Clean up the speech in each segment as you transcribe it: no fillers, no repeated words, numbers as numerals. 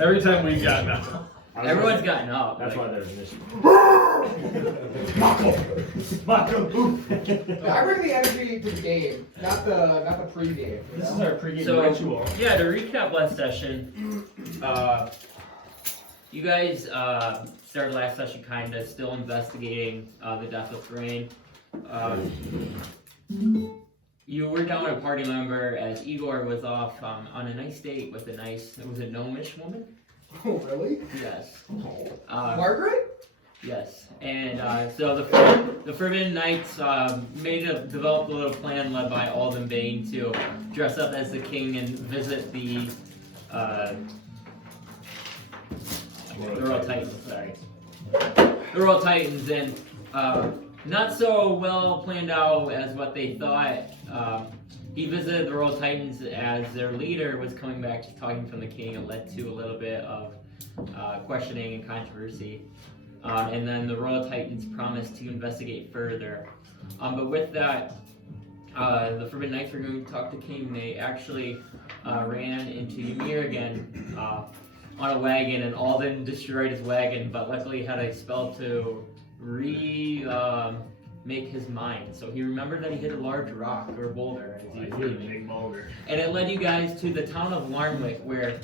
Every time we've gotten up. Everyone's gotten up. That's why there's an issue. Mako! I bring the energy to the game, not the pre-game. This is our pre-game ritual. Yeah, to recap last session, you guys started last session kind of still investigating the death of Thrain. You were down a party member as Igor was off on a nice date with was a gnomish woman? Oh, really? Yes. Margaret? Yes. And so the Forbidden Knights developed a little plan led by Alden Bane to dress up as the king and visit the Royal Titans. Sorry. The Royal Titans, and not so well planned out as what they thought. He visited the Royal Titans as their leader was coming back to talking from the king, and led to a little bit of questioning and controversy. And then the Royal Titans promised to investigate further. But with that, the Forbidden Knights were going to talk to King. They actually ran into Ymir again on a wagon, and Alden destroyed his wagon, but luckily had a spell to make his mind. So he remembered that he hit a large rock or boulder as he was leaving. And it led you guys to the town of Larnwick, where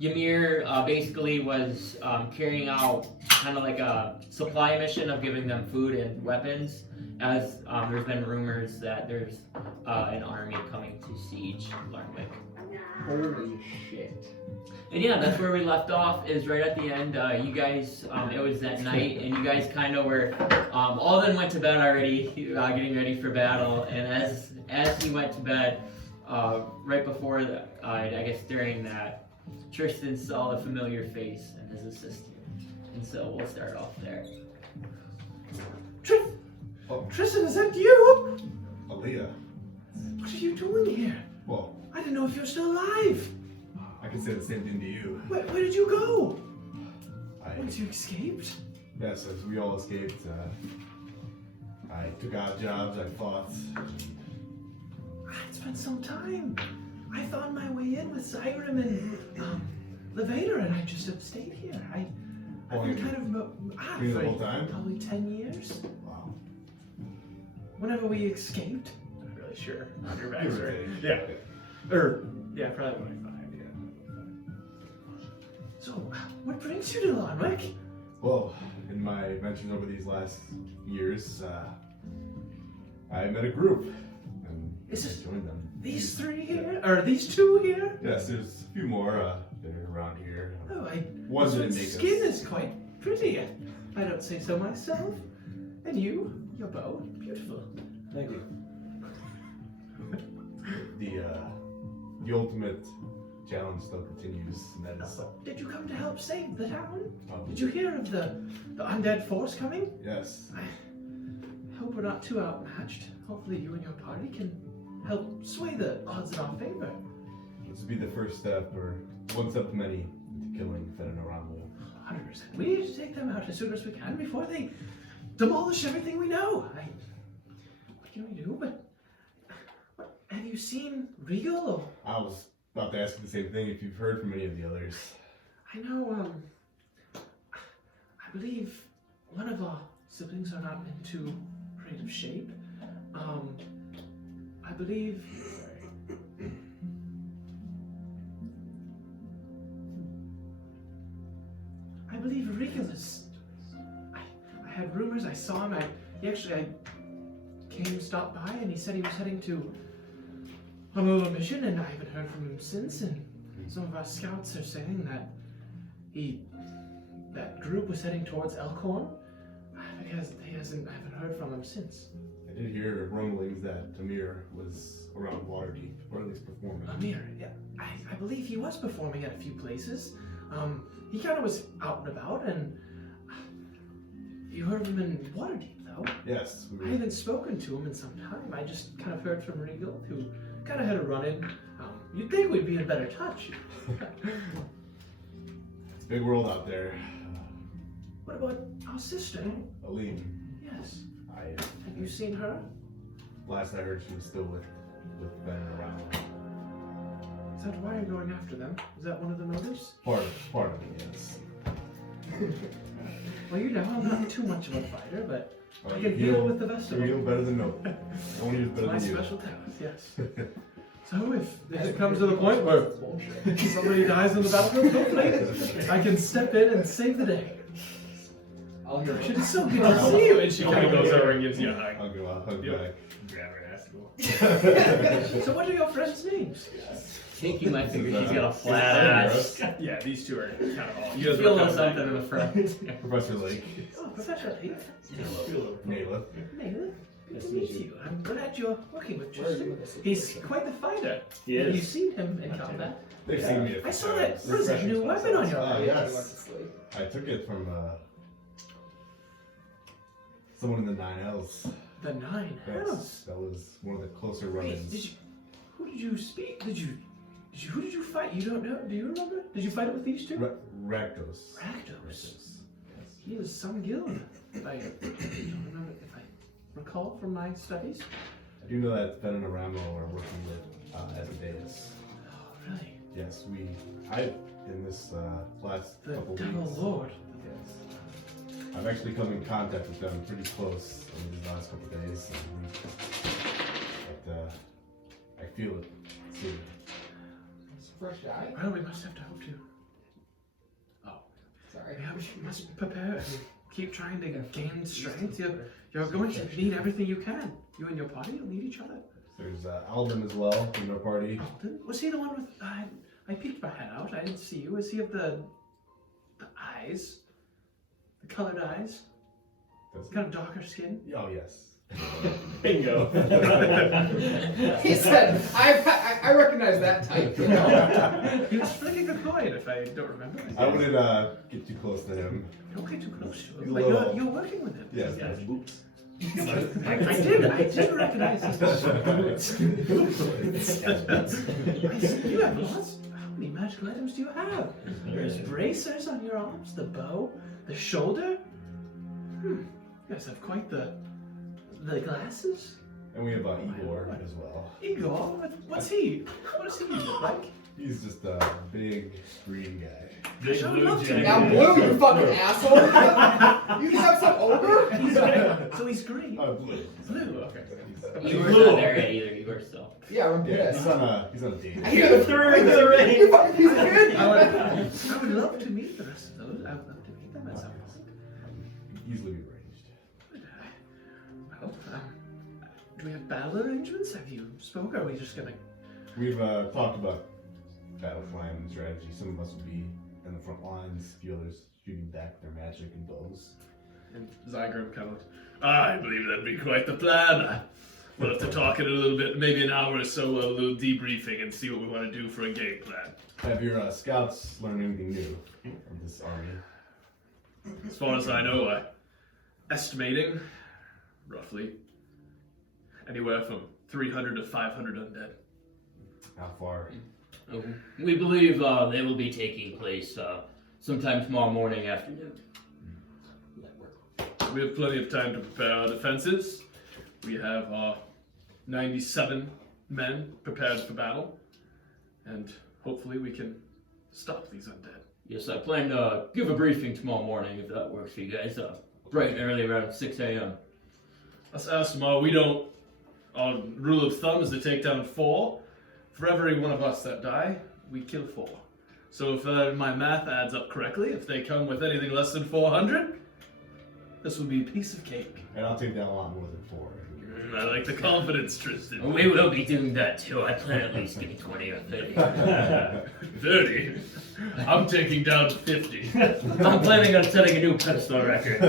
Ymir basically was carrying out kind of like a supply mission of giving them food and weapons, as there's been rumors that there's an army coming to siege Larnwick. Holy shit. And yeah, that's where we left off, is right at the end. You guys, it was that night, and you guys kind of were, Alden went to bed already, getting ready for battle, and as he went to bed, right before I guess during that, Tristan saw the familiar face and his assistant. And so we'll start off there. Tristan, is that you? Aleah. What are you doing here? Well, I didn't know if you were still alive. I can say the same thing to you. Where did you go? Once you escaped? Yes, as we all escaped, I took odd jobs, I fought. It's been some time. I found my way in with Zygrin and Levator, and I just have stayed here. I've been kind of the whole time? Probably 10 years. Wow. Whenever we escaped. I'm not really sure on your backstory. Yeah. Yeah, probably 25. So, what brings you to Larnwick? Well, in my adventures over these last years, I met a group, and I joined them. These three here? Or these two here? Yes, there's a few more that are around here. Oh, One didn't this make skin us. is quite pretty. I don't say so myself. And you, your bow, beautiful. Thank you. The ultimate challenge still continues, and that is... Did you come to help save the town? Probably. Did you hear of the undead force coming? Yes. I hope we're not too outmatched. Hopefully you and your party can help sway the odds in our favor. This would be the first step, or one step to many, into killing Fen and Aramu. 100%. We need to take them out as soon as we can before they demolish everything we know. What can we do? But have you seen Regal? I was about to ask you the same thing, if you've heard from any of the others. I know, I believe one of our siblings are not in too great of shape. I believe... I believe Regal is... I had rumors, I saw him, I came, stopped by, and he said he was heading to on a little mission, and I haven't heard from him since, and some of our scouts are saying that that group was heading towards Elkhorn. I haven't heard from him since. I did hear rumblings that Amir was around Waterdeep, or at least performing. Amir, yeah. I believe he was performing at a few places. He kind of was out and about, and you heard of him in Waterdeep, though? Yes. I haven't spoken to him in some time. I just kind of heard from Regal, who kind of had a run-in. You'd think we'd be in better touch. It's a big world out there. What about our sister? Aline. Yes. Have you seen her? Last I heard, she was still with Ben around. Is that why you're going after them? Is that one of the motives? Part of it, yes. Well, you know, I'm not too much of a fighter, but I You can heal with the best of You heal them. better than no. No one heals better My than you. special talent, yes. So if it comes to the point where somebody dies on the battlefield, hopefully I can step in and save the day. I'll hear It it. is so good to see you. And she kind of goes over and gives you a hug. I'll hug Yep. back. Grab her ass. So what are your friends' names? I think you might figure she's got a flat ass. Yeah, these two are kind of all. You guys feel were a coming something back. in the front. Professor Lake. Oh, Professor Heath. Nayla. Good to meet you. I'm glad you're working with Tristan. Tristan. He's quite the fighter. He Have you is. seen him in combat? They've seen me a few I saw that. times. What is that new weapon on your arm? Yes. I took it from someone in the 9Ls. The Nine Hells. That was one of the closer Wait, run-ins. who did you speak? Who did you fight? You don't know? Do you remember? Did you fight it with these two? Rakdos. Rakdos. He is some guild. If I don't remember, if I recall from my studies. I do know that Ben and Aramo are working with Asgov. Oh, really? Yes, in this last The couple Devil weeks. Lord. Yes. I've actually come in contact with them pretty close in these last couple days. But I feel it soon. Fresh eye? Well, we must have to hope to. Oh, Sorry. yeah, we must prepare and keep trying to gain strength. You're going to need everything you can. You and your party will need each other. There's Alden as well in our party. Alden? Was he the one with? I peeked my head out. I didn't see you. Was he of the eyes? The colored eyes? Does- Kind of darker skin? Oh, yes. Bingo. He said, I recognize that type. You know? He was flicking a coin, if I don't remember. I wouldn't get too close to him. Don't get too close to He's him. a But little- you're working with him. Yes. Yeah. I did recognize his I see you have lots. How many magical items do you have? There's bracers on your arms, the bow, the shoulder. You guys have quite the glasses. And we have Igor as well. Igor, what's he? What does he look like? He's just a big green guy. Big I would blue love to. jacket. Now, blue, you fucking asshole! You think I'm some ogre? So he's green. Blue. Blue. Okay. Igor's not there yet either. Igor's still. Yeah, I'm Yeah, pissed. he's on a date. You threw the ring. You fucking piece of I shit! would love to meet the rest of those. I would love to meet them at some point. Easily arranged. Well, do we have battle arrangements? Have you spoke? Or are we just gonna? We've talked about battle plan and strategy. Some of us will be in the front lines, the others shooting back their magic and bows. And Zygrin kind of looks, I believe that'd be quite the plan. We'll have to talk in a little bit, maybe an hour or so, a little debriefing and see what we want to do for a game plan. Have your scouts learned anything new from this army? As far as I know, estimating, roughly, anywhere from 300 to 500 undead. How far? We believe they will be taking place sometime tomorrow morning afternoon. We have plenty of time to prepare our defenses. We have 97 men prepared for battle, and hopefully we can stop these undead. Yes, I plan to give a briefing tomorrow morning if that works for you guys. Bright and early, around 6 a.m. Us Aasimar, we don't. Our rule of thumb is to take down 4. For every one of us that die, we kill 4. So if my math adds up correctly, if they come with anything less than 400, this will be a piece of cake. And I'll take down a lot more than 4. I like the confidence, Tristan. We will be doing that too. I plan at least getting 20 or 30. 30? I'm taking down 50. I'm planning on setting a new pedestal record.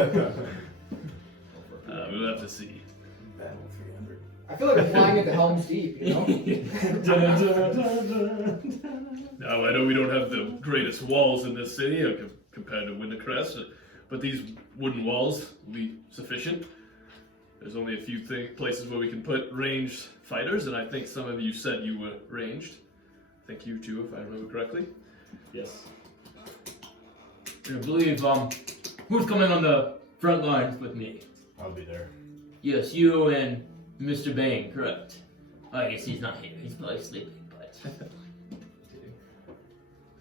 We'll have to see. I feel like I'm flying into Helm's Deep, you know? Now, I know we don't have the greatest walls in this city compared to Wintercrest, but these wooden walls will be sufficient. There's only a few places where we can put ranged fighters, and I think some of you said you were ranged. I think you too, if I remember correctly. Yes. I believe, who's coming on the front lines with me? I'll be there. Yes, you and Mr. Bane, correct? I guess he's not here. He's probably sleeping, but...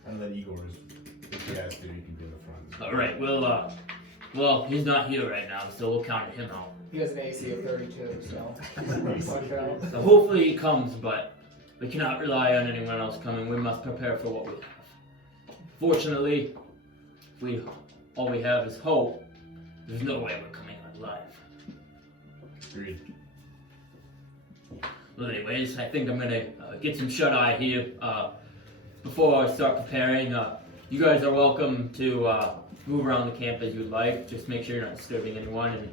And then Igor's, if he has to, he can be in the front. All right. Well, he's not here right now, so we'll count him out. He has an AC of 32, so. Watch out. So hopefully he comes, but we cannot rely on anyone else coming. We must prepare for what we have. Fortunately, all we have is hope. There's no way we're coming out alive. Agreed. Well, anyways, I think I'm gonna get some shut-eye here before I start preparing. You guys are welcome to move around the camp as you'd like. Just make sure you're not disturbing anyone.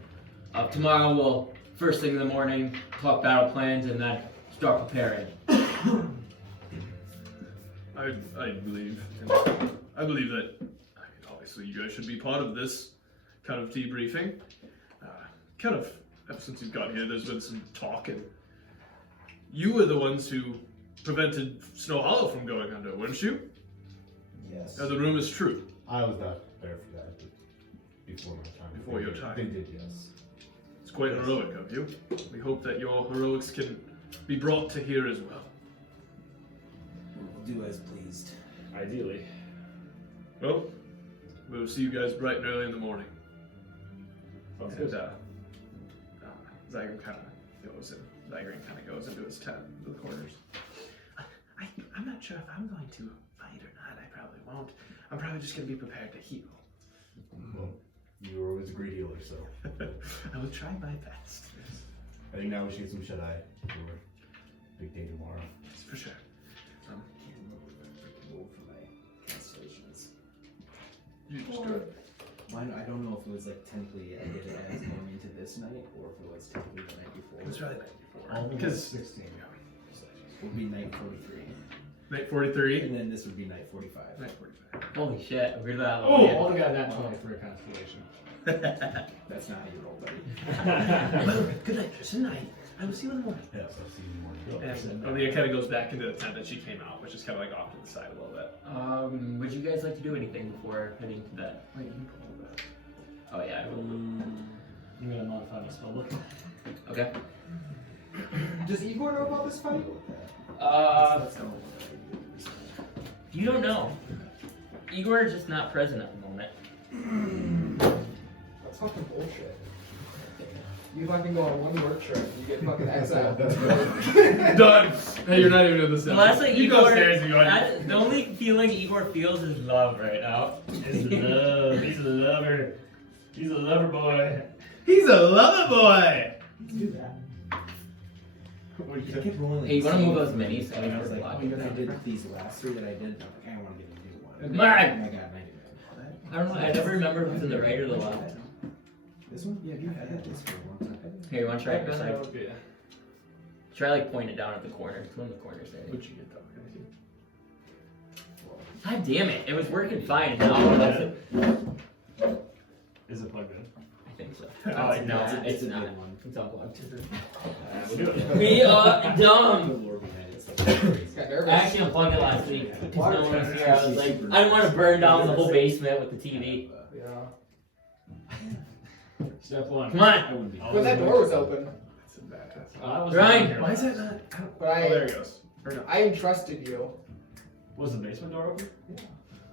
And tomorrow we'll, first thing in the morning, talk battle plans and then start preparing. I believe that obviously you guys should be part of this kind of debriefing. Kind of ever since you've got here, there's been some talk, and you were the ones who prevented Snow Hollow from going under, weren't you? Yes. Are the rumors true? I was not there for that, but before my time. Before your time. They did, yes. It's quite heroic of you. We hope that your heroics can be brought to here as well. We'll do as pleased. Ideally. Well, we'll see you guys bright and early in the morning. Sounds And, good. Zygrin kind of goes into his tent, to the corners. I'm not sure if I'm going to fight or not. I probably won't. I'm probably just going to be prepared to heal. Well, you were always a great healer, so. I will try my best. I think now we should get some shut-eye for big day tomorrow. Yes, for sure. Roll for my translations. You just do it. Mine, I don't know if it was like technically I did it as going into this night or if it was technically the night before. It was probably night before. All Because 16. Would be night 43. night 43. And then this would be night 45. Night 45. Holy shit, we're that Oh, low. all got that 20 for a constellation. That's not how you roll, buddy. Good night, Tristan. I will see you in the morning. Yes, I'll see you in the morning. And Aaliyah kind of goes back into the tent that she came out, which is kind of like off to the side a little bit. Would you guys like to do anything before heading to bed? Wait, you pull that. Oh yeah, I will. I'm gonna modify my spellbook. Okay. Does Igor know about this fight? That's not You don't know. Igor is just not present at the moment. That's fucking bullshit. You fucking go on one work trip, you get fucking exiled. Done! Hey, you're not even in the The last thing You Igor, go upstairs and go the only feeling Igor feels is love right now. He's love. He's a lover. He's a lover boy. He's a lover boy! do that. What do I kept rolling like Hey, you want to the move same those minis? thing. And I was like, oh, because I did these last three that I did, I'm like, I want to get a new one. Mark! Oh my god, and I did I don't know. I never remember if it's in the right or the left. that. This one? Yeah, you had this for a long time. Here, you want to try it? Yeah. Like, try like point it down at the corner. It's one of the corners there. What'd you get though? God damn it! It was working fine. Now Is it plugged in? I think so. Oh, no, it's it's a not. good one. It's unplugged. We'll do it. We are The dumb. lore behind it. It's like, He's got I nervous. actually unplugged it last week because no one was here. I was like, I didn't want to burn down the whole basement with the TV. Yeah. Step one. Come on. I wouldn't be. When that door was open, That's a bad test. Ryan, Why is that not? but Oh, there he goes. I entrusted you. Was the basement door open? Yeah.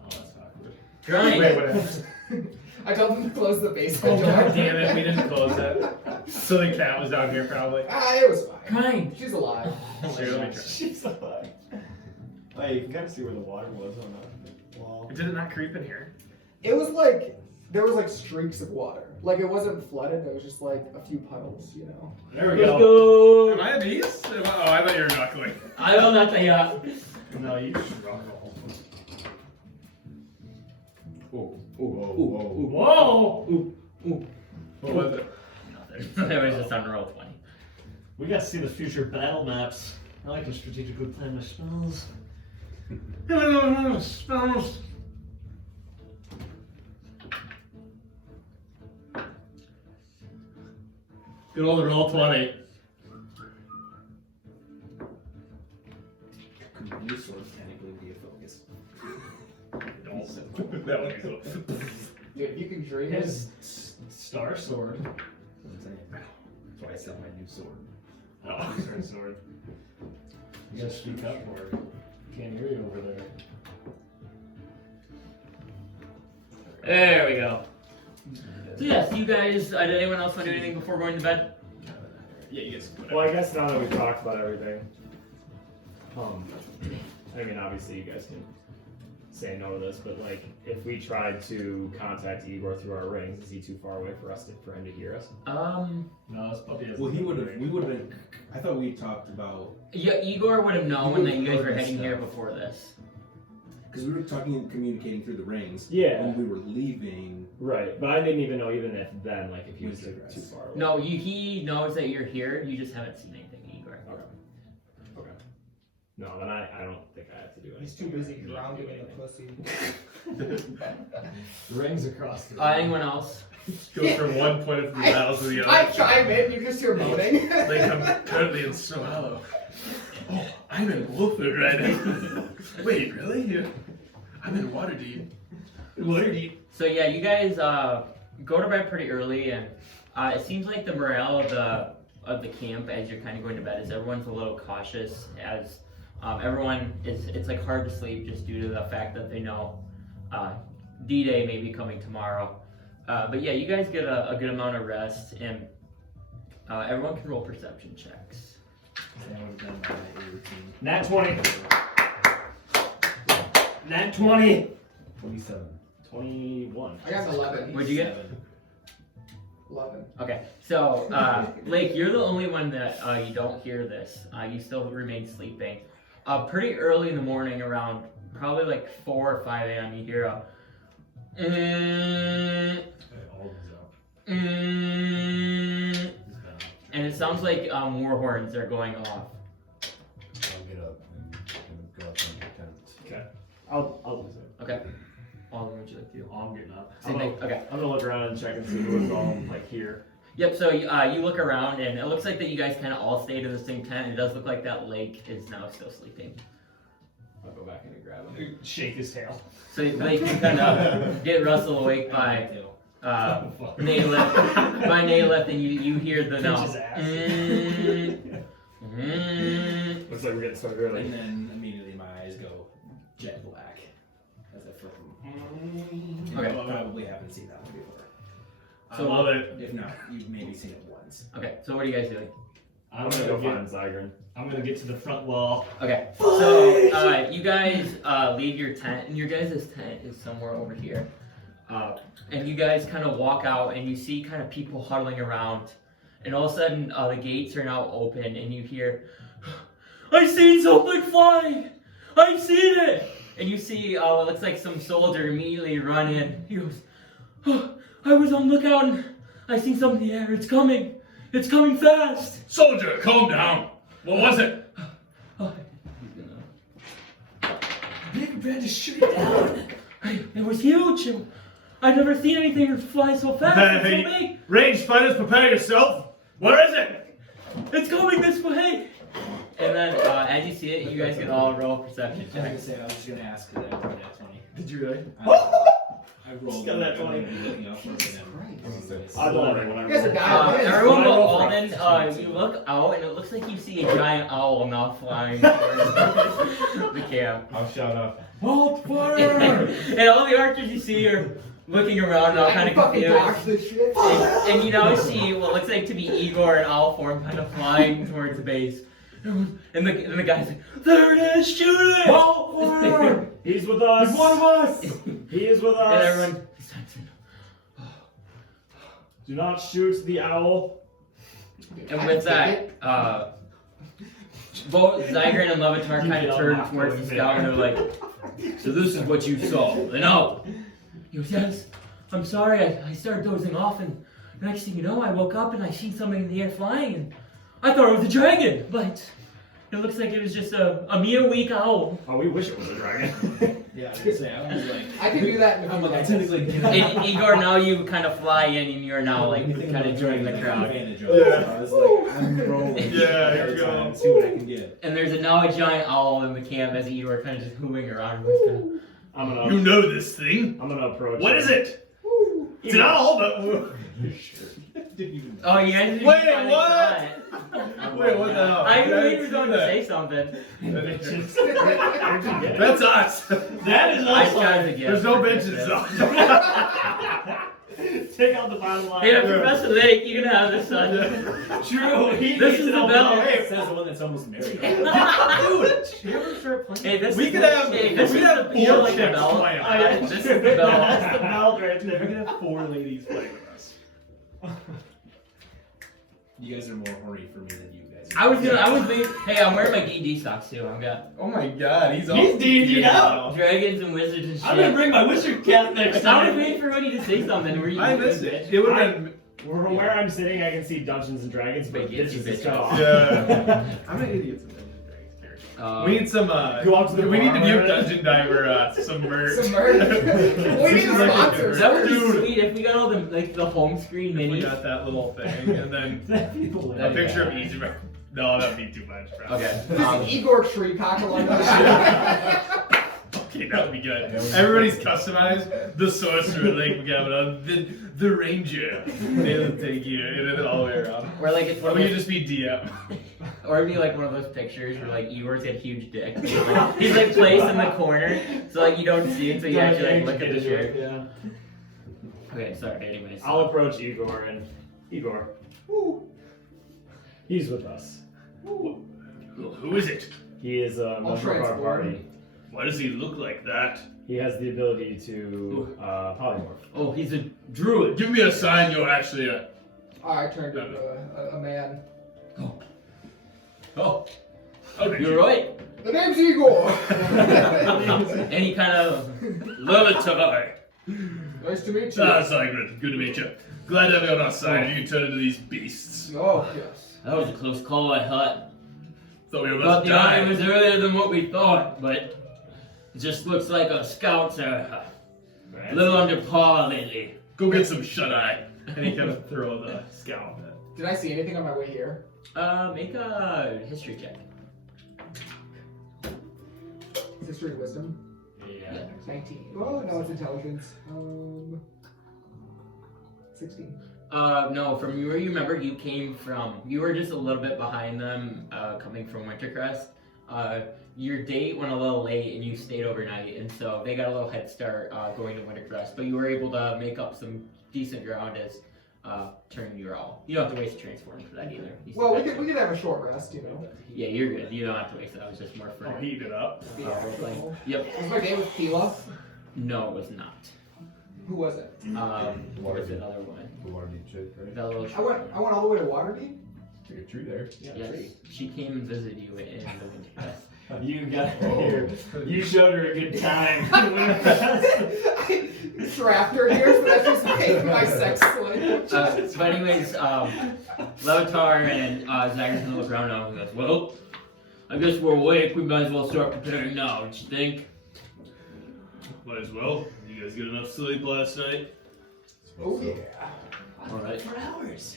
Oh, that's awkward. Ryan. Wait, what happened? I told him to close the basement Oh, door. god damn it, we didn't close that. So the cat was down here probably. Ah, it was fine. Ryan. She's alive. Here, let me try. She's alive. Oh, you can kind of see where the water was on the wall. Did it not creep in here? It was like, there was like streaks of water. Like it wasn't flooded, there was just like a few puddles, you know. There we Let's go. go. Am I a beast? Oh, I thought you were knuckling. I don't know that yet. No, you struggle. Oh, Whoa! What was it? Nothing. There was just on roll 20. We got to see the future battle maps. I like to strategically plan my spells. Spells. Good old roll 20. could new sword technically be a focus? That would be cool. Dude, if you can dream His star sword. That's what I'm saying. That's why I said my new sword. Oh, certain sword. You gotta speak up, or can't hear you over there. There we go. So yes, you guys, did anyone else want to do anything before going to bed? Yeah, you guys can put Well, I guess now that we've talked about everything, I mean, obviously you guys can say no to this, but like, if we tried to contact Igor through our rings, is he too far away for him to hear us? No, it's probably. Well, we would have been. I thought we talked about. Yeah, Igor would have known that you guys were heading here before this. Because we were communicating through the rings. Yeah. When we were leaving. Right, but I didn't even know even if then, like, if he was too far away. No, he knows that you're here. You just haven't seen anything, Igor. Okay. No, then I don't think I have to do anything. He's too busy grounding in the pussy. Rings across the Anyone else? Go from one point of the battle to the other. I chime in, you just hear moaning. Like I'm currently in Snow Hollow. Oh, I'm in Wolfwood right now. Wait, really? Yeah. I'm in Waterdeep. Waterdeep. So yeah, you guys go to bed pretty early, and it seems like the morale of the camp as you're kind of going to bed is everyone's a little cautious, as everyone it's like hard to sleep just due to the fact that they know D-Day may be coming tomorrow. But yeah, you guys get a good amount of rest, and everyone can roll perception checks. Nat 20. Nat 20. 27. 21. I got an 11. What'd you get? 11. Okay, so Blake, you're the only one that you don't hear this. You still remain sleeping. Pretty early in the morning, around probably like 4 or 5 a.m., you hear a and it sounds like war horns are going off. I'll get up and go up in the tent. Okay. I'll lose it. Okay. Alden, would you like to do? I'm getting up. Same thing. Okay. I'm gonna look around and check and see who is all like here. Yep. So you look around, and it looks like that you guys kind of all stayed in the same tent. It does look like that Lake is now still sleeping. I'll go back in and grab him. Shake his tail. So Lake, you kind of get Russell awake by Nayleth. By Nayleth, and you hear the Pinch no. his ass. Looks like we're getting started early. And then immediately my eyes go jet black. As if from. Okay. You probably haven't seen that one before. I love it. If not, you've maybe seen it once. Okay. So what are you guys doing? I'm gonna go find Zygrin. I'm gonna get to the front wall. Okay, so you guys leave your tent, and your guys' tent is somewhere over here. And you guys kind of walk out, and you see kind of people huddling around, and all of a sudden the gates are now open, and you hear, "I seen something fly! I seen it!" And you see, it looks like some soldier immediately run in. He goes, "Oh, I was on lookout, and I seen something in the air. It's coming! It's coming fast!" Soldier, calm down. What was it? Oh, Big Red to shoot it down. it was huge. I've never seen anything fly so fast. It's so big. Ranged fighters, prepare yourself. Where is it? It's coming this way. And then, as you see it, you guys can all roll perception I was gonna checks. say, I was just gonna ask because I rolled that 20. Did you really? I rolled got that I'm 20. gonna be looking out for it. I don't know. You guys are dying. Everyone When I but roll for Alden, you look out, and it looks like you see a giant owl now flying towards the camp. I'll shout out. Halt fire! And all the archers you see are looking around, all kind of fucking confused. dodge this shit. And you now see what looks like to be Igor in owl form kind of flying towards the base. And the guy's like, "There it is, shoot it!" Halt fire! He's with us. He's one of us. He is with us. And everyone, Do not shoot the owl. and with that, both Zygrin and Levator kind of turn towards the scout and they're like, "So this is what you saw?" And no. He goes, "Yes, I'm sorry, I started dozing off, and the next thing you know, I woke up and I seen something in the air flying, and I thought it was a dragon, but it looks like it was just a mere weak owl." Oh, we wish it was a dragon. Yeah, I was gonna say, I was like, I can do that in a I'm few like, I minutes. technically get And Igor, now you kind of fly in and you're now like kind of joining the crowd. Advantage of it. So I was like, I'm rolling. Yeah, here we go. See what I can get. And there's now a giant owl in the camp as Igor kind of just hooing around. I'm You gonna know this thing. approach. What him. is it? It's an owl, but Didn't even. Oh, you guys didn't Wait, finally what? saw it. I Wait, what the hell? I knew didn't he was see going to that. say something. Where'd you get it? That's us. That is I also. tried to get There's no benches. Take out the bottom line. Hey, Professor Lake, you can have this, son. True. This is the bell. It says the one that's almost married. Hey, this We is could the, have- hey, this we is could the have feel four like the chicks bell. playing. This is the bell. That's the bell right We're gonna there. have 4 ladies playing with us. You guys are more horny for me than you guys. I was thinking, hey, I'm wearing my D&D socks too. I've got Oh my god, he's all He's D&D'd out. dragons and wizards and shit. I'm gonna bring my wizard cap next I was time. waiting for Wendy to say something. Were you I missed it. It would have been. From where I'm sitting, I can see Dungeons and Dragons, but Wait, this you is bitch. cut off. Yeah. I'm an idiot some Dungeons and Dragons character. We need some. Go out to the we need to bar, mute right? Dungeon Diver some merch. Some merch. We need sponsors. That would be Dude. sweet if we got all the home screen We minis. got that little thing, and then That'd be a hilarious. picture of Aasimar. No, that'd be too much, bro. Okay. This is Igor tree cock along the Okay, that would be good. Everybody's customized. The sorcerer, like we got it on. The ranger, they'll take you, and then all the way around. Or like it's Or one we of could those, just be DM. or it'd be like one of those pictures where like Eeyore's got huge dick. He's like placed in the corner, so like you don't see it, so you actually like look at the shirt. Yeah. Okay, sorry. Anyways, I'll approach Igor and Igor. He's with us. Who is it? He is a member of our transform. party. Why does he look like that? He has the ability to polymorph. oh, he's a druid. Give me a sign you're actually a. I turned into a man. Oh. Okay. You're right. The name's Igor. Any kind of Levator. Nice to meet you. Ah, Zygrin. Good to meet you. Glad to have you on our side. You can turn into these beasts. Oh yes. that was a close call. I thought. Thought we were Thought about to the army die. was earlier than what we thought, but it just looks like our scouts are a little under par lately. Go get some shut eye. And he kind of throw the scout at. Did I see anything on my way here? Make a history check. History of wisdom. Yeah. 19. Oh no, it's intelligence. 16. No, from where you remember you came from, you were just a little bit behind them, coming from Wintercrest. Your date went a little late and you stayed overnight, and so they got a little head start going to Wintercrest, but you were able to make up some decent ground as turning your all. You don't have to waste a transform for that either. You Well, still we could have a short rest, you know. Yeah, you're good. You don't have to waste that. It was just more for Oh, heat it up. role-playing. Yep. Was my name with Pila? No, it was not. Who was it? What was the other one? The Waterdeep chick, right? That little I short went one. all the way to Waterdeep. Took a tree there. Yes, she came and visited you in the Wintercrest. You got here. You showed her a good time. I trapped her here, so that's just my sex slave. But anyways, Levatar and Zygrin look around now and goes, well, I guess we're awake. We might as well start preparing now, don't you think? Might as well. You guys get enough sleep last night? Oh yeah. Alright. For hours.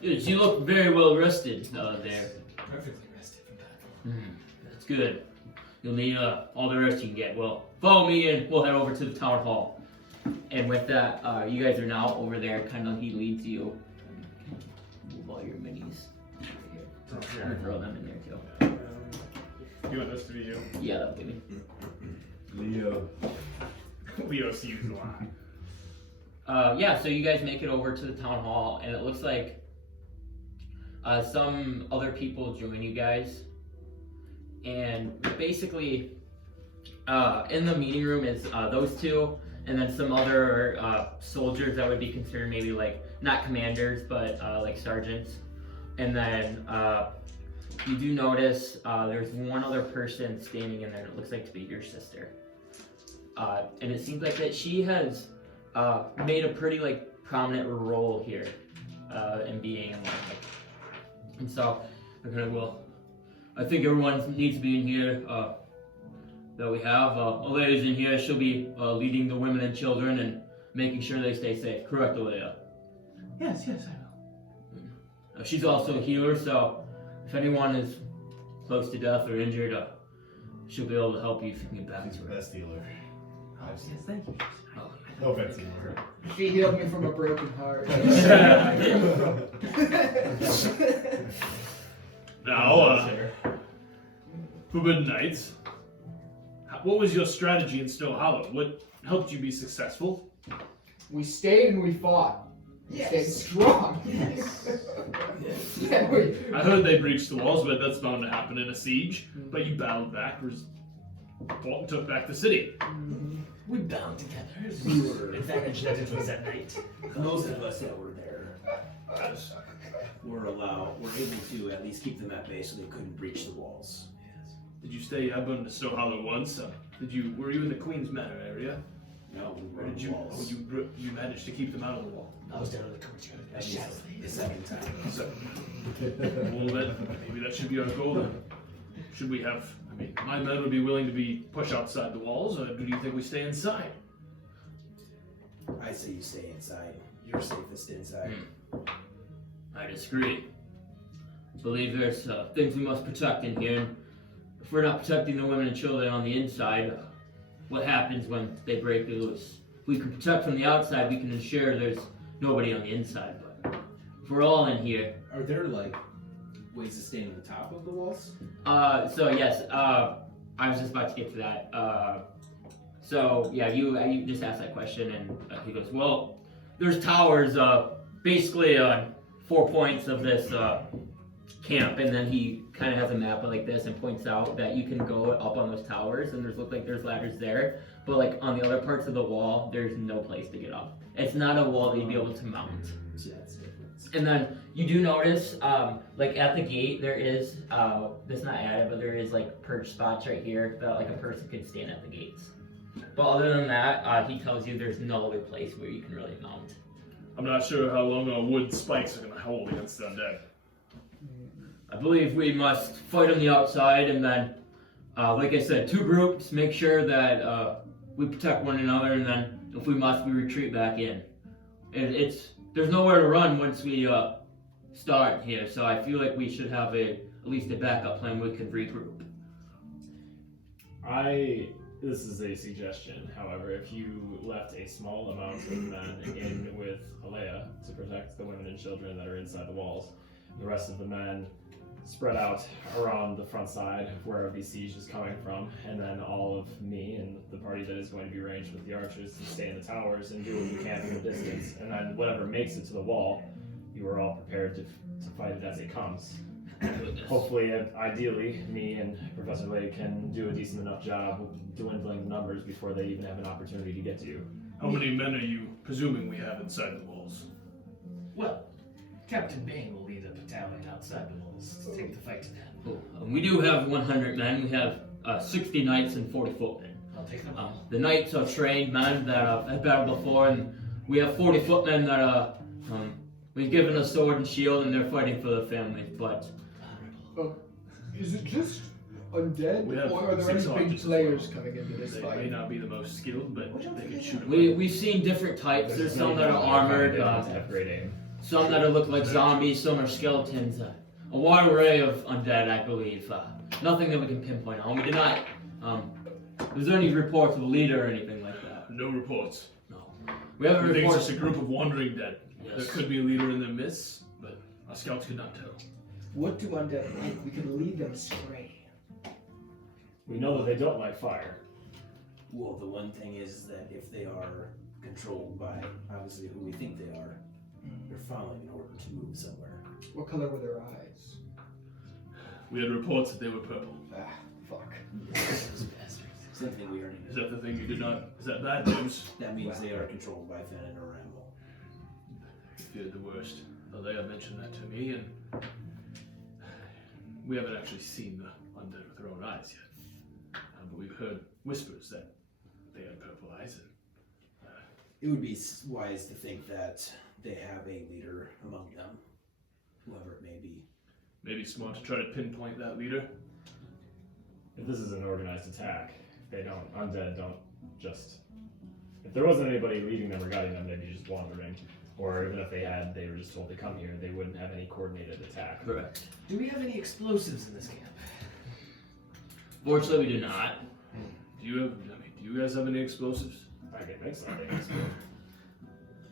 Yes, you look very well rested there. Perfectly rested from battle. That's good. You'll need all the rest you can get. Well, follow me and we'll head over to the town hall. And with that, you guys are now over there. Kind of, he leads you. Move all your minis. Right here. I'm gonna throw them in there too. You want this to be you? Yeah, that'll be me. Leo. Leo sees a lot. Yeah, so you guys make it over to the town hall, and it looks like some other people join you guys. And basically, in the meeting room is those two, and then some other soldiers that would be considered maybe like, not commanders, but like sergeants. And then you do notice there's one other person standing in there, it looks like to be your sister. And it seems like that she has made a pretty like prominent role here in being in Larnwick. And so they're gonna, well, I think everyone needs to be in here that we have. Aleah's in here. She'll be leading the women and children and making sure they stay safe. Correct, Aleah? Yes, I will. She's also a healer, so if anyone is close to death or injured, she'll be able to help you if you can get back He's to the her. best healer. Yes, thank you. Oh, No offense, healer. She healed me from a broken heart. Now, Forbidden Knights, what was your strategy in Snow Hollow? What helped you be successful? We stayed and we fought. We stayed strong. Yeah, I heard they breached the walls, but that's bound to happen in a siege. But you battled back, fought and took back the city. We bound together. We were advantaged that it was at night. Most of us that were there were able to at least keep them at bay so they couldn't breach the walls. Did you stay? I've been to Snow Hollow once. Were you in the Queen's Manor area? No, we were Or on did the you? walls. You managed to keep them out of the wall. I was down in the courtyard. That was the second time. So, well, then maybe that should be our goal. Then. Should we have? I mean, my men would be willing to be pushed outside the walls, or do you think we stay inside? I say you stay inside. You're safest inside. I disagree. I believe there's things we must protect in here. If we're not protecting the women and children on the inside, what happens when they break loose? If we can protect from the outside, we can ensure there's nobody on the inside. But if we're all in here, Are there like ways to stay on the top of the walls? so yes, I was just about to get to that. So yeah, you just asked that question, and he goes, well, there's towers, basically on 4 points of this camp, and then he kind of has a map like this and points out that you can go up on those towers, and there's ladders there, but like on the other parts of the wall, there's no place to get up. It's not a wall that you'd be able to mount. So that's different. And then you do notice, like at the gate, there is, that's not added, but there is like perch spots right here that like a person could stand at the gates. But other than that, he tells you there's no other place where you can really mount. I'm not sure how long our wood spikes are going to hold against the undead. I believe we must fight on the outside, and then, like I said, 2 groups, make sure that we protect one another, and then if we must, we retreat back in. There's nowhere to run once we start here, so I feel like we should have at least a backup plan we can regroup. This is a suggestion, however, if you left a small amount of men in with Aleah to protect the women and children that are inside the walls, the rest of the men spread out around the front side of wherever the siege is coming from, and then all of me and the party that is going to be ranged with the archers to stay in the towers and do what you can from a distance, and then whatever makes it to the wall, you are all prepared to fight it as it comes. Hopefully, ideally, me and Professor Lake can do a decent enough job of dwindling the numbers before they even have an opportunity to get to you. How many men are you presuming we have inside the walls? Well, Captain Bane will lead a battalion outside the walls to take the fight to them. Cool. We do have 100 men. We have 60 knights and 40 footmen. I'll take them. The knights are trained men that have battled before, and we have 40 footmen that we've given a sword and shield, and they're fighting for their families. But Is it just undead, We have or are there any 6 big archers as players well. coming into this They may fight? not be the most skilled, but they can shoot. we've seen different types. There's some that are armored, have great aim. some that look like zombies, some are skeletons. A wide array of undead, I believe. Nothing that we can pinpoint on. We did not. Was there any reports of a leader or anything like that? No reports. No. We have a I think it's report. just a group of wandering dead. Yes. There could be a leader in their midst, but our scouts could not tell. What do undead like? We can lead them astray. We know that they don't like fire. Well, the one thing is that if they are controlled by obviously who we think they are, they're following in order to move somewhere. What color were their eyes? We had reports that they were purple. Ah, fuck. Those bastards. Same thing we already Is know. that the thing you did not? Is that bad news? That means they are controlled by Fenn or Rambo. I feared the worst. Alea mentioned that to me, and we haven't actually seen the undead with our own eyes yet. But we've heard whispers that they had purple eyes. And, It would be wise to think that they have a leader among them, whoever it may be. maybe smart to try to pinpoint that leader. If this is an organized attack, undead don't just... If there wasn't anybody leading them or guiding them, they'd be just wandering. Or even if they were just told to come here, they wouldn't have any coordinated attack. Correct. Do we have any explosives in this camp? Fortunately, we do not. Do you guys have any explosives? I can make something.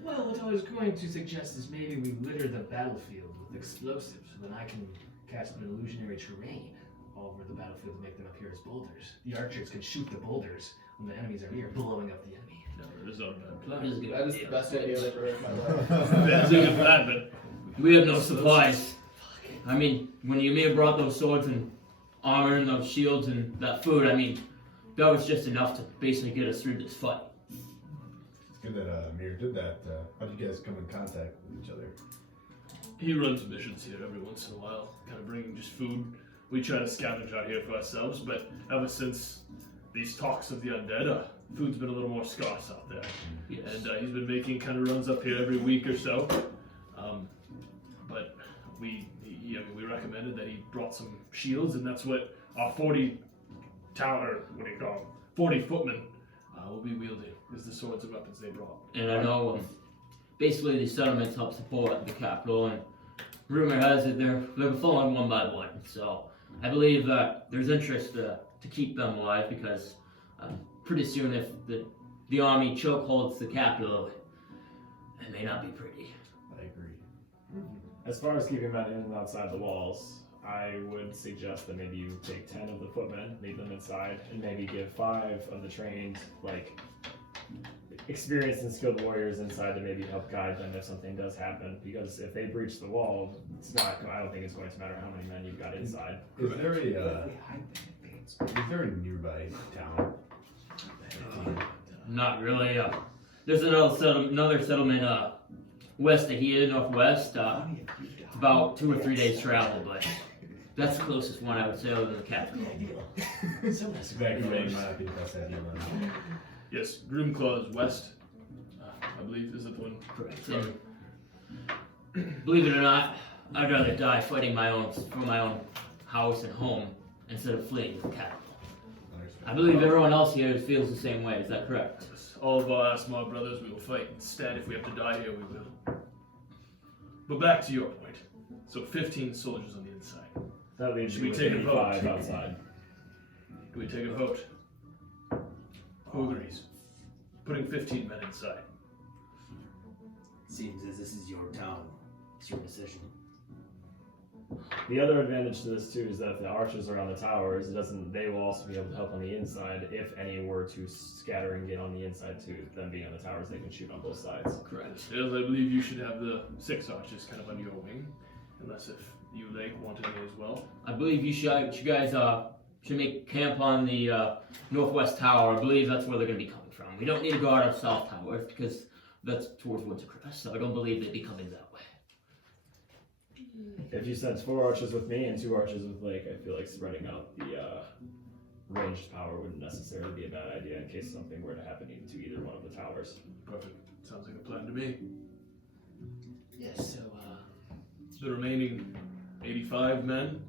Well, what I was going to suggest is maybe we litter the battlefield with explosives, and then I can cast an illusionary terrain all over the battlefield to make them appear as boulders. The archers can shoot the boulders when the enemies are near, blowing up the enemy. No, that is not a bad That plan. is a good That is the idea. best idea I've ever heard in my life. That's a good plan, but We have no supplies. I mean, when you may have brought those swords and armor and those shields and that food, I mean, that was just enough to basically get us through this fight. It's good that Mir did that. How did you guys come in contact with each other? he runs missions here every once in a while, kind of bringing just food. We try to scavenge out here for ourselves, but ever since these talks of the undead, food's been a little more scarce out there. Yes. And he's been making kind of runs up here every week or so. But we recommended that he brought some shields, and that's what our 40 tower, 40 footmen will be wielding, is the swords and weapons they brought. And I know basically the settlements help support the capital, and rumor has it they're falling one by one. So I believe there's interest to keep them alive, because pretty soon if the army chokeholds the capital, it may not be pretty. I agree. As far as keeping men in and outside the walls, I would suggest that maybe you take 10 of the footmen, leave them inside, and maybe give 5 of the trained, experienced and skilled warriors inside to maybe help guide them if something does happen. Because if they breach the wall, I don't think it's going to matter how many men you've got inside. Is there a nearby town? Not really. There's another settlement west of here, northwest. About 2 or 3 days travel, but that's the closest one I would say other than the capital. Evacuating might not be the best idea right now. Yes, Grimclaw is west, I believe. Is it the one? Correct. And believe it or not, I'd rather die fighting for my own house and home instead of fleeing the capital. I believe everyone else here feels the same way. Is that correct? All of our Aasimar brothers, we will fight instead. If we have to die here, we will. But back to your point. So 15 soldiers on the inside. That leaves Should you we with take a vote? 85 outside. Do we take a vote? Who agrees? Putting 15 men inside. Seems as this is your town. It's your decision. The other advantage to this too is that if the archers are on the towers, they will also be able to help on the inside if any were to scatter and get on the inside too. Them being on the towers, they can shoot on both sides. Correct. Yes, I believe you should have the 6 archers kind of on your wing, unless if you wanted it as well. I believe you guys should make camp on the northwest tower. I believe that's where they're going to be coming from. We don't need to guard our south tower because that's towards Winter Crest, so I don't believe they'd be coming that way. If you sent 4 archers with me and 2 archers with Lake, I feel like spreading out the ranged power wouldn't necessarily be a bad idea in case something were to happen to either one of the towers. Perfect. Sounds like a plan to me. Yes, so The remaining 85 men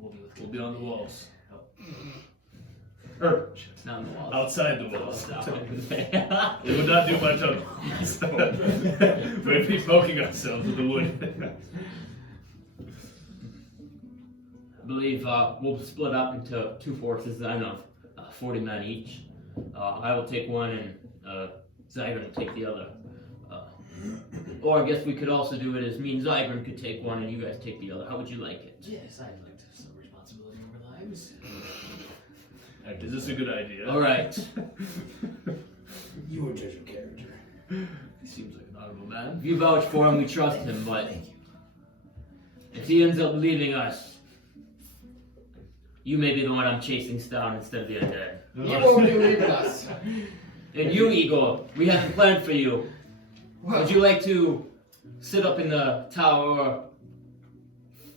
we'll be with will be on the walls. Not on the walls. Outside the walls. I It would not do much on we'd be poking ourselves with the wood. believe we'll split up into 2 forces. I know 40 men each. I will take one, and Zygrin will take the other. Or I guess we could also do it as me and Zygrin could take one, and you guys take the other. How would you like it? yes, I'd like to have some responsibility over lives. Is this a good idea? All right. You are judge of character. He seems like an honorable man. If you vouch for him, we trust him, but if he ends up leaving us, you may be the one I'm chasing down instead of the undead. You won't be leaving us. And you, Igor, we have a plan for you. Well, Would you like to sit up in the tower or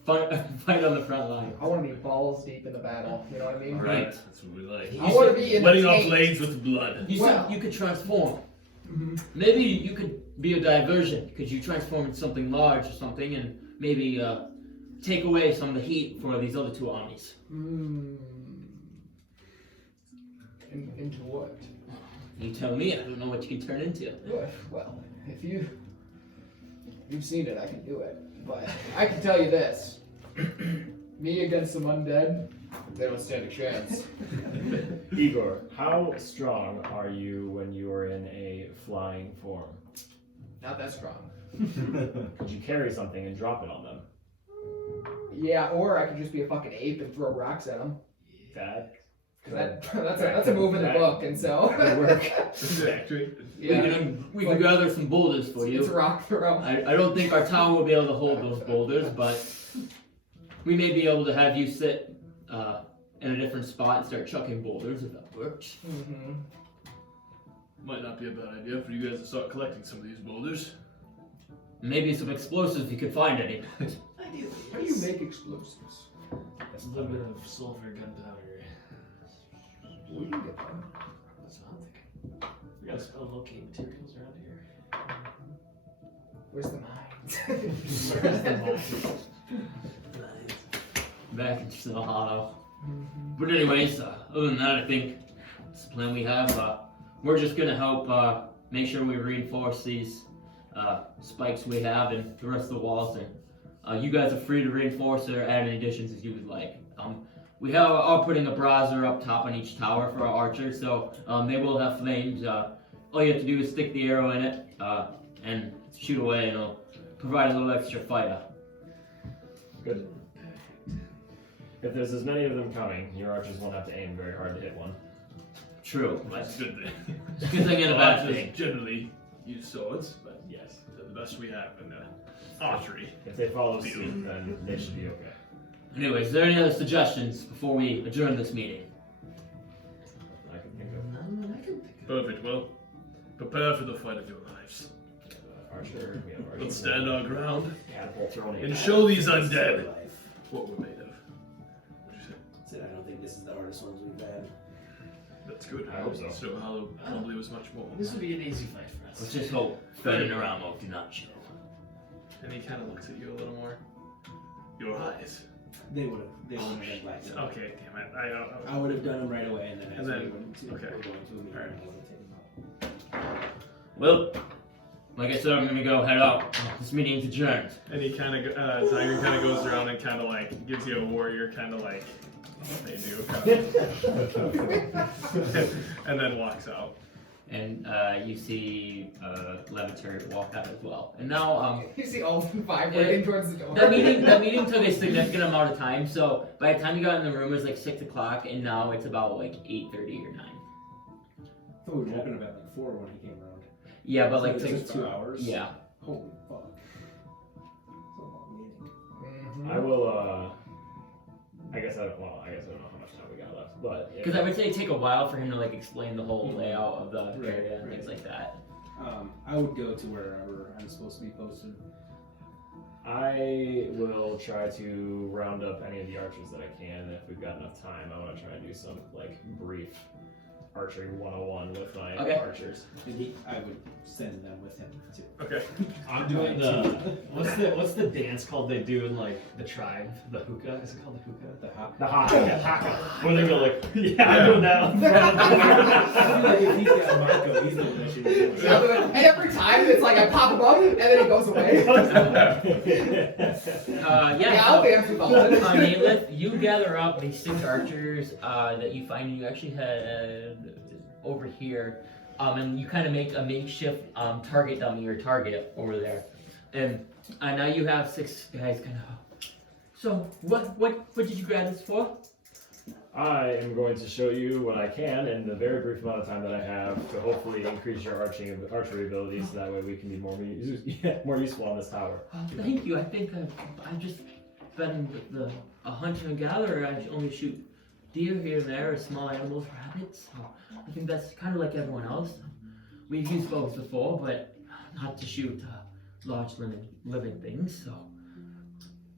fight on the front line? I want to be balls deep in the battle. You know what I mean? Right. That's what we like. I want to be in Letting the off tank. blades with blood. You Well- said you could transform. Mhm. Maybe you could be a diversion. Could you transform into something large or something and maybe take away some of the heat for these other 2 armies? Into what? You tell me. I don't know what you can turn into. Well, if you've seen it, I can do it. But I can tell you this: me against some undead, they don't stand a chance. Igor, how strong are you when you are in a flying form? Not that strong. Could you carry something and drop it on them? Yeah, or I could just be a fucking ape and throw rocks at him. That. That's a move in the book, and so. Could work. Exactly. Yeah. We can gather some boulders for It's you. a rock throw. I don't think our tower will be able to hold those boulders, but we may be able to have you sit in a different spot and start chucking boulders if that works. Mm-hmm. Might not be a bad idea for you guys to start collecting some of these boulders. Maybe some explosives if you could find any. Ideally, How do you make explosives? a little bit of sulfur gunpowder. Where do you get them? That's what I'm thinking. We gotta spell locate materials around here. Where's the mines? Where's the Back in Snow Hollow. But anyways, other than that, I think that's the plan we have. We're just gonna help make sure we reinforce these spikes we have and the rest of the walls. And you guys are free to reinforce or add any additions as you would like. We are putting a brazier up top on each tower for our archers, so they will have flames. All you have to do is stick the arrow in it and shoot away, and it'll provide a little extra fire. Good. If there's as many of them coming, your archers won't have to aim very hard to hit one. True. That's a good thing. It's a good thing and a bad Archers thing. generally use swords, but Yes. they're the best we have in archery. If they follow suit, then they should be okay. Anyways, is there any other suggestions before we adjourn this meeting? I can think of None that I can think of. Perfect. Well, prepare for the fight of your lives. archer. We have archer. Let's stand our ground Catapult throwing. and show these undead Life. what we're made of. What'd you say? Said I don't think this is the hardest ones we've had. That's good. I hope so. So Hollow probably was much more. This would be an easy fight for us. Let's just hope Fed and Aramo do not show. And he kind of looks at you a little more. Your eyes. They would have been black. Okay, damn it. I would have done them right away, and then as And then- we went to, okay. we're going to a meeting, Alright. I would have taken them out. Well, like I said, I'm gonna go head out. This meeting's adjourned. And he kind of, Zygrin kind of goes around and kind of like gives you a warrior kind of like, they do. And then walks out. And you see Levator walk out as well. And now, You see Alden vibrating towards the door. that meeting took a significant amount of time. So by the time you got in the room, it was like 6 o'clock, and now it's about like 8:30 or 9. I thought we were open about like 4 when he came around. Yeah, but like So six. it's 2 hours. Yeah. Holy fuck. It's a long meeting. Mhm. I will. I guess I don't know how much time we got left, but Because I would say it'd take a while for him to like explain the whole layout of the Right, area and things right. like that. I would go to wherever I'm supposed to be posted. I will try to round up any of the archers that I can. If we've got enough time, I want to try and do some like brief archery 101 with my Okay. archers. And I would send them with him too. Okay. I'm doing what's the dance called they do in like the tribe? The hookah? Is it called the hookah? The hop. The haka, where they go like, yeah, I'm doing that. I feel like if he's got Marco, he's the one that should be doing it. And every time it's like I pop him up and then he goes away. Yeah. I'll dance with Alden. Naelith, you gather up these 6 archers that you find you actually had over here, and you kind of make a makeshift target dummy or target over there, and now you have 6 guys kind of. So what did you grab this for? I am going to show you what I can in the very brief amount of time that I have to hopefully increase your archery abilities, so that way we can be more useful on this tower. Thank you. I think I've just been a hunter and gatherer. I only shoot deer here and there, or small animals, rabbits. So I think that's kind of like everyone else. We've used bows before, but not to shoot large living things. So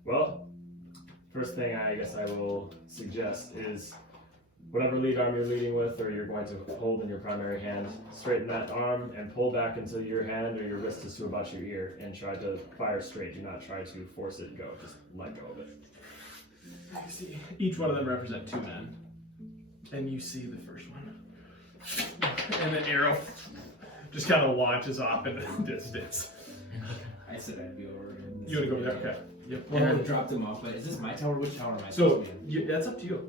Well, first thing I guess I will suggest is whatever lead arm you're leading with, or you're going to hold in your primary hand, straighten that arm and pull back until your hand or your wrist is to about your ear, and try to fire straight. Do not try to force it go, just let go of it. You see, each one of them represent 2 men, and you see the first one, and the arrow just kind of launches off in the distance. I said I'd be over. in this You want to go area. there? Okay. Yep. Well, I would have dropped him off, but is this my tower? Which tower am I So supposed to be in? that's up to you.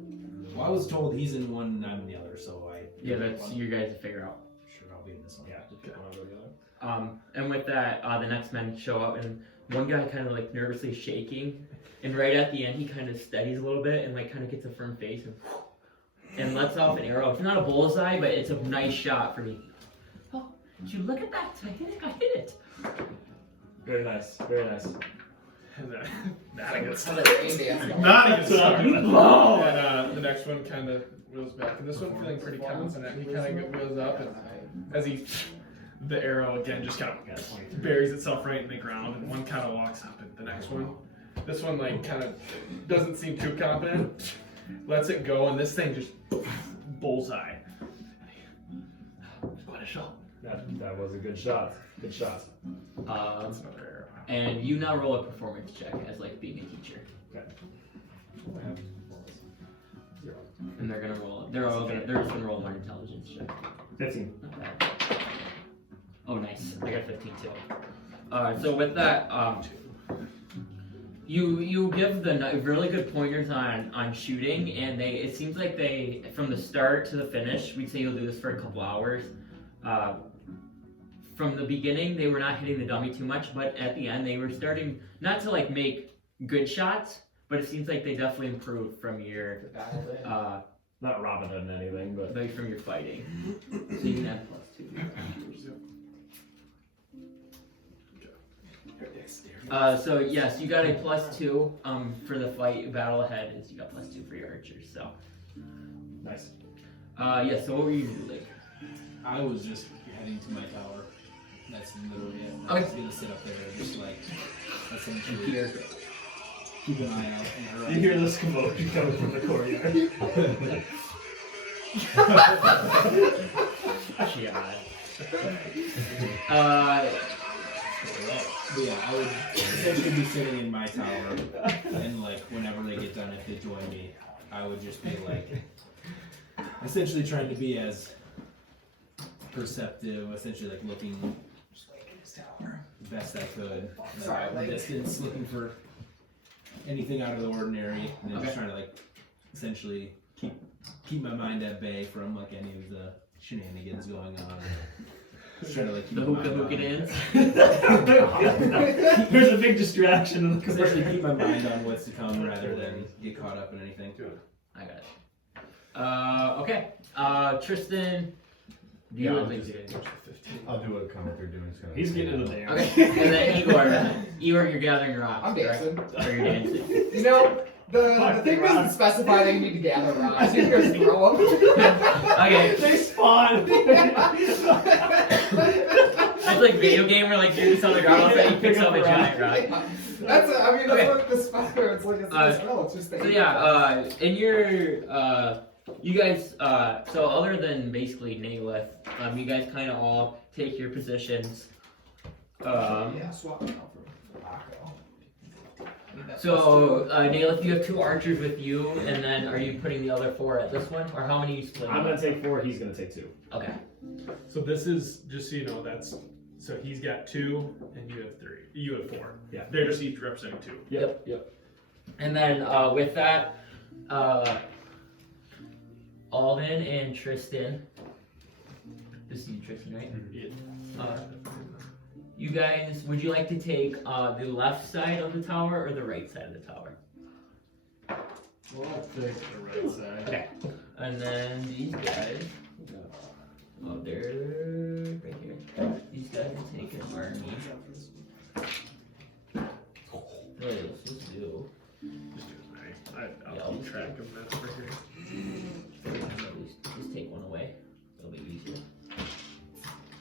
Well, I was told he's in one and I'm in the other, so I. yeah, that's you guys to figure out. Sure, I'll be in this one. Yeah, just wanna go together. And with that, the next men show up, and one guy kind of like nervously shaking, and right at the end he kind of steadies a little bit and like kind of gets a firm face and lets off an arrow. It's not a bullseye, but it's a nice shot for me. Oh, did you look at that? I hit it. Very nice. Very nice. Not a good How start. that rain dance. Not a good start. Oh. And the next one kind of wheels back, and this one feeling pretty confident. He kind of wheels up, and as the arrow again just kind of buries itself right in the ground, and one kind of walks up, and the next one, this one like kind of doesn't seem too confident, lets it go, and this thing just bullseye. What a shot! That was a good shot. Good shot. That's another arrow. And you now roll a performance check as like being a teacher. Okay. And they're just gonna roll an intelligence check. 15. Not bad. Oh, nice. I got 15 too. So with that, you give the really good pointers on shooting, and it seems like they, from the start to the finish, we'd say you'll do this for a couple hours. From the beginning, they were not hitting the dummy too much, but at the end, they were starting not to like make good shots, but it seems like they definitely improved from your Not Robin Hood and anything, but like from your fighting. So you can add +2. So yes, you got a +2 for the fight battle ahead. Is you got +2 for your archers. So nice. yeah. So what were you doing? Like, I was just heading to my tower. That's literally it. I was gonna sit up there and just like essentially keep an eye out. You hear this commotion coming from the courtyard. But yeah, I would essentially be sitting in my tower, and like whenever they get done, if they join me, I would just be like, essentially trying to be as perceptive, essentially like looking the best I could, like out in the distance, looking for anything out of the ordinary, and then just trying to like essentially keep my mind at bay from like any of the shenanigans going on. Just trying to like keep the my mind hookah on- dance. There's a big distraction in the Essentially keep my mind on what's to come rather than get caught up in anything. I got it. Okay. Tristan. Do you want to I'll do what they're doing. He's getting into the dance. Okay. And then Igor, you're gathering rocks. I'm dancing. Right? Or you're dancing. You know, the thing doesn't specify that you need to gather rocks. You can just throw them. Okay. They spawn. It's like video game where like you're just on the ground and he picks up a giant rock. That's Okay. what the spider. It's like it's a spell. It's just the So yeah, in your you guys so other than basically Nayleth, you guys kind of all take your positions. swap it out for Rocco. So Nayleth, you have 2 archers with you, and then are you putting the other 4 at this one, or how many are you splitting? I'm gonna take 4. He's gonna take 2. Okay. So this is just so you know so he's got 2 and you have 3. You have 4. Yeah. They're just each representing 2. Yep. And then with that, Alden and Tristan. This is you, Tristan, right? You guys, would you like to take the left side of the tower or the right side of the tower? Well, I'll take the right side. Okay. And then these guys. Oh, they're right here. These guys will take an army. Let's do. Just do it right. I'll keep track of that over here. Just take one away. It'll be easier.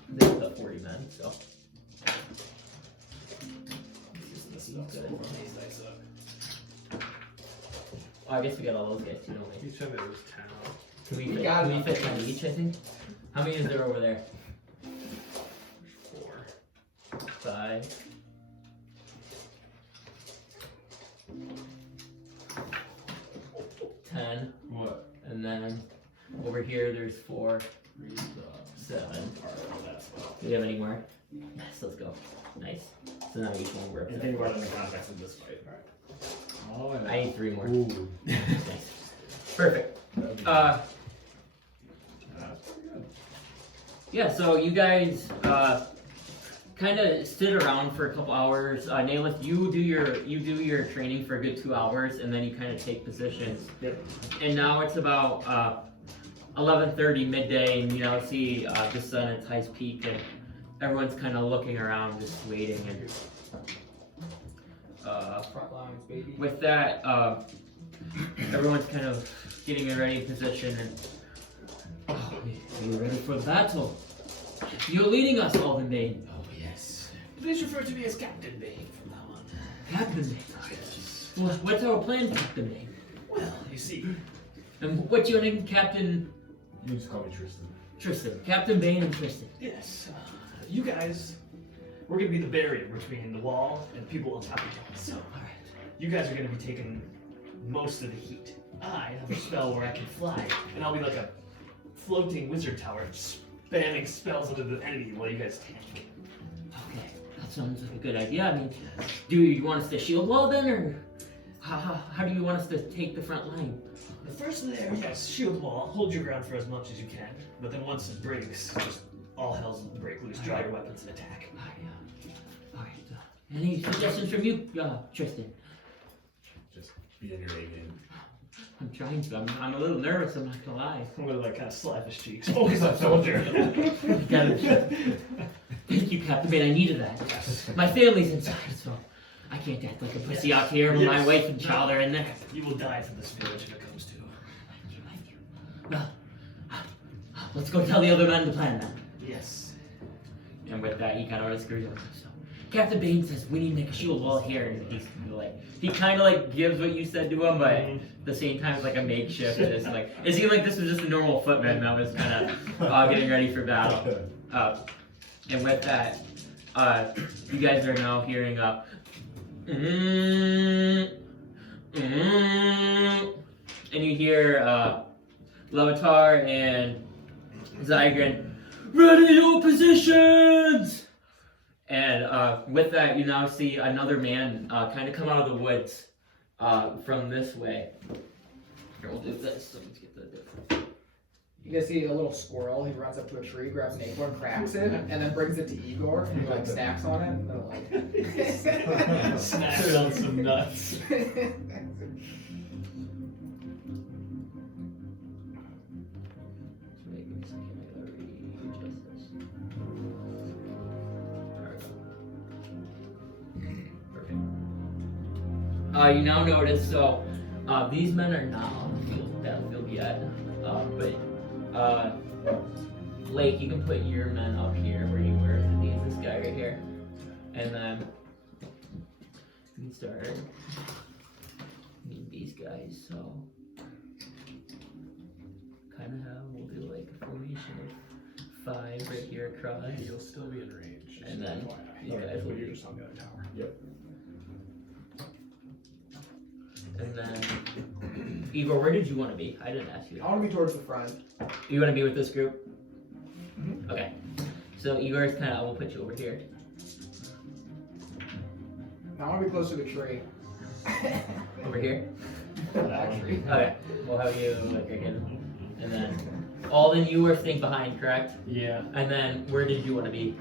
There's about 40 men, so. Oh, I guess we got all those guys too, don't we? Each of those 10. Can we fit 10 each, I think? How many is there over there? 4. 5. 10. What? And then over here there's 4. 7. Do we have any more? Yes, let's go. Nice. So now each one works. Anything more than the context of this fight. I need 3 more. Ooh. Nice. Perfect. Yeah, so you guys kind of sit around for a couple hours. Naelith, you do your training for a good 2 hours, and then you kind of take positions. Yep. And now it's about 11:30 midday, and you now see the sun at its highest peak, and everyone's kind of looking around, just waiting. And Front lines, baby. with that, everyone's kind of getting ready in position, and we're ready for the battle. You're leading us, Alden Bane. Oh, yes. Please refer to me as Captain Bane from now on. Captain Bane. Yes. What's our plan, Captain Bane? Well, you see, And what's your name, Captain You just call me Tristan. Tristan? Captain Bane and Tristan. yes, you guys, we're gonna be the barrier between the wall and people on top of it. So, you guys are gonna be taking most of the heat. I have a spell where I can fly, and I'll be like a floating wizard tower, spamming spells into the enemy while you guys tank. Okay, that sounds like a good idea. I mean, do you want us to shield wall then, or how do you want us to take the front line? The first layer, yes, shield wall, hold your ground for as much as you can, but then once it breaks, just all hell's break loose, draw your weapons and attack. All right. Any suggestions from you, Tristan? Just be on your A game. I'm trying to. I'm a little nervous. I'm not gonna lie. I'm gonna like kind of slap his cheeks. Focus on soldier. Thank you, Captain Bane. I needed that. My family's inside, so I can't act like a pussy out here when my wife and child are in there. You will die for this village if it comes to. Thank you. Well, let's go tell the other men the plan then. Yes. And with that, he kind of screws up. So, Captain Bane says we need to make a shield wall here, and he kind of like gives what you said to him, but at the same time it's like a makeshift. It's like it seemed like this was just a normal footman that was kind of getting ready for battle. And with that, you guys are now hearing up. And you hear Levator and Zygrin, ready your positions! And with that, you now see another man kind of come out of the woods from this way. Here, we'll do this. So let's get the difference. You guys see a little squirrel. He runs up to a tree, grabs an acorn, cracks it, and then brings it to Igor, and he like snacks on it, and then like Snacks on some nuts. You now notice, so these men are not on the battlefield yet, but Blake, you can put your men up here where you were. This guy right here, and then we can start need these guys. So kind of have we'll do like a formation of 5 right here across. Yeah, you'll still be in range. And then you guys will be just on the other tower. Yep. And then, Igor, where did you want to be? I didn't ask you. I want to be towards the front. You want to be with this group? Mhm. Okay. So Igor's kind of, we'll put you over here. I want to be close to the tree. Over here? Actually. Okay. We'll have you like again. And then, Alden, you were staying behind, correct? Yeah. And then, where did you want to be?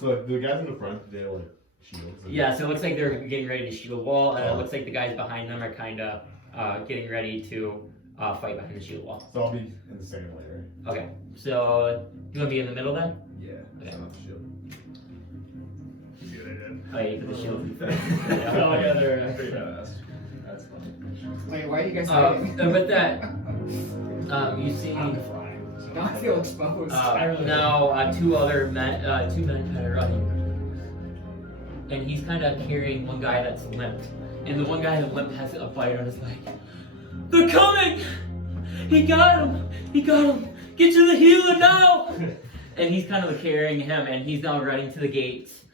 So like, the guys in the front, they like shields. Yeah, so it looks like they're getting ready to shoot a wall, and it looks like the guys behind them are kind of getting ready to fight behind the shield wall. So I'll be in the second layer. Okay, so you want to be in the middle then? Yeah. Okay. I'm not the shield. Good idea. Oh, you put the shield. Yeah, well, yeah, they're pretty badass. That's funny. Wait, why are you guys fighting? And with that, you see I'm flying. Now I feel exposed. now two men kind of running, and he's kind of carrying one guy that's limp, and the one guy that limp has a bite on his leg. They're coming! He got him! He got him! Get to the healer now! And he's kind of carrying him, and he's now running to the gates.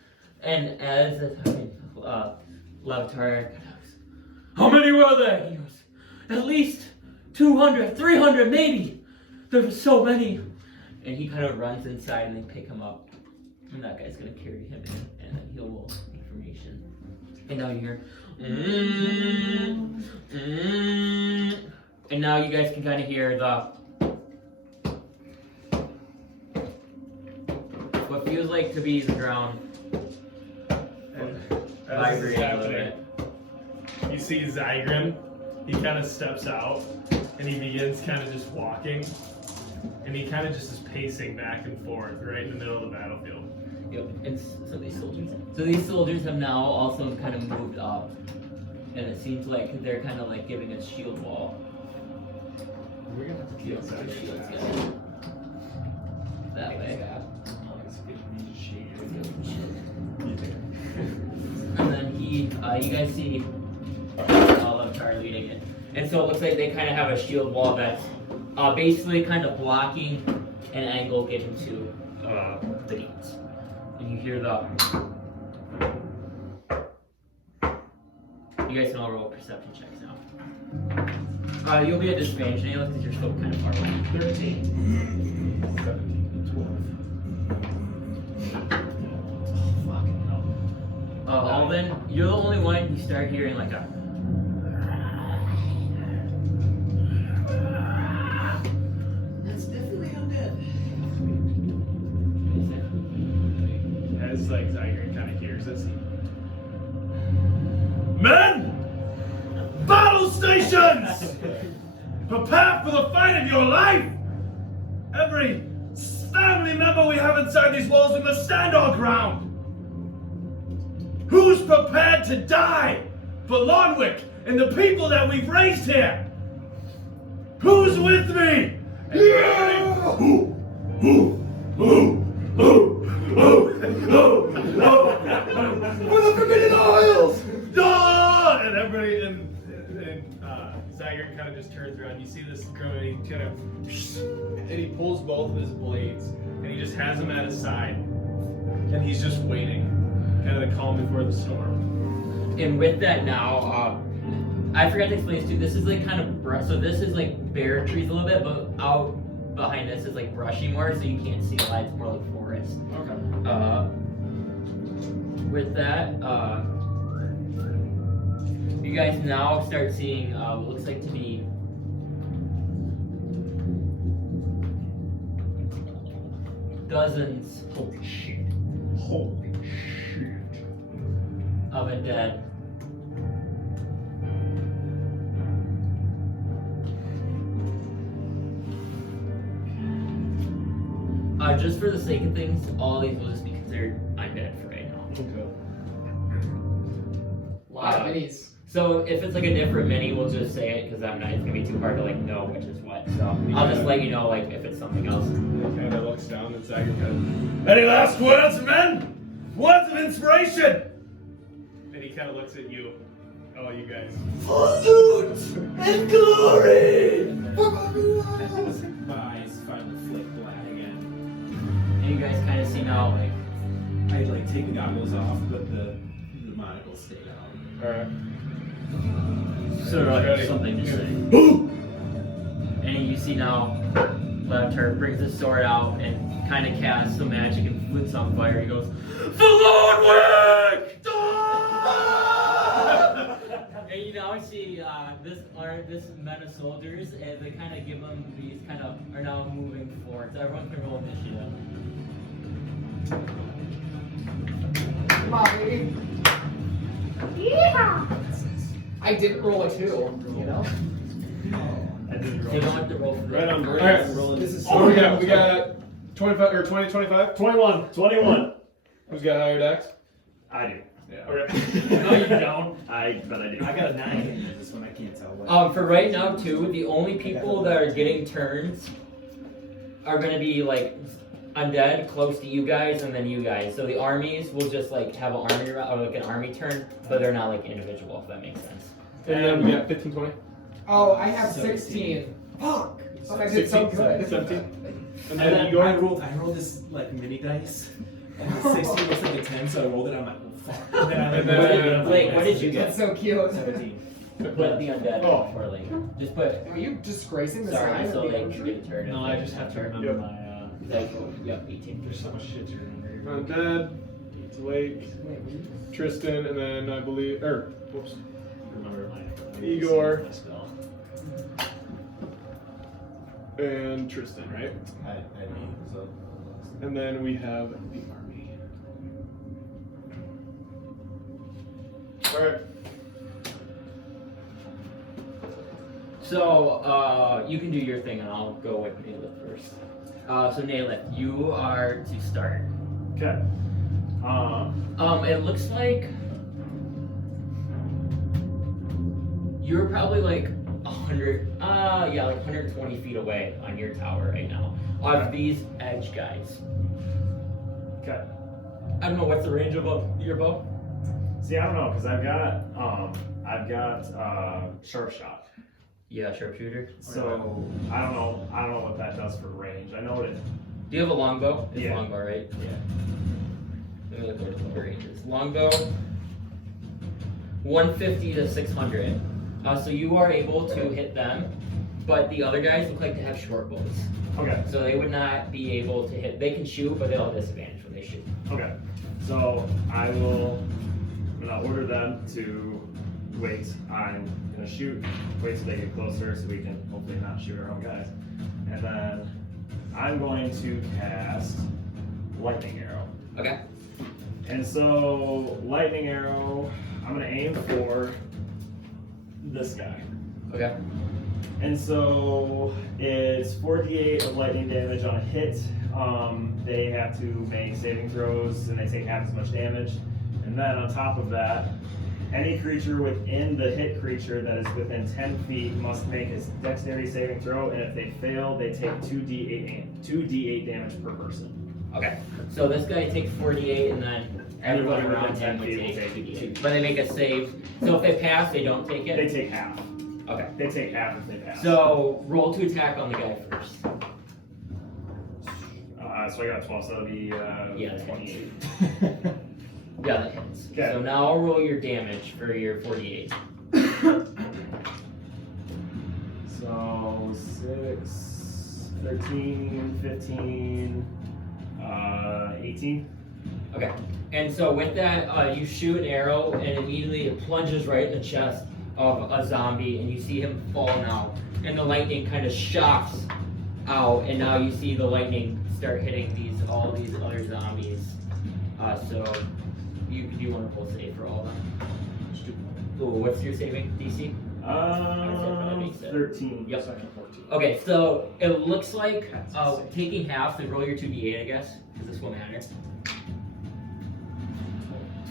And as Levator goes, how many were there? He goes, at least 200, 300 maybe. There were so many. And he kind of runs inside and they pick him up. And that guy's gonna carry him in, and then he'll roll information. And now you hear, and now you guys can kind of hear what feels like to be the ground As this is vibrating a little bit. happening, you see Zygrin. He kind of steps out and he begins kind of just walking, and he kind of just is pacing back and forth right in the middle of the battlefield. Yep. And so these soldiers have now also kind of moved up, and it seems like they're kind of like giving a shield wall. We're gonna have to kill Shields Zygrin. go that way. And then you guys see all of Tar leading it. And so it looks like they kind of have a shield wall that's basically kind of blocking an angle getting to the gates. And you hear the... You guys can all roll perception checks now. You'll be at disadvantage, Nayla, because you're still kind of far away. 13. 17, 12. Alden, you're the only one who start hearing like a... That's definitely undead. As like Zygrin kind of hears this, men, battle stations, prepare for the fight of your life. Every family member we have inside these walls, we must stand our ground. Who's prepared to die for Larnwick and the people that we've raised here? Who's with me? Yeah! For the Forbidden Isles! And everybody and Zygrin kind of just turns around. You see this girl, and he kind of and he pulls both of his blades, and he just has them at his side, and he's just waiting, kind of the calm before the storm. And with that now, I forgot to explain this too. This is like kind of so this is like bare trees a little bit, but out behind this is like brushy more, so you can't see a lot. It's more like forest. Okay. With that, you guys now start seeing what looks like to be dozens. Holy shit! Holy shit! Of undead. Just for the sake of things, all these will just be considered undead for right now. Okay. A lot of minis. So if it's like a different mini, we'll just say it because I'm not. It's gonna be too hard to like know which is what. So I'll just let you know like if it's something else. And I looks down and Zygrin kind of, any last words, men? Words of inspiration? And he kind of looks at you, all you guys. For loot and glory! My eyes finally flick black again. And you guys kind of see now like I like take the goggles off, but the monocle stayed out. Alright. sort of Ready. something to say. And you see now, Levator brings his sword out and kind of casts some magic and flits on fire. He goes, "For Larnwick!" And you now see this men of soldiers, and they kind of give them these kind of are now moving forward. So everyone can roll initiative. Mommy. Yeah. I didn't roll a 2, you know? I didn't So you don't have to roll for Right on. All Alright. right, This is Oh, we got 25 or 20, 25. 21. Who's got higher dex? I do. Yeah. Okay. No, you don't. But I do. I got a 9. This one I can't tell what. For right now, too, the only people that are getting turns are going to be like undead close to you guys, and then you guys. So the armies will just like have an army or like an army turn, but they're not like individual. If that makes sense. And then we got 15, 20. Oh, I have 17. 16. Fuck! But I did so 16, good. 17. And then then Igor? I rolled this like mini dice, and the 16 looks like a 10, so I rolled it. I'm like, oh, fuck. And then I And then- Wait, what did you That's get? so cute. 17. Put the undead Oh. for like. Just put. Are you disgracing the Sorry, sign so of the they can country? get a turn. No, I just have to remember Yep. my. Yep, 18. There's so much shit to remember. Undead, Blake, Tristan, and then I believe, whoops. Remember my. Igor. My spell. And Tristan, right? I mean, so. And then we have the army. Alright. So, you can do your thing and I'll go with Naylith first. So Naylith, you are to start. Okay. It looks like you're probably like 120 feet away on your tower right now. Of these edge guys. Okay. I don't know what's the range of your bow. See, I don't know, because I've got sharp shot. Yeah, sharpshooter. So I don't know what that does for range. I know what it. Do you have a longbow? It's Yeah. longbow, right? Yeah. Let me look what the range is. Longbow, 150 to 600. So you are able to hit them, but the other guys look like they have short bows. Okay. So they would not be able to hit. They can shoot, but they'll have disadvantage when they shoot. Okay. So I'm gonna order them to wait. I'm gonna wait till they get closer so we can hopefully not shoot our own guys. And then I'm going to cast lightning arrow. Okay. And so lightning arrow, I'm gonna aim for this guy. Okay. And so it's 4d8 of lightning damage on a hit. They have to make saving throws and they take half as much damage. And then on top of that, any creature within the hit creature that is within 10 feet must make a dexterity saving throw, and if they fail, they take 2d8 damage per person. Okay. So this guy takes 48, and then everyone Everyone around within him 10 would feet will take take 2d8. But they make a save. So if they pass, they don't take it? They take half. Okay. They take half if they pass. So roll to attack on the guy first. So I got 12, so that'll be Yeah, 28. Yeah, that hits. Okay. So now I'll roll your damage for your 48. So 6, 13, 15, 18. Okay. And so with that, you shoot an arrow, and immediately it plunges right in the chest of a zombie, and you see him fall now. And the lightning kind of shocks out, and now you see the lightning start hitting all these other zombies. So you can do one full save for all of them. Ooh, what's your saving DC? 13. Yep. Section 14. Okay, so it looks like taking half, so roll your 2d8, I guess, because this will matter.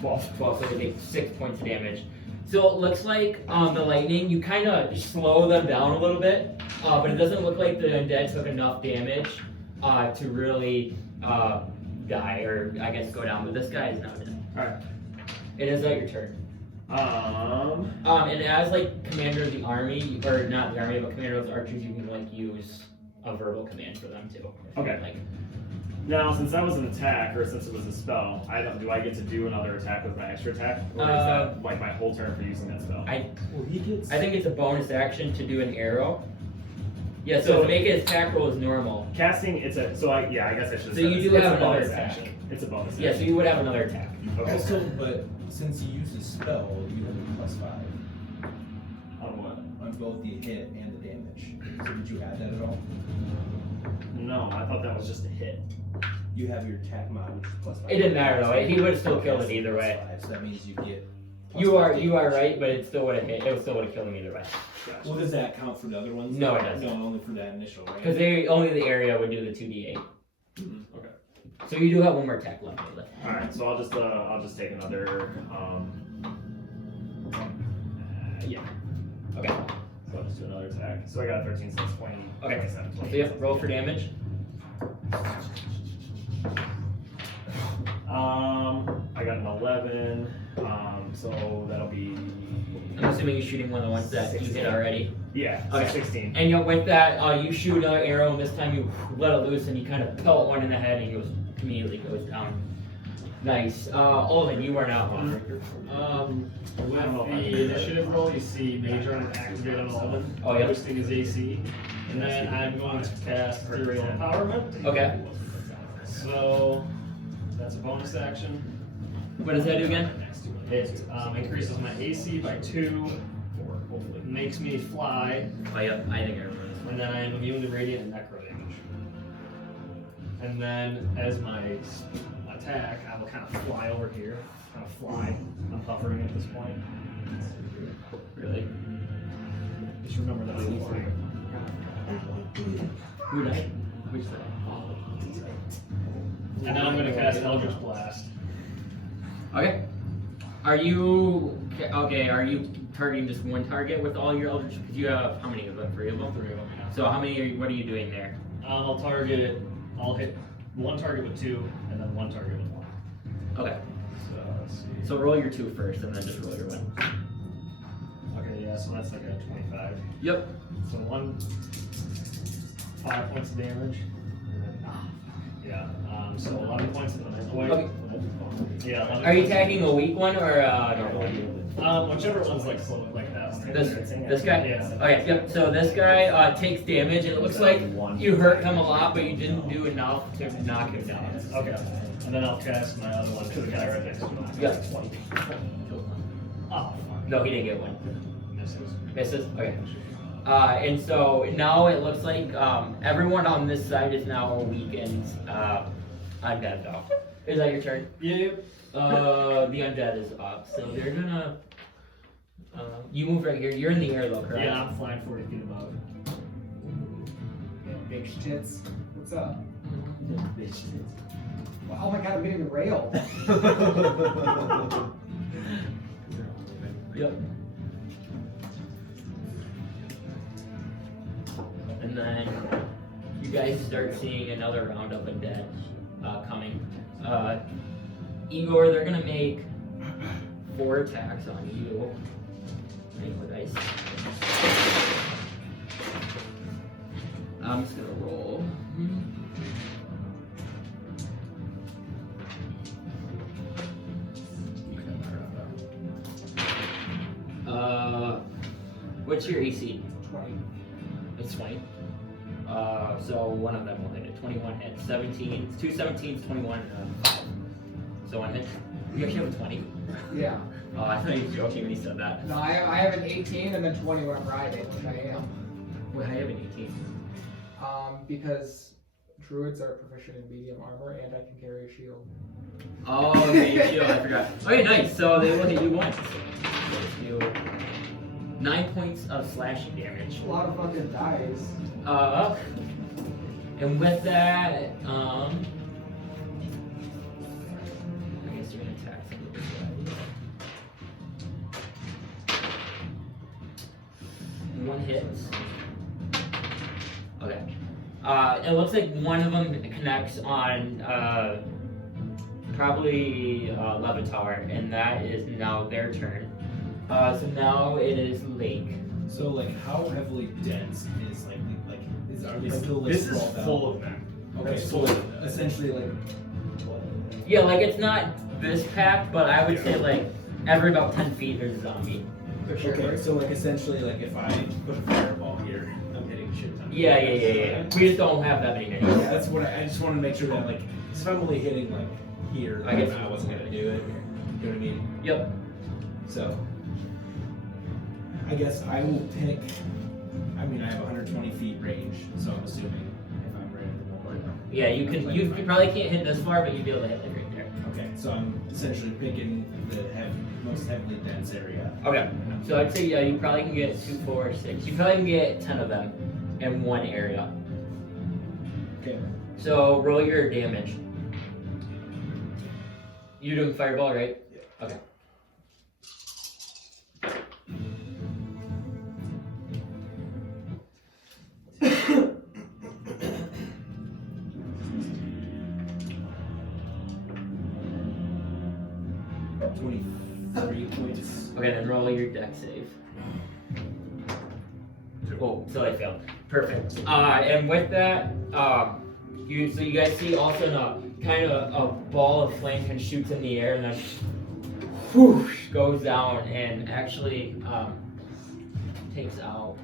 12, so they take 6 points of damage. So it looks like the lightning, you kind of slow them down a little bit, but it doesn't look like the undead took enough damage to really die, or I guess go down, but this guy is now dead. Alright. It is your turn. And as like commander of the army, or not the army, but commander of the archers, you can like use a verbal command for them too. Okay. Like, Now, since that was an attack, or since it was a spell, do I get to do another attack with my extra attack? Or is that like my whole turn for using that spell? I Well, think it's a bonus action to do an arrow. Yeah, so to make it attack roll is normal. Casting, I guess I should have So said you this. do It's have a another bonus attack. action. It's a bonus Yeah, so action. you would have another attack. Okay. Also, but since you use a spell, you have a +5 On what? on both the hit and the damage. So did you add that at all? No, I thought that was just a hit. You have your attack mod, which is +5. It didn't matter though. He would have still killed it either way. So that means you get. You are right, but it still would have hit. It still would have killed him either way. Gotcha. Well, does that count for the other ones? No, it doesn't. No, only for that initial, right? Because only the area would do the 2d8. Okay. So you do have one more attack left with it. All right. So I'll just take another. Yeah. Okay. So I'll just do another attack. So I got 13, so it's 20. Okay. 27, So 20. yeah, roll for damage. I got an 11. So that'll be. I'm assuming you're shooting one of the ones that you hit already. Yeah. So Okay. 16. And with that, you shoot another arrow, and this time you let it loose, and you kind of pelt one in the head, and he immediately goes down. Nice. Alden, you are now on. With the initiative roll, you see Major and activate on Alden, Oh, yeah. boosting his AC. And then I'm going to cast Ethereal Empowerment. Okay. So that's a bonus action. What does that do again? It increases my AC by 2, makes me fly, Oh, yep. I think I remember this one. and then I am immune to radiant and necro damage. And then as my attack, I will kind of fly over here kind of fly. I'm hovering at this point. Really? Just remember that I'm flying. Who died? Which side? And now I'm going to cast Eldritch Blast. Okay. Are you okay? Are you targeting just one target with all your eldritch? Because you have how many of them? 3 of them. 3 of them, yeah. So how many? What are you doing there? I'll hit one target with 2, and then one target with 1. Okay. So let's see. So roll your 2 first, and then just roll your 1. Okay, yeah, so that's like a 25. Yep. So 5 points of damage. Yeah, so 11 points of damage. Okay. Yeah, 11 Are you points. attacking a weak one or normal? Whichever one's like that one. This guy? Yeah. Okay, yep. So this guy takes damage, and it looks like you hurt him a lot, but you didn't do enough to knock him down. Okay. And then I'll cast my other one to the guy right next to him. Yep. Oh, fuck. No, he didn't get one. Misses. Misses? Okay. And so now it looks like everyone on this side is now weakened. Undead though. Is that your turn? Yep. The undead is up, so they're gonna. You move right here. You're in the air though, correct? Yeah, I'm flying 40 feet above. Yeah, big shits. What's up? Well, oh my god, I'm hitting the rail. Yep. And then you guys start seeing another round of undead coming. Igor, they're gonna make 4 attacks on you. Make the dice. I'm just gonna roll. What's your AC? 20. It's 20. So one of them will hit it. 21 hits. 17. 2 17s, 21, 5. So one hit. You actually have a 20? Yeah. Oh, I thought you were joking when you said that. No, I have an 18 and then 20 when I'm riding, which I am. Wait, I have an 18. Because druids are proficient in medium armor and I can carry a shield. Oh, okay, you shield, I forgot. Okay, nice. So they will hit you once. So 9 points of slashing damage. A lot of fucking dice. And with that, I guess you're gonna attack some of this guy. 1 hit. Okay. It looks like one of them connects on probably Levator, and that is now their turn. So now it is Lake. So like, how heavily dense is are they still like This is sprawled out? full of them. Okay, That's so full like, of them. essentially like. Yeah, like it's not this packed, but I would say like every about 10 feet there's a zombie. For sure. Okay, so like essentially like if I put a fireball here, I'm hitting a shit ton. Yeah. We just don't have that many Yeah, minis. that's what I just want to make sure that like, 'cause if I'm only hitting like here, I guess I wasn't gonna do it. You know what I mean? Yep. So, I guess I will pick. I mean, I have 120 feet range, so I'm assuming if I'm right at the board. Yeah, you can. You probably can't hit this far, but you'd be able to hit like right there. Okay, so I'm essentially picking the most heavily dense area. Okay. So I'd say yeah, you probably can get 2, 4, 6. You probably can get 10 of them in one area. Okay. So roll your damage. You're doing fireball, right? Yeah. Okay. Points. Okay, then roll your deck save. Oh, so I failed. Perfect. And with that, you guys see also a kind of a ball of flame kind of shoots in the air and then whoosh, goes down and actually takes out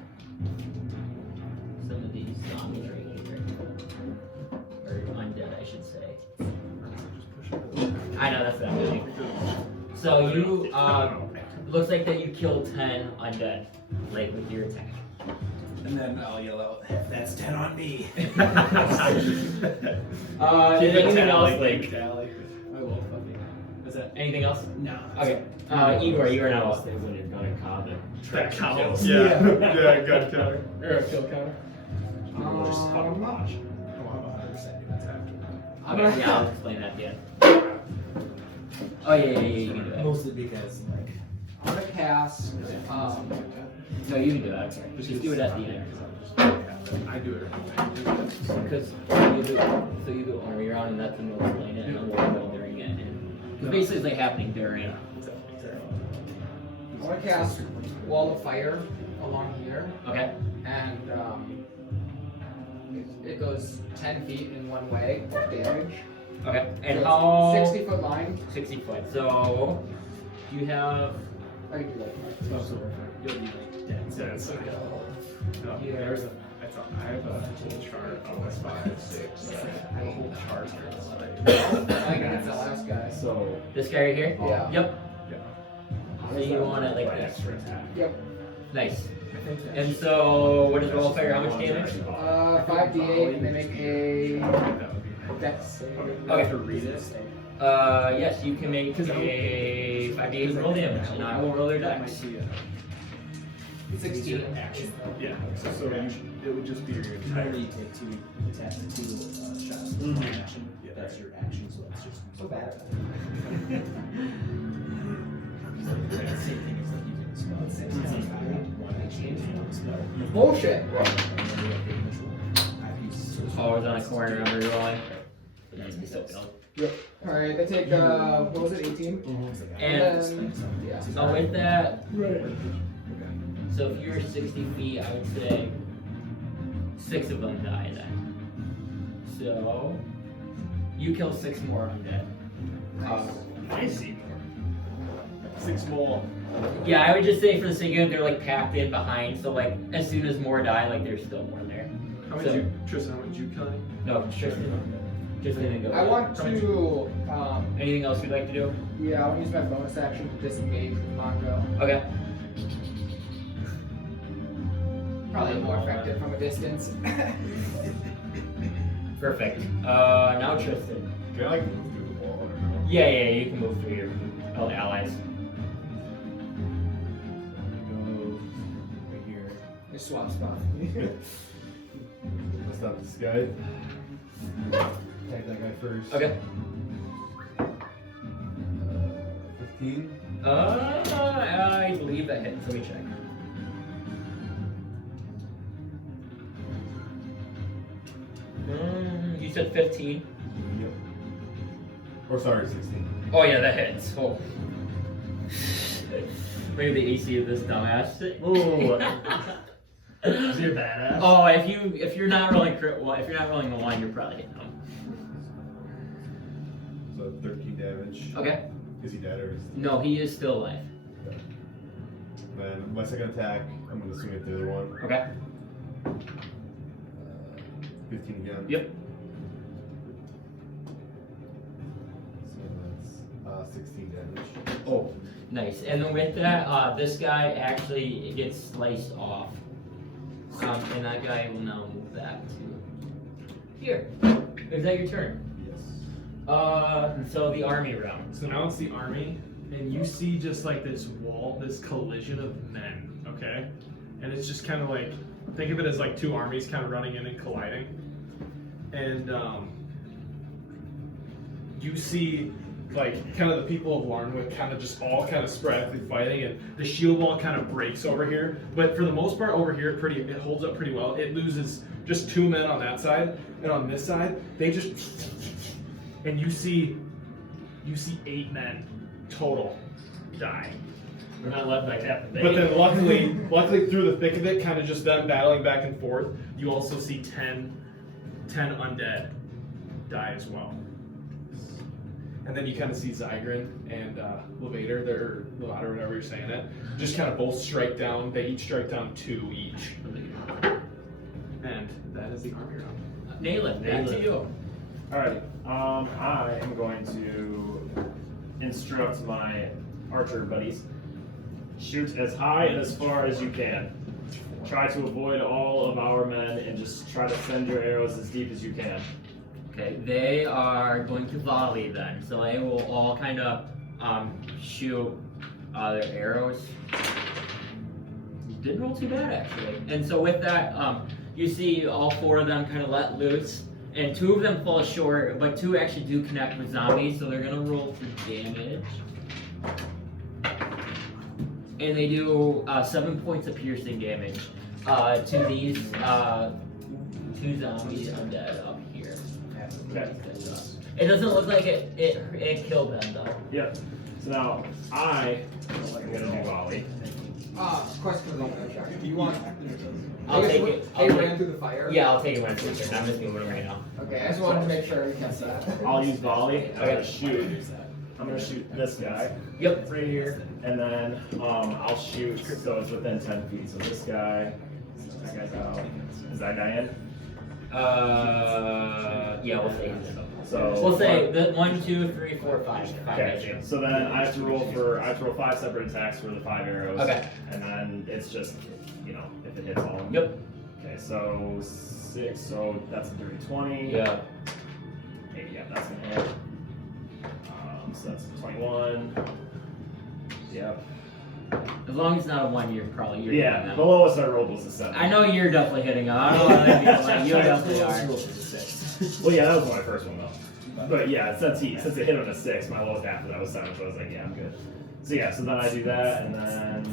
some of these zombies right here. Or undead, I should say. I know that's that movie. So you, looks like that you killed 10 undead, like with your attack. And then I'll yell out, "That's 10 on me." Anything else, like? I will fucking. What's it. Anything else? No. Okay. Igor, you are now Those up. things when you're gunning cob and That try to kill counts. someone. Yeah, gun counter. Or a kill counter. People just have to watch. I'll have 100% that's after that. Okay, yeah, I'll explain that at the end. Oh yeah, you can do it. Mostly because, like, I'm gonna cast. No, you can do it. Okay. Just do it at the end. I do it. Because you do so you do army round, and that's when you'll explain it, and then we'll go during it. Because basically, it's like happening during. I'm gonna cast wall of fire along here, Okay. and it goes 10 feet in one way of damage. Okay. And So it's how? 60-foot line. 60 foot. So you have. I can do that. You'll be like dead. Yeah, it's okay. Yeah. There's a, I have a whole chart on this 5, 6, 7. I have a whole chart here. I think it's the last guy. So, This guy right here. Yeah. Yep. yeah. So you want it like By this. extra attack. Yep. Nice. And so, what is roll fire? How much damage? 5d8, and they make a That would be dex save. Okay. To read it. Yes, you can make a 5d8 roll damage, and I will roll their dex. 16. Yeah. So it would just be your entire. Normally you take two shots with one action. Yeah. That's your action, so that's just So bad. the same thing as like using a spell. It's one action, one spell. Bullshit. I've used Oh, it's on a corner, remember rolling? Nice, so good. Alright, they take, what was it, 18? And then, yeah. so with that, so if you're 60 feet, I would say 6 of them die then. So you kill 6 more undead. I see. 6 more. Yeah, I would just say for the sake of it, they're like packed in behind, so like as soon as more die, like there's still more there. How So- much you, Tristan, how much you killing? No, Tristan. Tristan didn't go. I want How many- to, Anything else you'd like to do? yeah, I want to use my bonus action to disengage with Mongo. Okay. Probably more effective from a distance. Perfect. Now Tristan. Can I like move through the wall? I don't know. Yeah, you can move through your allies. go right here. Just swap spot. That's not this guy. Attack that guy first. Okay. 15. I believe that hits. Let me check. You said 15. Yep. Or sorry, 16. Oh yeah, that hits. Oh. Look at the AC of this dumbass. Ooh. Is you're badass? Oh, if you're not rolling crit, well, if you're not rolling a 1, you're probably hitting him. So 13 damage. Okay. Is he dead or is No, he is still alive. Then my second attack, I'm gonna swing at the other one. Okay. 15 again. Yep. So that's 16 damage. Oh, nice. And then with that, this guy actually gets sliced off. And that guy will now move that to here. Is that your turn? Yes. So the army round. So now it's the army, and you see just like this wall, this collision of men, okay? And it's just kind of like, think of it as like 2 armies kind of running in and colliding. And you see like kind of the people of Larnwick kind of just all kind of sporadically fighting, and the shield wall kind of breaks over here. But for the most part over here, it holds up pretty well. It loses just 2 men on that side, and on this side, they just, and you see 8 men total die. We're not led by Captain Bane. But then luckily through the thick of it, kind of just them battling back and forth, you also see 10 undead die as well. And then you kind of see Zygrin and Levator, or Levator, whatever you're saying it, just kind of both strike down. They each strike down 2 each. And that is the army round. Nayland, back to you. Alright, I am going to instruct my archer buddies. Shoot as high and as far as you can. Try to avoid all of our men and just try to send your arrows as deep as you can. Okay, they are going to volley then. So they will all kind of shoot their arrows. Didn't roll too bad actually. And so with that, you see all 4 of them kind of let loose, and 2 of them fall short, but 2 actually do connect with zombies, so they're gonna roll for damage. And they do 7 points of piercing damage to these 2 zombies undead up here. Okay. It doesn't look like it killed them though. Yep. So now I'm gonna do volley. Question for the do you want? I'll take it. They ran through the fire. Yeah, I'll take it when it's your turn. I'm just moving right now. Okay, I just wanted to make sure we can see that. I'll use volley. I'm Okay. gonna shoot. I'm gonna shoot this guy. Yep. Right here, and then I'll shoot. So it's within 10 feet. So this guy, that guy's out. Is that guy in? Yeah, we'll say. So We'll say the 1, 2, 3, 4, 5. Okay. So then I have to roll 5 separate attacks for the 5 arrows. Okay. And then it's just, if it hits all of them. Yep. Okay. So 6. So that's a dirty 20. Yeah. Hey, yeah, that's gonna hit. So that's 21. Yep. As long as it's not a 1, you're hitting Yeah, them. the lowest I rolled was a 7. I know you're definitely hitting them. I don't know other people like you definitely are. Well, yeah, that was my first one though. But yeah, since it hit on a 6, my lowest after that was 7, so I was like, yeah, I'm good. So yeah, so then I do that, and then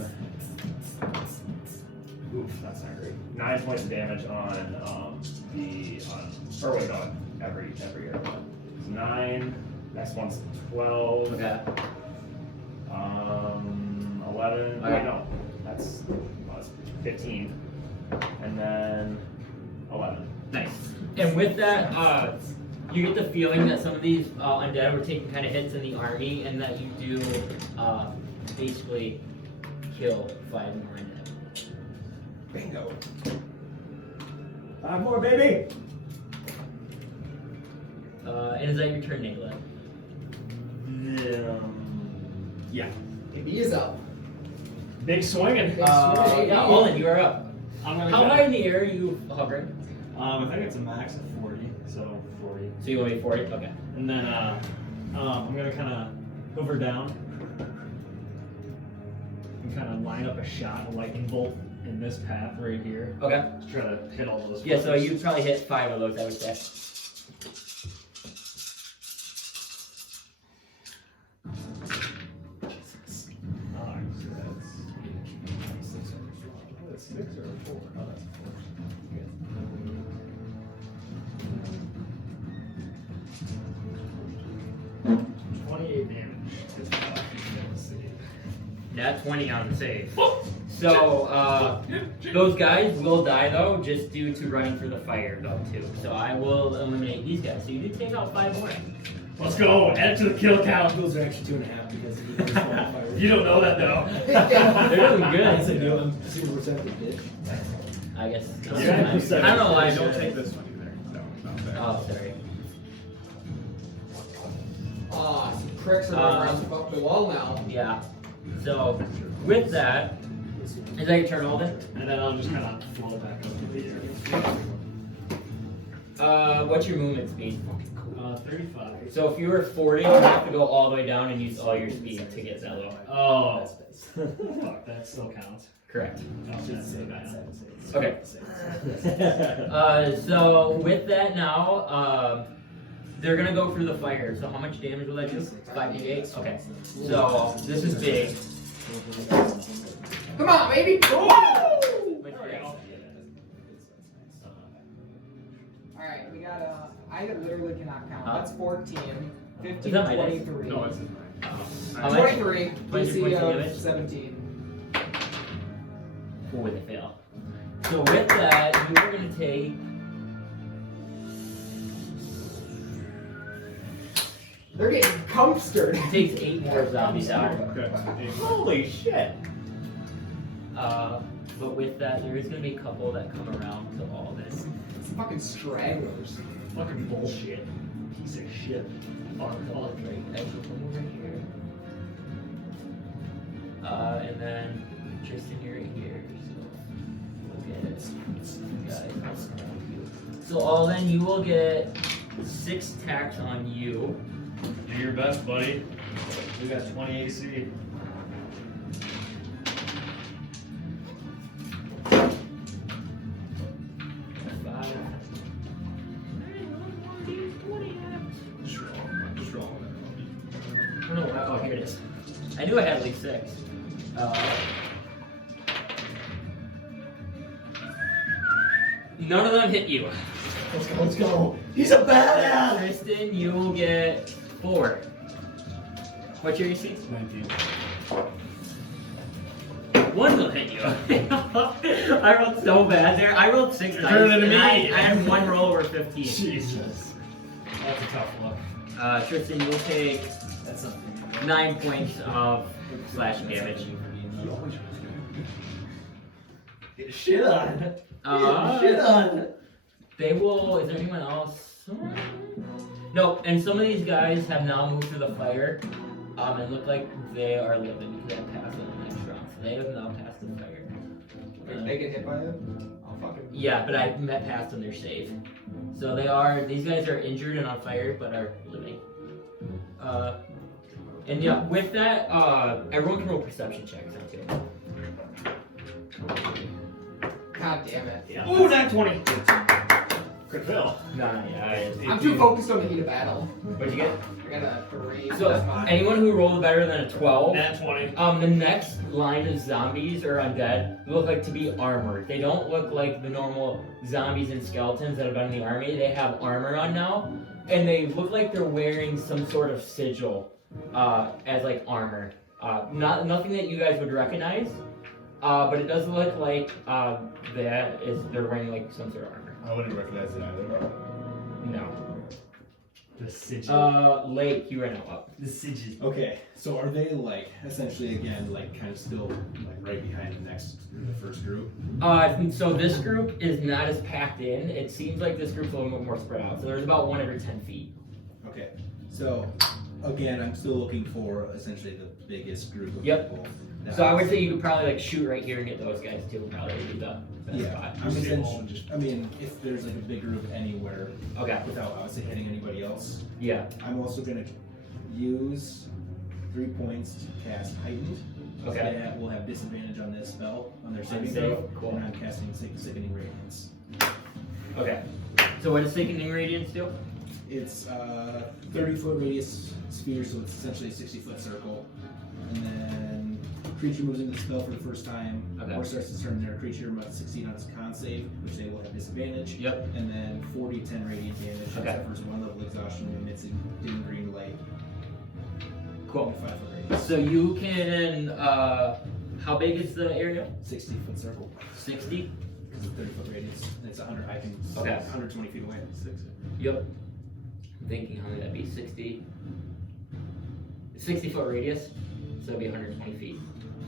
oof, that's not great. 9 points of damage on every arrow. So 9. Next one's 12. Okay. 11. Okay. Wait, no, that's 15, and then 11. Nice. And with that, you get the feeling that some of these undead were taking kind of hits in the army, and that you do basically kill 5 more undead. Bingo. 5 more, baby. And is that your turn, Nayla? Yeah. He is up. Big swinging. Yeah, Alden, you are up. I'm gonna How go. high in the air are you hovering? I think it's a max of 40, so 40. So you want me 40? Okay. And then I'm gonna kind of hover down and kind of line up a shot, a lightning bolt in this path right here Okay. to try to hit all those. Yeah, so fuckers. you probably hit 5 of those, I would say. Alright, so that's 6 or 4. Oh, that's 4. 28 damage. Nat 20 on the save. So, those guys will die though, just due to running through the fire though too. So I will eliminate these guys. So you did take out 5 more. Let's go. Add to the kill count. Those are actually 2.5 because You don't know that though. They're doing I good. said no, I'm super perceptive, bitch. I guess. Yeah. I don't know why I Don't don't take this one either. No, it's not there. Oh, sorry. Some pricks are going around the wall now. Yeah. So, with that, is that your turn, Alden? And then I'll just kind of float back up to the air. What's your movement speed? 35. So if you were 40, you have to go all the way down and use all your speed to get that low. Oh, fuck, that still counts. Correct. Oh, that's so bad. Okay. So with that now, they're gonna go through the fire. So how much damage will that do? 5d8? Okay. So this is big. Come on, baby! Alright, we got I literally cannot count. That's 14, 15, Is that my dice? 23. No, it's How much? 23, 23 DC points of of damage? 17. Oh, they fail. So with that, you are gonna take. They're getting comstered. It takes 8 more zombies out. okay. Holy shit. But with that, there is gonna be a couple that come around to all this. It's fucking stragglers. Fucking bullshit. Piece of shit. Fuck, I'll actually come over here. And then Tristan, you're right here. So we'll get guys around you. So Alden, you will get 6 attacks on you. Do your best, buddy. We got 20 AC. Oh, here it is. I knew I had at least 6. None of them hit you. Let's go. He's a badass. Tristan, you will get 4. What's your AC? 19. 1 will hit you. I rolled so bad there. I rolled 6 dice. Turn it to and me. I had 1 roll over 15. Jesus. That's a tough look. Tristan, you will take That's something. 9 points of slashing damage. Get shit on. Uh, Get shit on. They will. Is there anyone else? No. And some of these guys have now moved through the fire, and look like they are living because I passed on the next round. So they have now passed the fire. If they get hit by it, I'll fucking. Yeah, but I met past on their save. So they are. These guys are injured and on fire, but are living. And yeah, with that, everyone can roll perception checks. God damn it. Yeah. Ooh, not 20. Crit fail. Nah, yeah. I'm too focused on the heat of battle. What'd you get? I got a 3. So that's fine. anyone who rolled better than a 12. Nat 20. The next line of zombies or undead look like to be armored. They don't look like the normal zombies and skeletons that have been in the army. They have armor on now, and they look like they're wearing some sort of sigil as like armor. Nothing that you guys would recognize, but it does look like they're wearing like some sort of armor. I wouldn't recognize it either. No. The sigil. Lake, you are now up. The sigil. Okay, so are they like essentially again like kind of still like right behind the first group? So this group is not as packed in. It seems like this group's a little bit more spread out. So there's about 1 every 10 feet. Okay, so again, I'm still looking for essentially the biggest group of Yep. people. So I would say you could probably like shoot right here and get those guys too. Probably be the best spot. I mean, if there's like a big group anywhere, Okay. without obviously hitting anybody else, Yeah. I'm also gonna use 3 points to cast heightened. Okay. That will have disadvantage on this spell on their saving save, throw. cool. And I'm casting sickening radiance. Okay. So what does Sickening Radiance do? It's 30-foot radius sphere, so it's essentially a 60-foot circle. And then creature moves into the spell for the first time, Okay. or starts to turn their creature must succeed on its con save, which they will have disadvantage. Yep. And then 40-10 radiant damage. Okay. Suffers 1 level exhaustion and emits a dim green light. Cool. 5-foot radius. So you can. How big is the area? 60-foot circle. 60. Because it's 30-foot radius. And it's 100. I can. Okay. 120 feet away. 60. Yep. I'm thinking how many that'd be 60-foot radius. So it'd be 120 feet.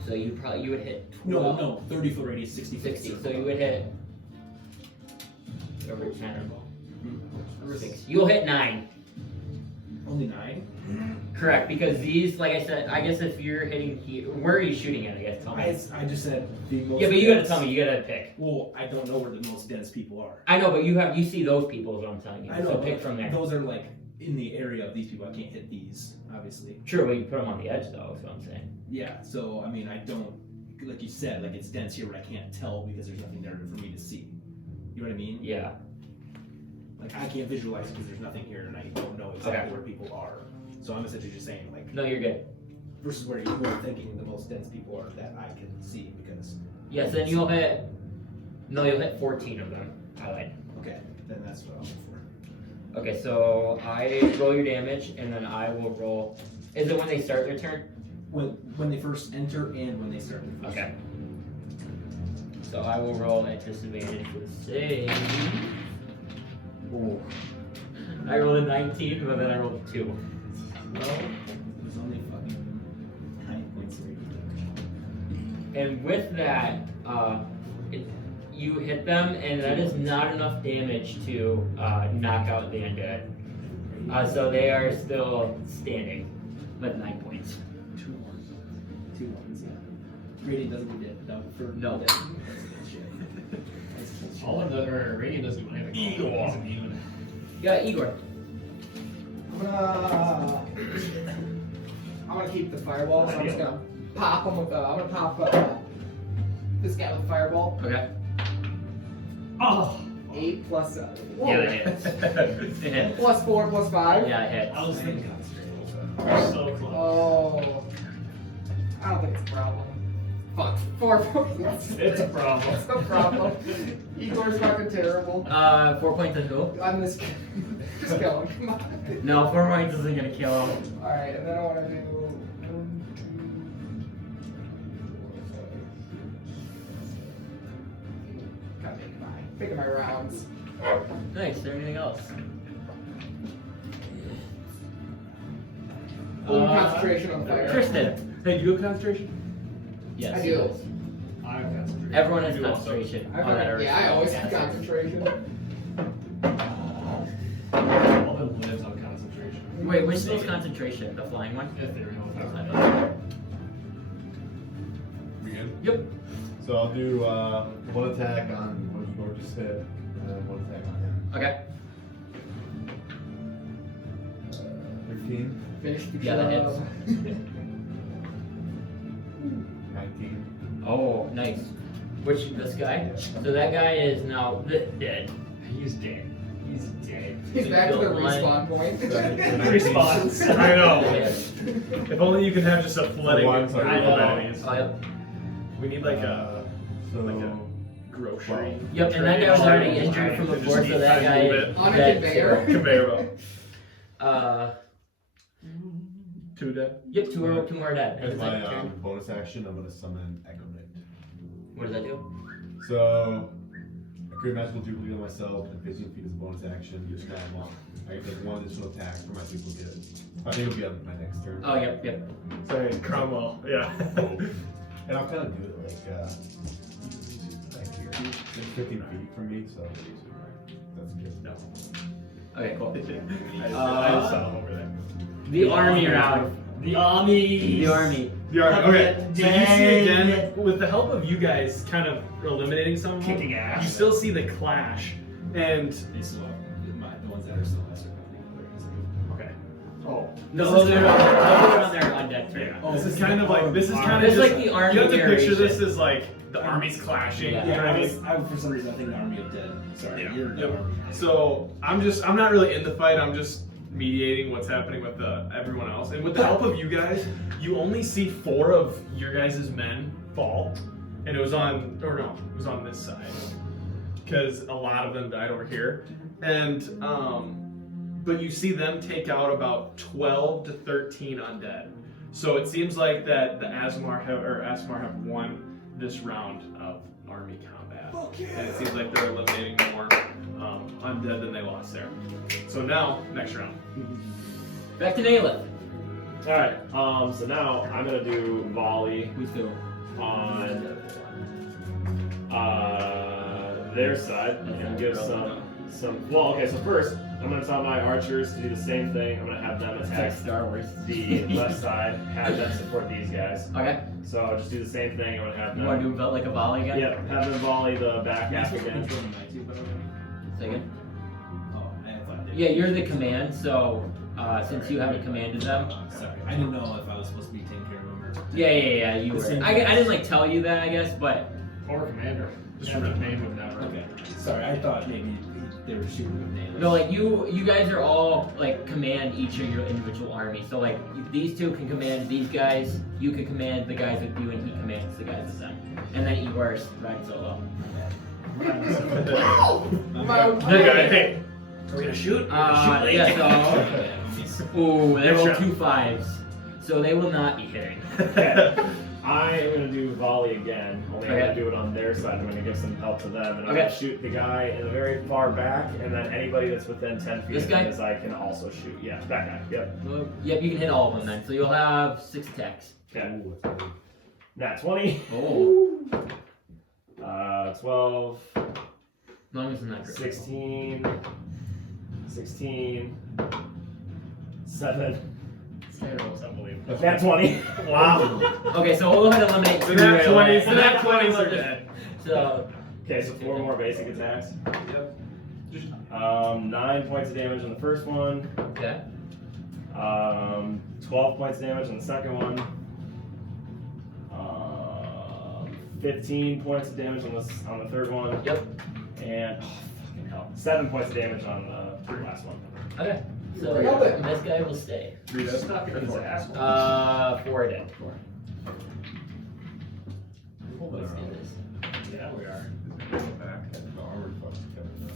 So you would hit 12. No. 30-foot radius, 60-foot 60. circle. So you would hit over 10 or 6. You'll hit 9. Only 9? Correct, because these, like I said, I guess if you're hitting here, where are you shooting at? I guess tell me. I just said the most. Yeah, but you gotta dense- tell me. You gotta pick. Well, I don't know where the most dense people are. I know, but you see those people is what I'm telling you. I know. So but pick from there. Those are like in the area of these people. I can't hit these, obviously. Sure, but you put them on the edge though. Is what I'm saying. Yeah. So I mean, I don't. Like you said, like it's dense here, but I can't tell because there's nothing there for me to see. You know what I mean? Yeah. Like I can't visualize because there's nothing here, and I don't know exactly Okay. where people are. So I'm essentially just saying, like, No, you're good. versus where you were thinking the most dense people are that I can see because. Yes, then you'll hit. No, you'll hit 14 of them. I lied. Okay, then that's what I'll go for. Okay, so I roll your damage, and then I will roll. Is it when they start their turn? When they first enter and when they start their first. Okay. So I will roll at disadvantage for the save. Ooh. I rolled a 19, but then I rolled a 2. Well, it was only fucking 9 points of radiant damage. And with that, you hit them, and that is not enough damage to knock out the undead. So they are still standing with 9 points. 2 ones, yeah. Radiant doesn't do that. For No. dead. All of the radiant doesn't do anything. He's immune. Yeah, Igor. I'm I'm gonna keep the fireball, so I'm just gonna pop him with. I'm gonna pop this guy with a fireball. Okay. Oh! 8 plus. Whoa. Yeah, it hits. It hits. Plus 4 plus 5. Yeah, it hits. I was thinking concentrated. So close. Oh. I don't think it's a problem. Fuck. 4 points. It's a problem. It's a problem. Igor's fucking terrible. 4 points on who? I'm this. Just kill him. Come on. No, 4 points isn't gonna kill him. Alright, and then I want to do 1, 2, 3, 4, 5. Gotta think of my rounds. Nice. Is there anything else? Full concentration on fire. Tristan. Hey, do you have concentration? Yes. I do. I have concentrated. Everyone has You also. concentration. I on that fucking- yeah, I always have acid. concentration. All that lives on concentration. Wait, which one's concentration? The flying one? Ethereal. I don't know. We good? Yep. So I'll do 1 attack on what Igor just hit, and then 1 attack on him. Okay. 13, Finish the Yeah, that job. hits. 19. Oh, nice. Which this guy? So that guy is now dead. He's dead. He's dead. He's back to the Killed one. respawn point. Response. I know. Yes. If only you could have just a flooding Oh, I'm of sorry. I know. enemies. Oh, yep. We need like a So grocery. Yep, and that guy was already injured from Just before, need so that time guy to is move On a dead. conveyor. Conveyor belt. 2 dead. Yep, two more dead. as It's my like turn. bonus action, I'm gonna summon Echo Knight. What does that do? So I create magical duplicate of myself and 15 feet as a bonus action. Each time I can take 1 additional attack for my duplicate. I think it'll be on my next turn. Oh, yep, yep. Sorry, Cromwell. Yeah. And I'll kind of do it like here. It's 15 feet from me, so that's good. No. Okay, cool. I just saw him over there. The army round. The army. The army. The army. Okay. So you see Dead. again, with the help of you guys kind of eliminating some of them, Kicking ass. you still see the clash. And They still have the ones that are still lesser company. okay. Oh. No, This those is are kind of- on their undead turn. Yeah. This is kind of like It's just, like the army you have to picture this narration. as like the armies clashing. Yeah. You know what I mean? For some reason I think the Army of Dead. Sorry, Yeah. you're Yep. Army. So I'm not really in the fight. I'm just mediating what's happening with everyone else. And with the help of you guys, you only see 4 of your guys' men fall, and it was on this side because a lot of them died over here. And but you see them take out about 12 to 13 undead. So it seems like that the Aasimar have won this round of army combat. And it seems like they're eliminating more undead than they lost there. So now, next round. Back to Nayla. Alright, so now I'm gonna do volley Who's who? on their side and give some well, okay, so first I'm gonna tell my archers to do the same thing. I'm gonna have them It's like attack Star Wars. the left side, have them support these guys. Okay. So I'll just do the same thing. I'm gonna have You them want to do like a volley again? Yep, have them volley the back half again. Second. Oh, I thought they Yeah, you're the command, so since you haven't commanded them. Sorry, I didn't know if I was supposed to be taking care of them or. Yeah, you were. I didn't like tell you that, I guess, but Or commander. Just Have the remember. name of that. Okay. Sorry, I thought maybe they were shooting with nails. no, like you guys are all like command each of your individual army. So like these two can command these guys, you can command the guys with you, and he commands the guys with them. And then Igor's riding solo. Wow! Hey, Are we gonna shoot? Yeah, so ooh, they Next rolled round. 2 5s, so they will not be hitting. Okay. I am gonna do volley again, only I'm Okay. gonna do it on their side. I'm gonna give some help to them, and I'm Okay. gonna shoot the guy in the very far back, and then anybody that's within 10 feet This of guy? his I can also shoot. Yeah, that guy. Yep. Well, yep, you can hit all of them then. So you'll have 6 attacks. Okay. Nat 20. Oh, 12. as long as it's not critical. 16. 7. It's unbelievable. Nat 20. Wow. Okay, so we'll go ahead and eliminate 2 The nat right 20s, away. the nat 20s are dead. So Okay, so 4 more basic attacks. Yep. 9 points of damage on the first one. okay. 12 points damage on the second one. 15 points of damage on the third one. Yep. And fucking hell, 7 points of damage on the last one. Okay. So Nailed it. this guy will stay. 3 dead. Stop your his ass. 4 dead. Let's do this. Yeah, we are. Back. The armored fucks Kevin.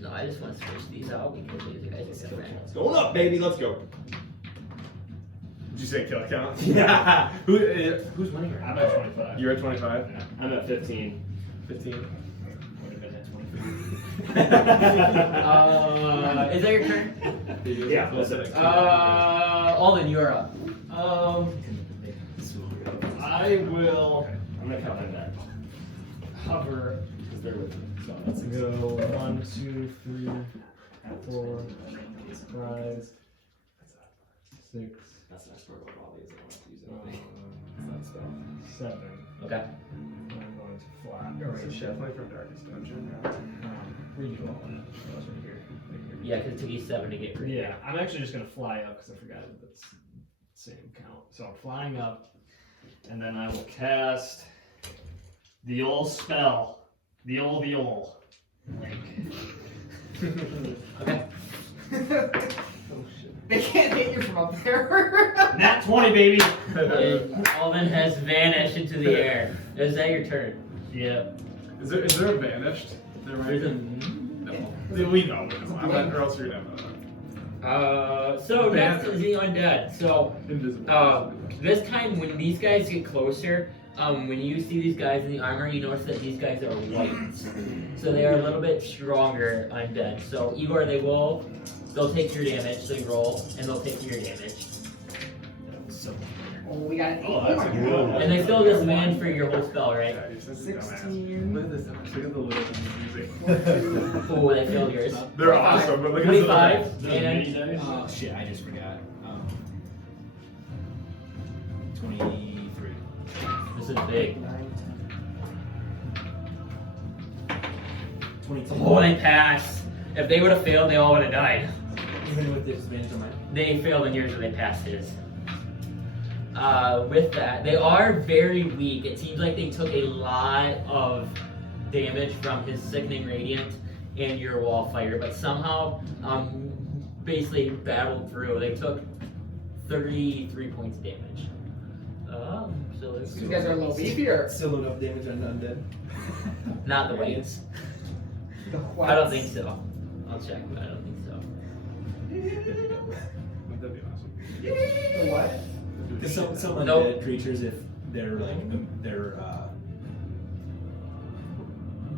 No, I just want to switch these out because these guys are different. It's going up, baby. Let's go. Did you say kill count? Yeah. Who's winning right I'm now? at 25. You're at 25. Yeah, I'm at 15. 15. Would have been at 23. Is that your turn? Yeah, that's it. Alden, you are up. I will. I'm gonna count in there. Hover. Because they're with me. So let's go 1, 2, 3, 4, 5, 6. That's not stored on all these. I want to use it. 7. Okay. I'm going to fly. Definitely from Darkest Dungeon. Redo all of it. Right here. Yeah, because it took you 7 to get rid of Yeah, I'm actually just gonna fly up because I forgot that that's same count. So I'm flying up, and then I will cast the old spell. The old. Okay. They can't hit you from up there. Nat 20, baby! And Alden has vanished into the air. Is that your turn? Yeah. Is there a vanished? There might There's be. a... No. We know. I'm not, or else you're gonna have So next is the undead. So invisible. this time when these guys get closer, when you see these guys in the armor, you notice that these guys are white. So they are a little bit stronger undead. So Igor, they'll take your damage, so you roll, and they'll take your damage. So, Oh, we got an 8 oh, that's a good one. And they still disadvantage for your whole spell, right? Yeah, you're such a dumbass. 16. Look at this. Look at the little ones he's using. Oh, they failed yours. They're awesome, but look at the 25 Those and mini dice? Oh shit! I just forgot. 23. this is big. 22. Oh, they pass. If they would have failed, they all would have died. Even with disadvantage on mine. They failed in yours, but they passed his. With that, they are very weak. It seems like they took a lot of damage from his sickening radiant and your wall fire, but somehow, basically battled through. They took 33 points of damage. So there's These guys are a little beefier. Still enough damage on undead. not the whites. The I don't whites. think so. I'll check, but I don't think so. That'd be awesome. The what? Because some undead Nope. creatures, if they're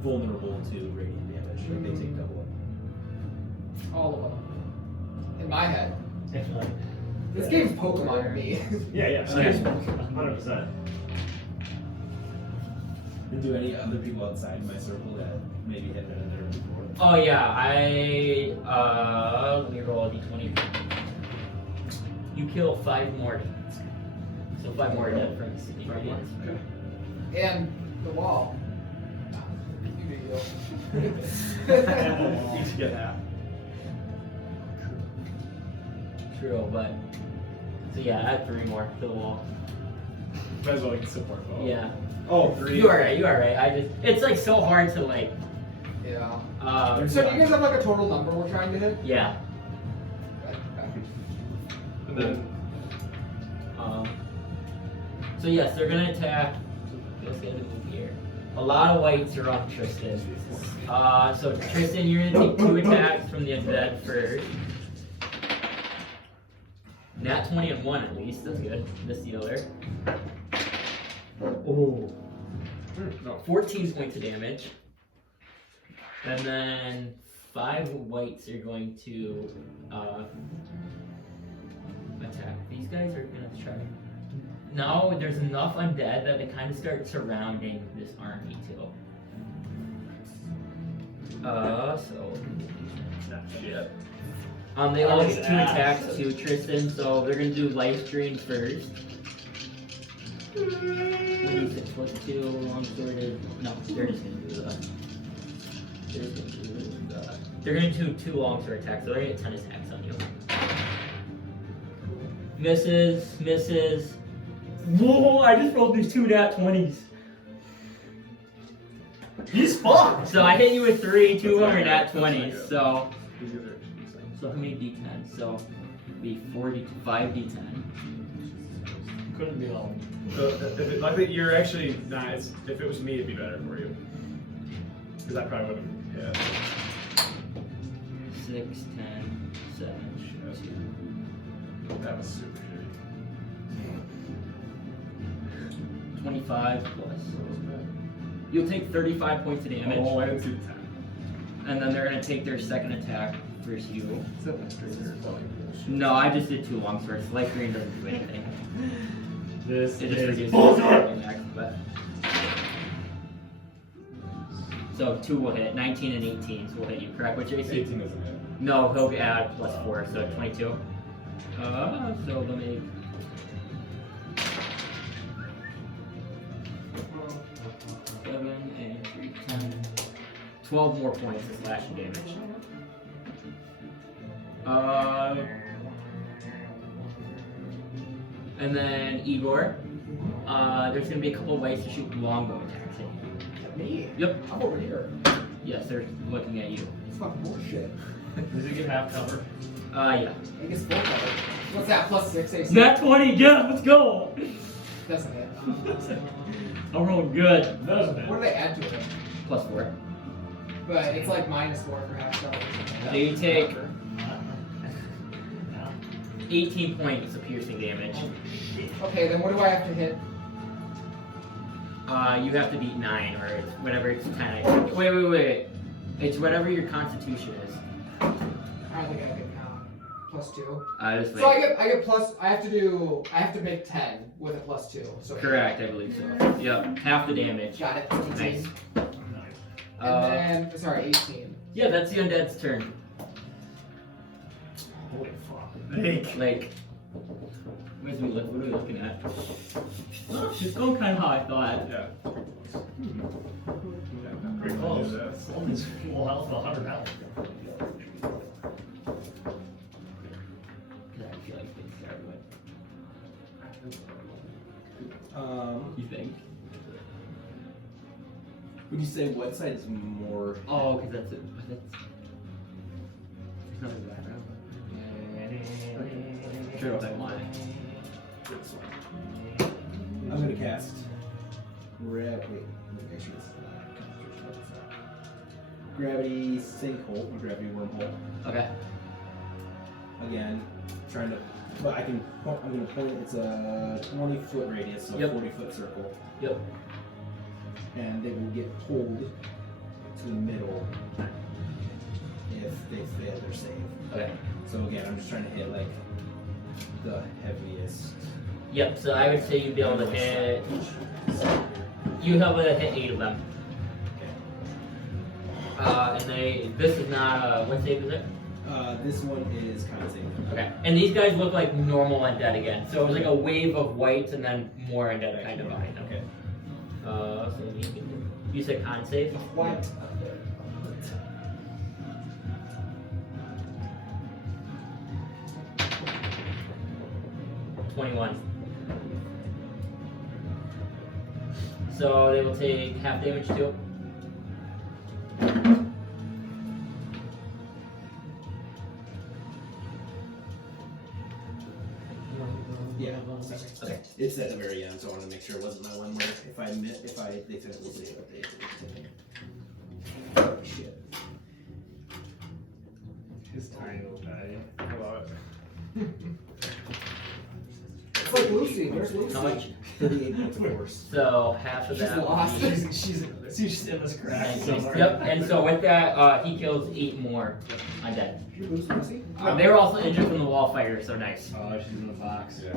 vulnerable to radiant damage, like they take double. All of them. In my head. Excellent. This game's Pokemon to me. Yeah, Okay. 100%. And do any other people outside my circle that maybe had been in there before? Oh yeah, let me roll a d20. You kill 5 more demons. So 5 more dead from Sydney Radiance. And the wall. You Each get half. True, but so yeah, add 3 more to the wall. Might as well like support both. Yeah. Oh, 3. You are right. It's like so hard to like Yeah. uh So do you guys have like a total number we're trying to hit? yeah. And then So yes, they're gonna attack. Let's get to move here. A lot of whites are on Tristan. So Tristan, you're gonna take 2 attacks from the undead first. Nat 20 and 1 at least. That's good. Missed the other. Oh. no. 14 points of damage. And then 5 whites are going to attack. These guys are gonna try. Now there's enough undead that they kind of start surrounding this army too. So Shit. they all get 2 attacks to Tristan, so they're gonna do life drain first. 26 plus 2, long-sworded. No, they're just gonna do they're gonna do 2 long-sword attacks, so they're gonna get 10 attacks on you. Misses. Whoa, I just rolled these 2 nat 20s. He's fucked! So I hit you with 3, 2 are nat 20s, That's so how many d10s? So it'd be 5 d10. Couldn't be all. I think you're actually nice. If it was me, it'd be better for you. Because I probably would have. Yeah. 6, 10, 7, That was super shitty. 25 plus. You'll take 35 points of damage, Oh, I didn't see the 10. and then they're gonna take their second attack versus you. Is that Straighter? No, I just did 2 long swords. Light green doesn't do anything. This It just is reduces bullshit! the max, but. So 2 will hit, 19 and 18 will hit you, correct? Which AC? 18 doesn't hit. No, he'll add plus 4, so 22. So let me. 7, 8, 3, 10. 12 more points of slashing damage. And then Igor. There's gonna be a couple ways to shoot longbow attacks at you. Me? Yep. I'm over here. Yes, they're looking at you. It's fucking bullshit. Does he get half cover? Yeah. He gets full cover. What's that? Plus 6 AC? Nat 20, yeah, let's go! Doesn't it? I'm rolling good. Doesn't it? What do they add to it? Plus 4. But it's like -4 for half spell. So you take 18 points of piercing damage. Okay, then what do I have to hit? You have to beat 9, or it's whatever it's 10. Wait. It's whatever your constitution is. I don't think I can count. +2. Just So wait. I get plus. I have to make 10 with a +2. So Correct, I believe so. Yep, half the damage. Got it. 18. Nice. And then sorry, 18. Yeah, that's the undead's turn. Holy fuck. Like, what are we looking at? Oh, she's going kind of how I thought. Yeah. Pretty close. Almost full health, 100 health. I feel like they start with. You think? Would you say what side is more? Oh, because that's it. That's. There's no background. Sure, if I want it. I'm gonna cast. Wait, let me make sure this is gravity sinkhole or gravity wormhole. Okay. Again, trying to. But I can. I'm gonna point. It's a 20-foot radius, so Yep. 40-foot circle, Yep. and they will get pulled to the middle if they fail their save. Okay. So again, I'm just trying to hit like the heaviest. Yep. So I would say you'd be able to hit. You have to hit 8 of them. And this is not what save is it? This one is kind of safe. Okay. And these guys look like normal undead again. So it was like a wave of whites and then more undead kind of behind them. Okay. So you said con save? What? 21. So they will take half damage too. Yeah. Okay. It's at the very end, so I want to make sure it wasn't my one where they said it was it, but they oh, shit. His tiny little patty. I love it. It's like Lucy. Where's Lucy? How much? 38 points of force. So half of She's that. would lost. be- She's in this crack somewhere. Yep. And so with that, he kills 8 more undead. Did you lose Lucy? They were also injured from the wall fire, so nice. Oh, she's in the box. Yeah.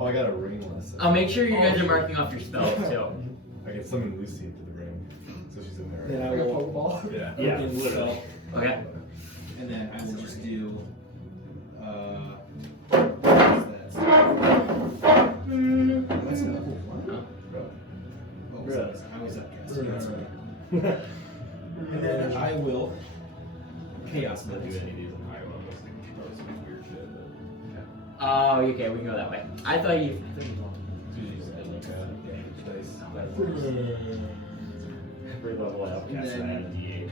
Oh, I got a ring lesson. I'll make sure you guys are marking off your spells too. I can summon Lucy into the ring, so she's in there. Then I Like a will. Pokeball. Yeah. Yeah, open literally. spell, Okay. and then I will just do. What's that? That's not cool. Huh? Oh, I was upcast. That's right. And then I will chaos Not do move. any of these in higher levels. They can throw some weird shit. Oh, okay, we can go that way. I thought you. Every level I upcast, I And add a D8.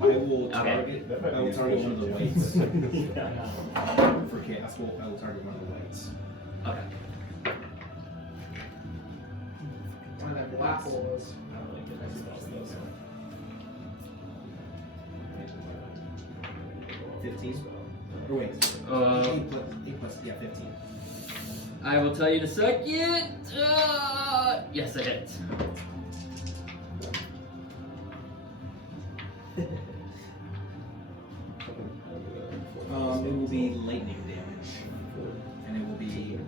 I will target. I will target one of the whites. For chaos, I will target one of the whites. Okay. One of that black hole is. I don't really get any spells though, so. 15. Or wait. 8 plus, yeah, 15. I will tell you in a second. Yes, I hit. It will be lightning damage, and it will be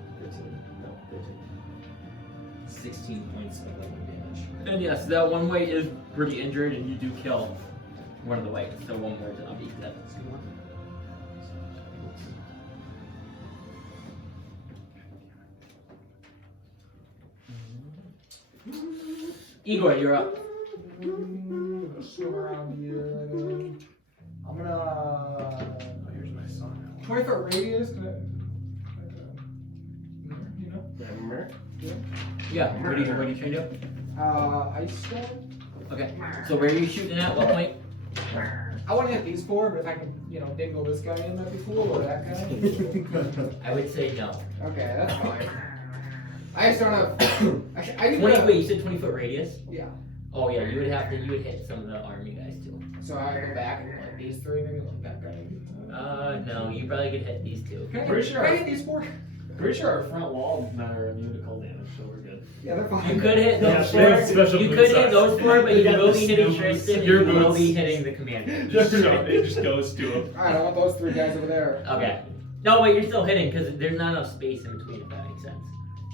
16 points of lightning damage. And yes, that one white is pretty injured, and you do kill one of the whites, so one more zombie dead. Igor, you're up. Swim around here. I'm gonna. Oh, here's my song. 20-foot radius. Can I, you know? Yeah, what are you trying to do? Ice stone. Okay, so where are you shooting at? What point? I want to hit these four, but if I can, dingle this guy in, that'd be cool, or that guy. I would say no. Okay, that's fine. I just don't have. Actually, I can. 20. Wait, you said 20-foot radius? Yeah. Oh yeah, you would hit some of the army guys too. So I go back and like these three, maybe like that guy. No, you probably could hit these two. Can I, Pretty sure. can I hit these four? Pretty sure our front wall men are immune to cold damage, so we're good. Yeah, they're fine. You could hit those they have four. special You boot could hit size. those four, but you got will the be hitting snow boots. Tristan and Your you will boots. be hitting the commander. It just goes to him. Alright, I want those three guys over there. Okay. No, wait, you're still hitting because there's not enough space in between, if that makes sense.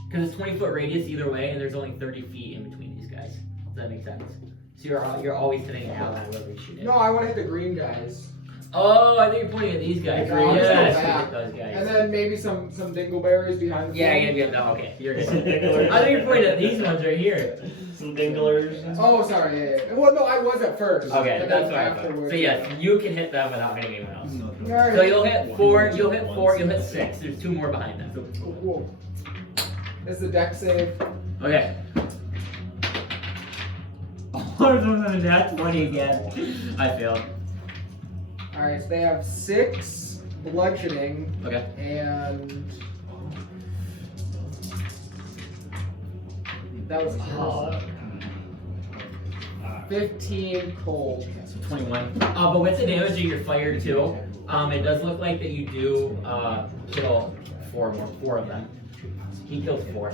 Because it's 20-foot radius either way, and there's only 30 feet in between these guys. Does that make sense? So you're always hitting out wherever you shoot it. No, I want to hit the green guys. Oh, I think you're pointing at these guys. No, I'm just going Yes, back. hit those guys. And then maybe some dingleberries behind the Yeah, phone. yeah, no, okay, you're good. Dinglers. I think you're pointing at these ones right here. Some dinglers. Oh, sorry, yeah. Well, no, I was at first. Okay, but that's then what I thought. afterwards, So yes, you can hit them without hitting anyone else. Alright. So you'll hit 4, you'll hit 6. There's 2 more behind them. Cool. This is the deck save. Okay. One of them on that 20 again. I failed. Alright, so they have 6 bludgeoning Okay. and that was 15 cold. So 21. But with the damage of your fire too, it does look like that you do kill 4 of them. He kills 4.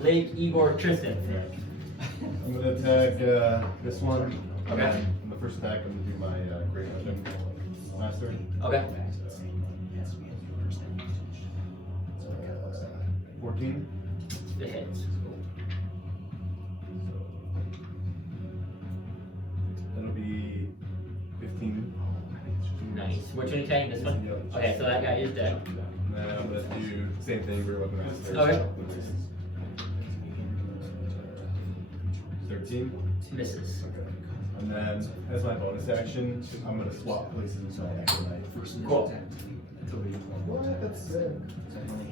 Lake Igor Tristan. I'm gonna attack this one. Okay. And in the first attack, I'm gonna do my Great Weapon Master. Okay. 14. It hits. That'll be 15. Nice. Which one are you attacking? This one? Yep. Okay, so that guy is dead. And then I'm gonna do the same thing, Great Weapon Master. Okay. 13. Misses. Okay. And then, as my bonus action, I'm gonna swap places with my Echo Knight. Cool. What? That's good.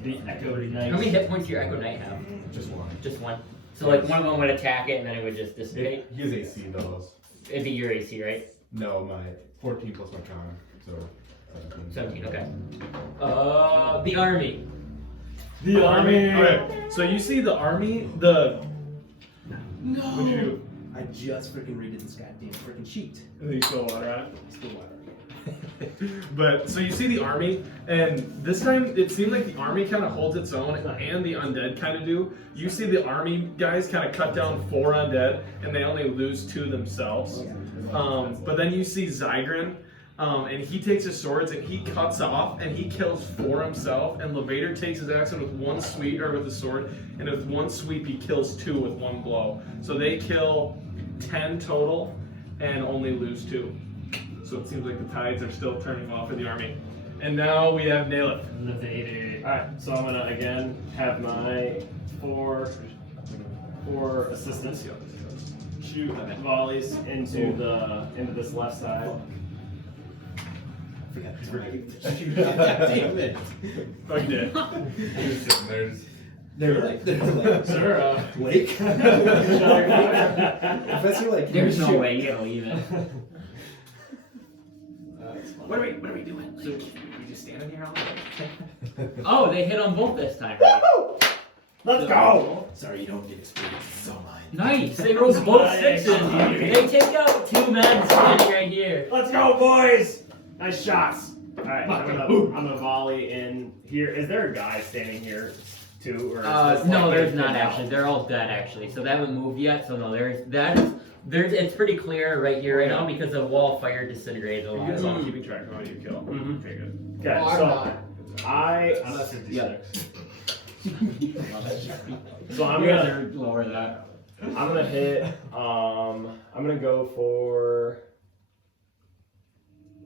The Echo How Knight. many hit points do your Echo Knight have? Just one. Just one. So like one of them would attack it and then it would just dissipate. He has AC though. It'd be your AC, right? No, my 14 plus my con, so 17, okay. The army. The army. Okay, so you see the army, the. No! What'd you do? I just freaking redid this goddamn freaking sheet. You still water on it? Still water. But so you see the army, and this time it seemed like the army kind of holds its own, and the undead kind of do. You see the army guys kind of cut down 4 undead, and they only lose 2 themselves. But then you see Zygrin, and he takes his swords and he cuts off and he kills 4 himself. And Levator takes his axe and with one sweep, or with a sword, and with one sweep he kills 2 with one blow. So they kill 10 total and only lose 2. So it seems like the tides are still turning off of the army. And now we have Levator. Alright, so I'm gonna again have my 4 assistants shoot volleys into this left side. forgot to damn it. Oh, you did. He's sitting there just. They're like, Sir, Blake? Professor, like, There's no shoot. way you can leave it. What are we doing? So we just standing here all day? Oh, they hit on both this time. Right? Let's go! Sorry, you don't get experience. It's all mine. Nice. They rolled both sixes. They take out 2 men standing right here. Let's go, boys! Nice shots. Alright, I'm gonna volley in here. Is there a guy standing here too? Or is this No, like there's a- not actually. They're all dead actually. So they haven't moved yet. So no, there's it's pretty clear right here right now because the wall fire disintegrated a You lot. guys all keeping track of how you kill. Mhm. Okay, good. Okay, Oh, I'm so not. I'm at 56. So I'm You guys gonna are lower than that. I'm gonna hit. I'm gonna go for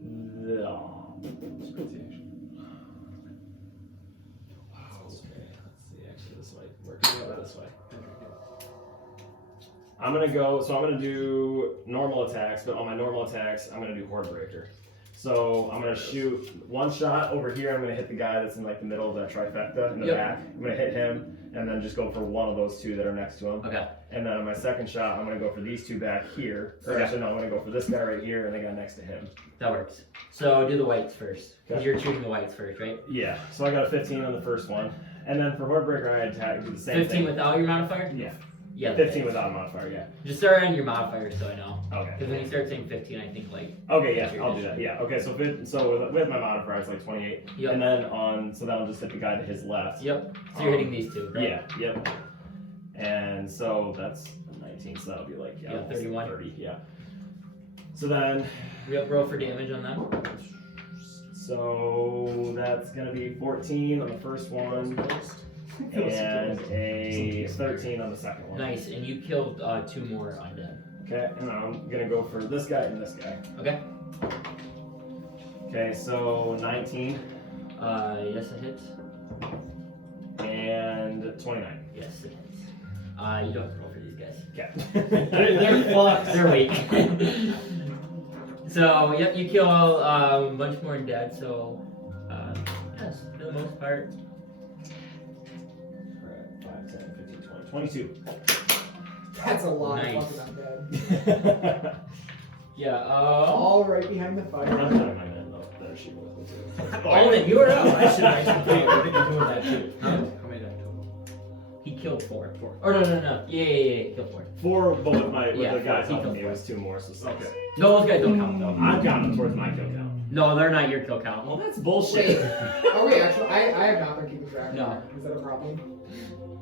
the. Let's see, actually, this might work this way. I'm gonna go. So I'm gonna do normal attacks, but on my normal attacks, I'm gonna do Horde Breaker. So I'm gonna shoot one shot over here. I'm gonna hit the guy that's in like the middle of that trifecta in the Yep. back. I'm gonna hit him, and then just go for one of those 2 that are next to him. Okay. And then on my second shot, I'm gonna go for these 2 back here. Or Okay. actually, no, I'm gonna go for this guy right here and the guy next to him. That works. So do the whites first. Because Okay. you're shooting the whites first, right? Yeah. So I got a 15 on the first one, and then for Horde Breaker, I attack do the same 15 thing. without your modifier? Yeah. Yeah. 15 without a modifier. Yeah. Just start on your modifier so I know. Okay. Because when you start saying 15, I think like. Okay, yeah, I'll do that. Yeah, okay, so with my modifier, it's like 28. Yep. And then so that'll just hit the guy to his left. Yep. So you're hitting these 2, right? Yeah, yep. And so that's 19, so that'll be like, Yeah, almost 31. 30, yeah. So then, Roll for damage on that. so that's gonna be 14 on the first one, and a 13 on the second one. Nice. And you killed 2 more undead. Okay, and I'm gonna go for this guy and this guy. Okay. Okay, so 19 Yes, it hits. and 29. Yes, it hits. You don't have to roll for these guys. Okay. They're fucked. They're weak. So, yep, you kill a bunch more dead, so, yes, for the most part. 5, 10, 15, 20, 22. That's a lot Nice. of fucking undead. Yeah, All right behind the fire. I'm sorry, my man, though. Better shoot with it, too. Alden, you were up. I should complete everything you're doing that too. How many died total? He killed 4. Or no. Yeah, he killed 4. 4, but with Yeah, the guys he helping killed me, it was 2 more, so 6. Okay. No, those guys don't count though. I'm counting towards my kill count. No, they're not your kill count. Well, that's Wait, bullshit. are we actually? I have not been keeping track. No. Is that a problem?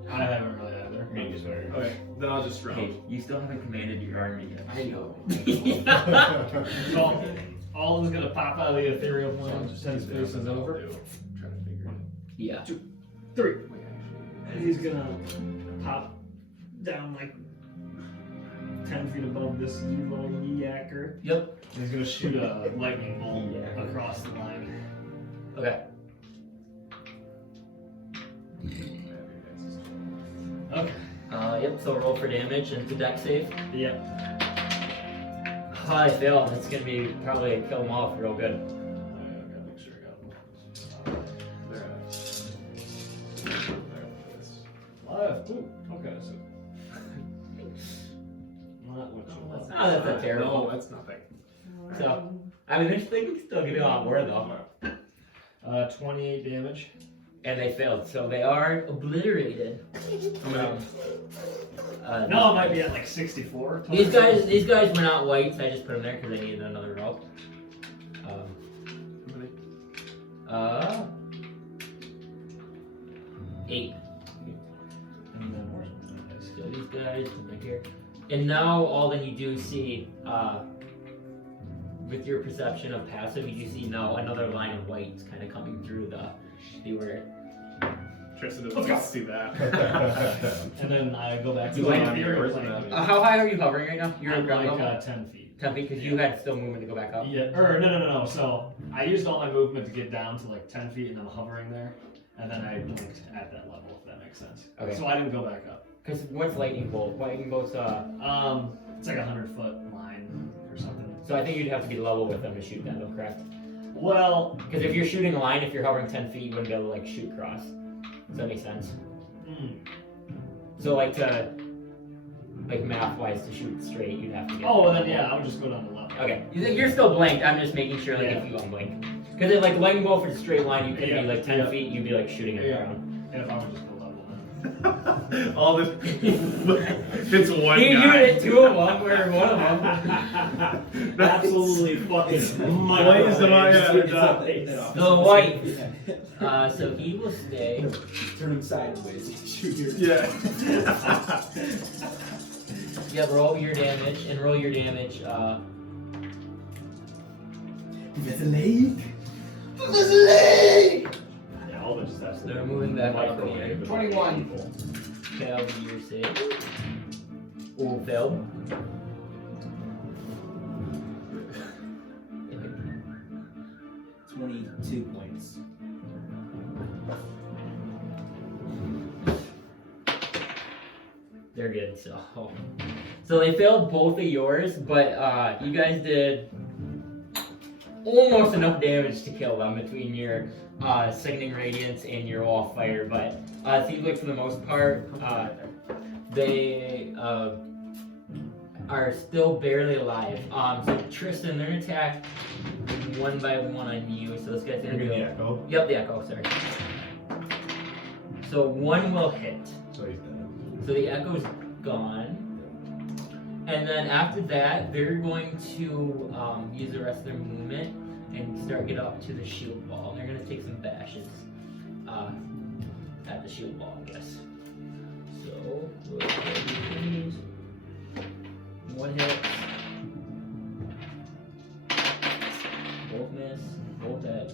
I haven't really either. Me just very. Okay, then I'll just round. Hey, you still haven't commanded your army yet. I know. So, Alden's gonna pop out of the ethereal So I'll plane, just 10 use it as spaces an over. I'll do. Trying to figure it. Yeah. 3. Wait, actually. And he's gonna pop down like 10 feet above this little yacker. Yep. And he's gonna shoot a lightning bolt across the line. Okay. Okay. Yep, so roll for damage and to deck save. Yep. Oh, I failed. It's gonna be probably kill them off real good. I gotta make sure I got them. They're at this. Ooh, okay, so. Not what you want. Oh, that's not terrible. No, that's nothing. So, I mean, they can still give you a lot more though. 28 damage. And they failed, so they are obliterated. How many? No, it might be at like 64. These guys were not whites. I just put them there because they needed another roll. How many? 8. And then more. So these guys come right here. And now all that you do see, with your perception of passive, you do see now another line of whites kind of coming through the where. Tristan Let's go. doesn't see that. And then I go back to You the went ethereal here, plane. How high are you hovering right now? You're I'm at ground like level? 10 feet. 10 feet, because you had still movement to go back up. Yeah, or no. So I used all my movement to get down to like 10 feet and I'm hovering there. And then I blinked at that level, if that makes sense. Okay. So I didn't go back up. Because what's lightning bolt? Lightning bolt's It's like a 100-foot line or something. so I think you'd have to be level with them to shoot that, though, correct? Well, Because if you're shooting a line, if you're hovering 10 feet, you wouldn't be able to like shoot across. Does that make sense? So like to, like math-wise, to shoot straight, you'd have to get. oh, then yeah, I would just go down to level. Okay, you're still blanked. I'm just making sure like Yeah. if you unblink. Because if like lightning bolt for the straight line, you could Yeah. be like 10 Yeah. feet, you'd be like shooting at the Yeah. ground. And if I would just go level then. All this. It's one You guy. hit 2 of them, where one of them. Absolutely fucking Blaze them out, yeah. The white. So he will stay. Turn him sideways. Shoot your. Yeah. Yeah, roll your damage and roll your damage. That's a leg. Yeah, Alden just has to. They're moving back up in microwave it. 21. Failed your save. Oh, failed. 22 points. They're good, so they failed both of yours, but you guys did almost enough damage to kill them between your sickening radiance and your wall of fire. But it seems like for the most part, they are still barely alive. So Tristan, they're gonna attack one by one on you. So this guy's gonna Maybe the go. echo. Yep, the echo. Sorry. So one will hit. So he's dead. So the echo's gone. And then after that, they're going to use the rest of their movement and start get up to the shield wall. And they're going to take some bashes at the shield wall, I guess. So, we'll do these. One hit. Both miss. Both hit.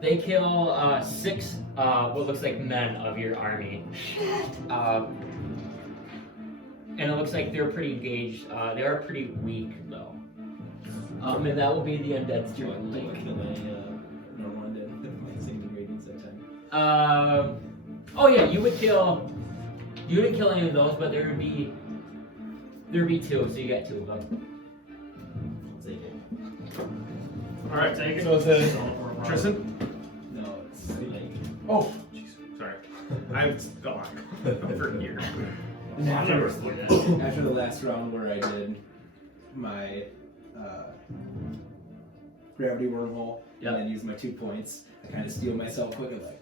They kill 6 what looks like men of your army. And it looks like they're pretty engaged. They are pretty weak though. And that will be the undead's Do I turn. kill any normal undead with my singing radiance that time? Oh yeah, you wouldn't kill any of those, but there'd be 2, so you got 2 of them. I'll take it. Alright, Take it. so it's a Tristan? No, it's like. Oh, jeez. Sorry. I'm stuck. For here. And I've after, never seen that. after the last round where I did my gravity wormhole Yep. and then used my 2 points, I kind of steal myself quick and like,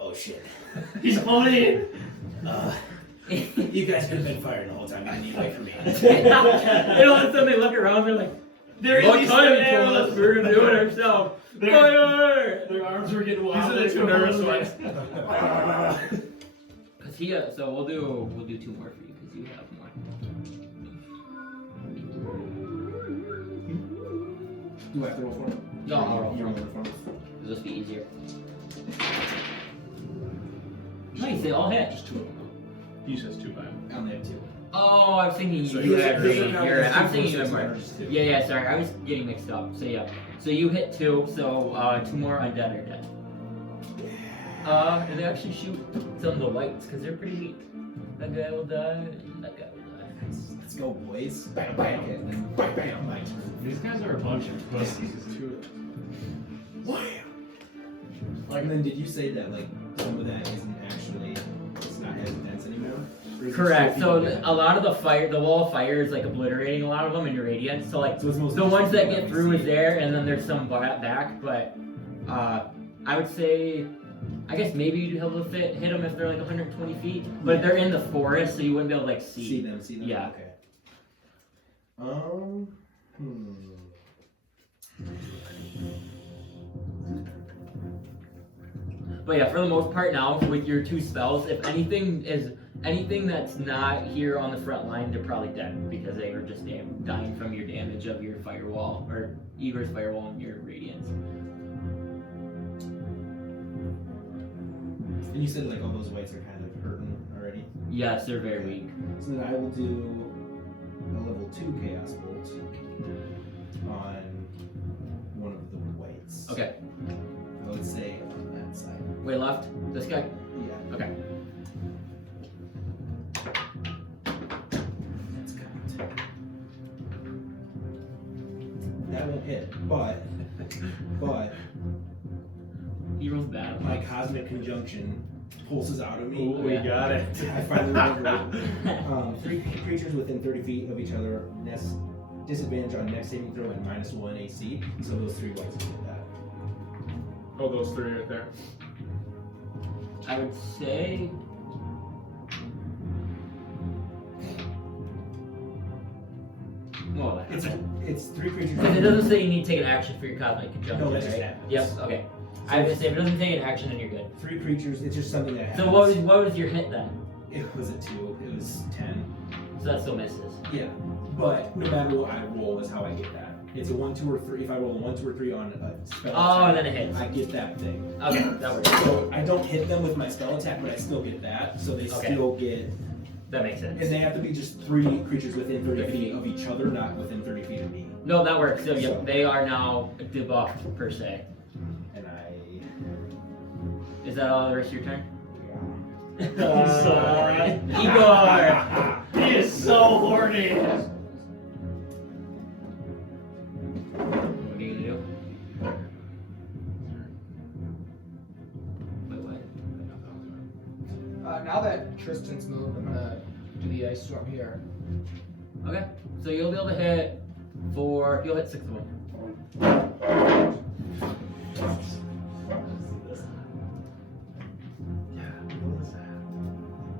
oh shit. He's floating. You guys could have been firing the whole time. You need to wait for me. And all of a sudden they look around, they're like, There what is time you told us we were gonna do it ourselves? Fire! Their arms were getting These wild. are the 2 nervous ones. Cause he, so we'll do 2 more for you because you have more. Do I have to roll for him? No, I'll roll You for him. roll for him. It'll just be easier. Nice, they all hit. Just 2 of them. He says 2 by him. I only have 2. Oh, I was thinking So you you had had- three. no, You're, no, I'm two thinking you had forces, more. not just 2. Yeah, sorry, I was getting mixed up. So yeah, so you hit 2, so 2 more undead are dead. And they actually shoot some of the whites because they're pretty weak. That guy will die, and that guy will die. Let's go, boys. Bam, bam, and then bam, bam, my turn. These guys are a bunch of pussies. Like, and then did you say that like some of that isn't actually, it's not as intense anymore? Or is it Correct. still So people a lot of the fire, the wall of fire is like obliterating a lot of them in your radiance. So like So it's mostly the ones that people get we through is see. there, and then there's some back. But I would say, I guess maybe you'd be able to hit them if they're like 120 feet. But they're in the forest, so you wouldn't be able to like See them. Yeah. Okay. But yeah, for the most part now, with your 2 spells, if anything that's not here on the front line, they're probably dead because they were just dying from your damage of your firewall or Igor's firewall and your radiance. And you said like all those whites are kind of hurting already. Yes, they're very weak. So then I will do a level 2 chaos bolt on one of the whites. Okay. I would say on that side. Wait, left. This guy. Yeah. Okay. That's count. That will hit, but He rolls bad. my cosmic conjunction pulses out of me. Ooh, we got it. I finally remember. 3 creatures within 30 feet of each other, disadvantage on next saving throw and -1 AC. So those 3 whites will get that. Oh, those 3 right there. I would say. Well, It's 3 creatures. because it doesn't say you need to take an action for your cosmic conjunction, No, that just right? happens. Yep. Okay. I would say if it doesn't take an action, then you're good. 3 creatures. It's just something that happens. So what was your hit then? It was a 2. It was 10. So that still misses. Yeah, but no matter what I roll is how I get that. It's a 1, 2, or 3. If I roll a 1, 2, or 3 on a spell Oh, attack, then it hits. I get that thing. Okay, that works. So I don't hit them with my spell attack, but I still get that. So they Okay. still get, That makes sense. and they have to be just 3 creatures within 30 feet of each other, not within 30 feet of me. No, that works. So, So- yep, they are now debuffed per se. And I, Is that all the rest of your turn? He's so horny. Igor! He is so horny. What are you gonna do? Wait, what? Now that Tristan's moved, I'm gonna do the ice storm here. Okay, so you'll be able to hit you'll hit 6 of them.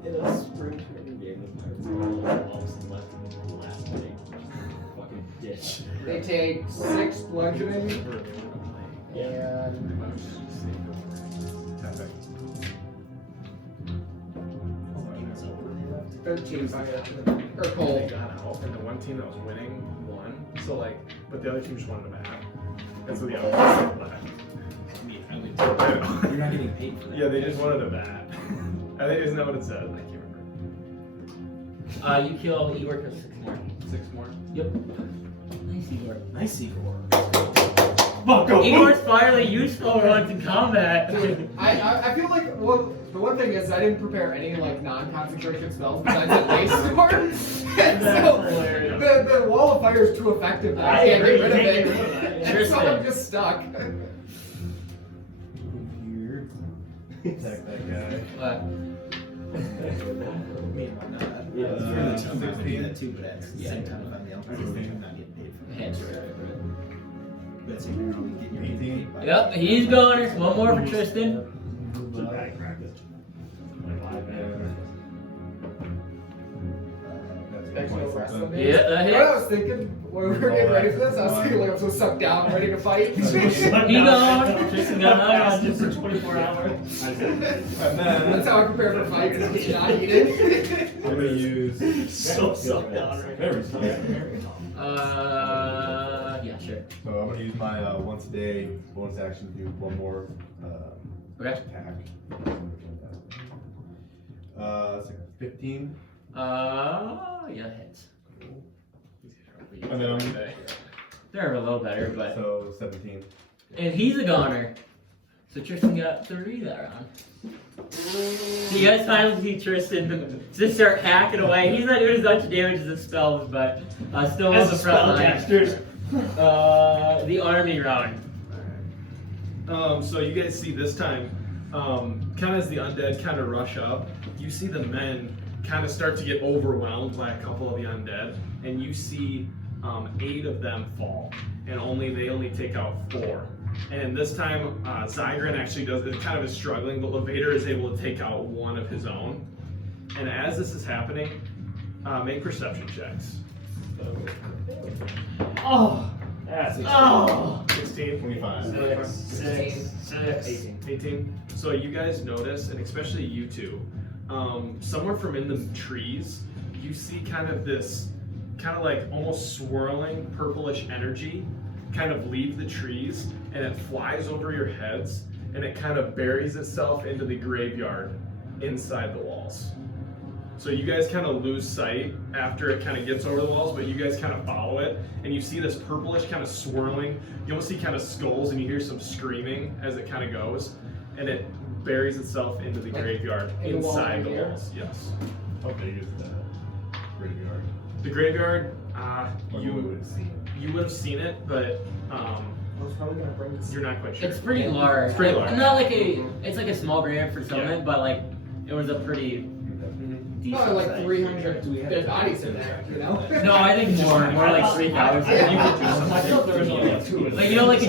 In a spring training game with Pirates of Caribbean, left in the last inning. Fucking ditch. They take 6 bludgeoning and Perfect. 13 fire. Or They cold. got out, and the one team that was winning won. So like, but the other team just wanted a bat, and so the other team left. I mean, I would, I know. you're not getting paid for that. Yeah, they just wanted a bat. I think isn't that what it said? I can't remember. You kill Igor for 6 more. 6 more. Yep. Nice, Igor. Nice, Igor. Igor's finally useful once in combat. I feel like, well, the one thing is I didn't prepare any like non-concentration spells besides that ice storm. And so the wall of fire is too effective that I can't get rid of it. And so I'm just stuck. Attack that guy. What? Me and why not? Yeah, For the that's team, I would do that too, but at the same time, if I'm the umpire, I'm not getting paid for that. Hits. That's it, you're only getting paid by. Yep, he's goner. One more for Tristan. Just batting practice. Like live man. Thanks for the rest of it. Yeah, that What I hits. was thinking when we were getting ready for this, I was thinking like I was so sucked down, ready to fight. He gone. Tristan got another Just one. for 24 hours. That's how I prepare for fights, is just not eating. I'm gonna use. So sucked down right now. Very slow. Yeah, sure. So I'm gonna use my once a day bonus action to do one more Okay. attack. It's like 15. Yeah, hits. And then They're a little better, but. so 17. And he's a goner. So Tristan got 3 that round. So you guys finally see Tristan just start hacking away. He's not doing as much damage as the spells, but still on As the a front line. spellcaster. The army round. So you guys see this time, kind of as the undead kind of rush up, you see the men kind of start to get overwhelmed by a couple of the undead, and you see 8 of them fall, and they only take out 4. And this time, Zygrin actually kind of is struggling, but Levator is able to take out 1 of his own. And as this is happening, make perception checks. Oh! Oh! 16, 25. 18. So you guys notice, and especially you two, somewhere from in the trees, you see kind of this, kind of like almost swirling purplish energy kind of leave the trees, and it flies over your heads, and it kind of buries itself into the graveyard inside the walls. So you guys kind of lose sight after it kind of gets over the walls, but you guys kind of follow it, and you see this purplish kind of swirling. You almost see kind of skulls, and you hear some screaming as it kind of goes, and it buries itself into the graveyard in the wall inside the right here? walls. Yes. How big is the graveyard? The graveyard, Or you what would it seem? you would have seen it, but I was probably gonna bring this. you're not quite sure. It's pretty large. It's pretty large. Not like it's like a small grenade for settlement, but like it was a pretty decent Probably like size. 300 dead bodies in there, you know? No, I think more like 3,000. Yeah. I thought there was only like 2 of them. Like you know, like a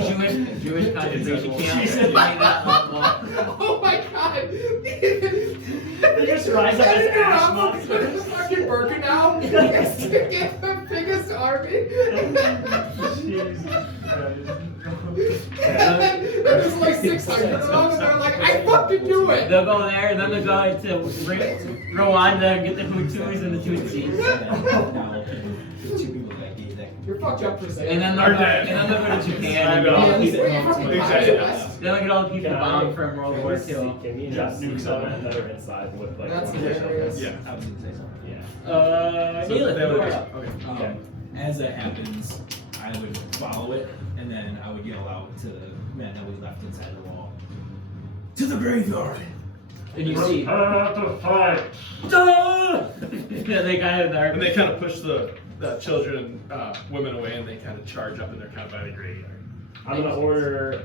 Jewish concentration camp. She said- like that level. Oh my god! They just rise up as Aasimar. There's fucking Birkenau. To get the biggest army. And then there's like 600 of them, and they're like, I fucking knew it! They'll go there, and then they'll go to Rwanda and get the Hutus and the Tutsis. The 2 people that gave that. You're fucked up for saying And then that. they'll go to Japan and I get all know. the people Yeah, bombed. exactly. They'll get all the people bombed from World War II. Can you just nuke some men that are inside with like That's one hilarious. Yeah. I was gonna say something. Yeah. Neela, they would you are have. up. Okay. As that happens, I would follow it, and then I would yell out to the men that was left inside the wall. To the graveyard! And you see. to fight. Yeah, they got in there. And they kind of push the children and women away, and they kind of charge up, and they're kind of by the graveyard. I'm gonna order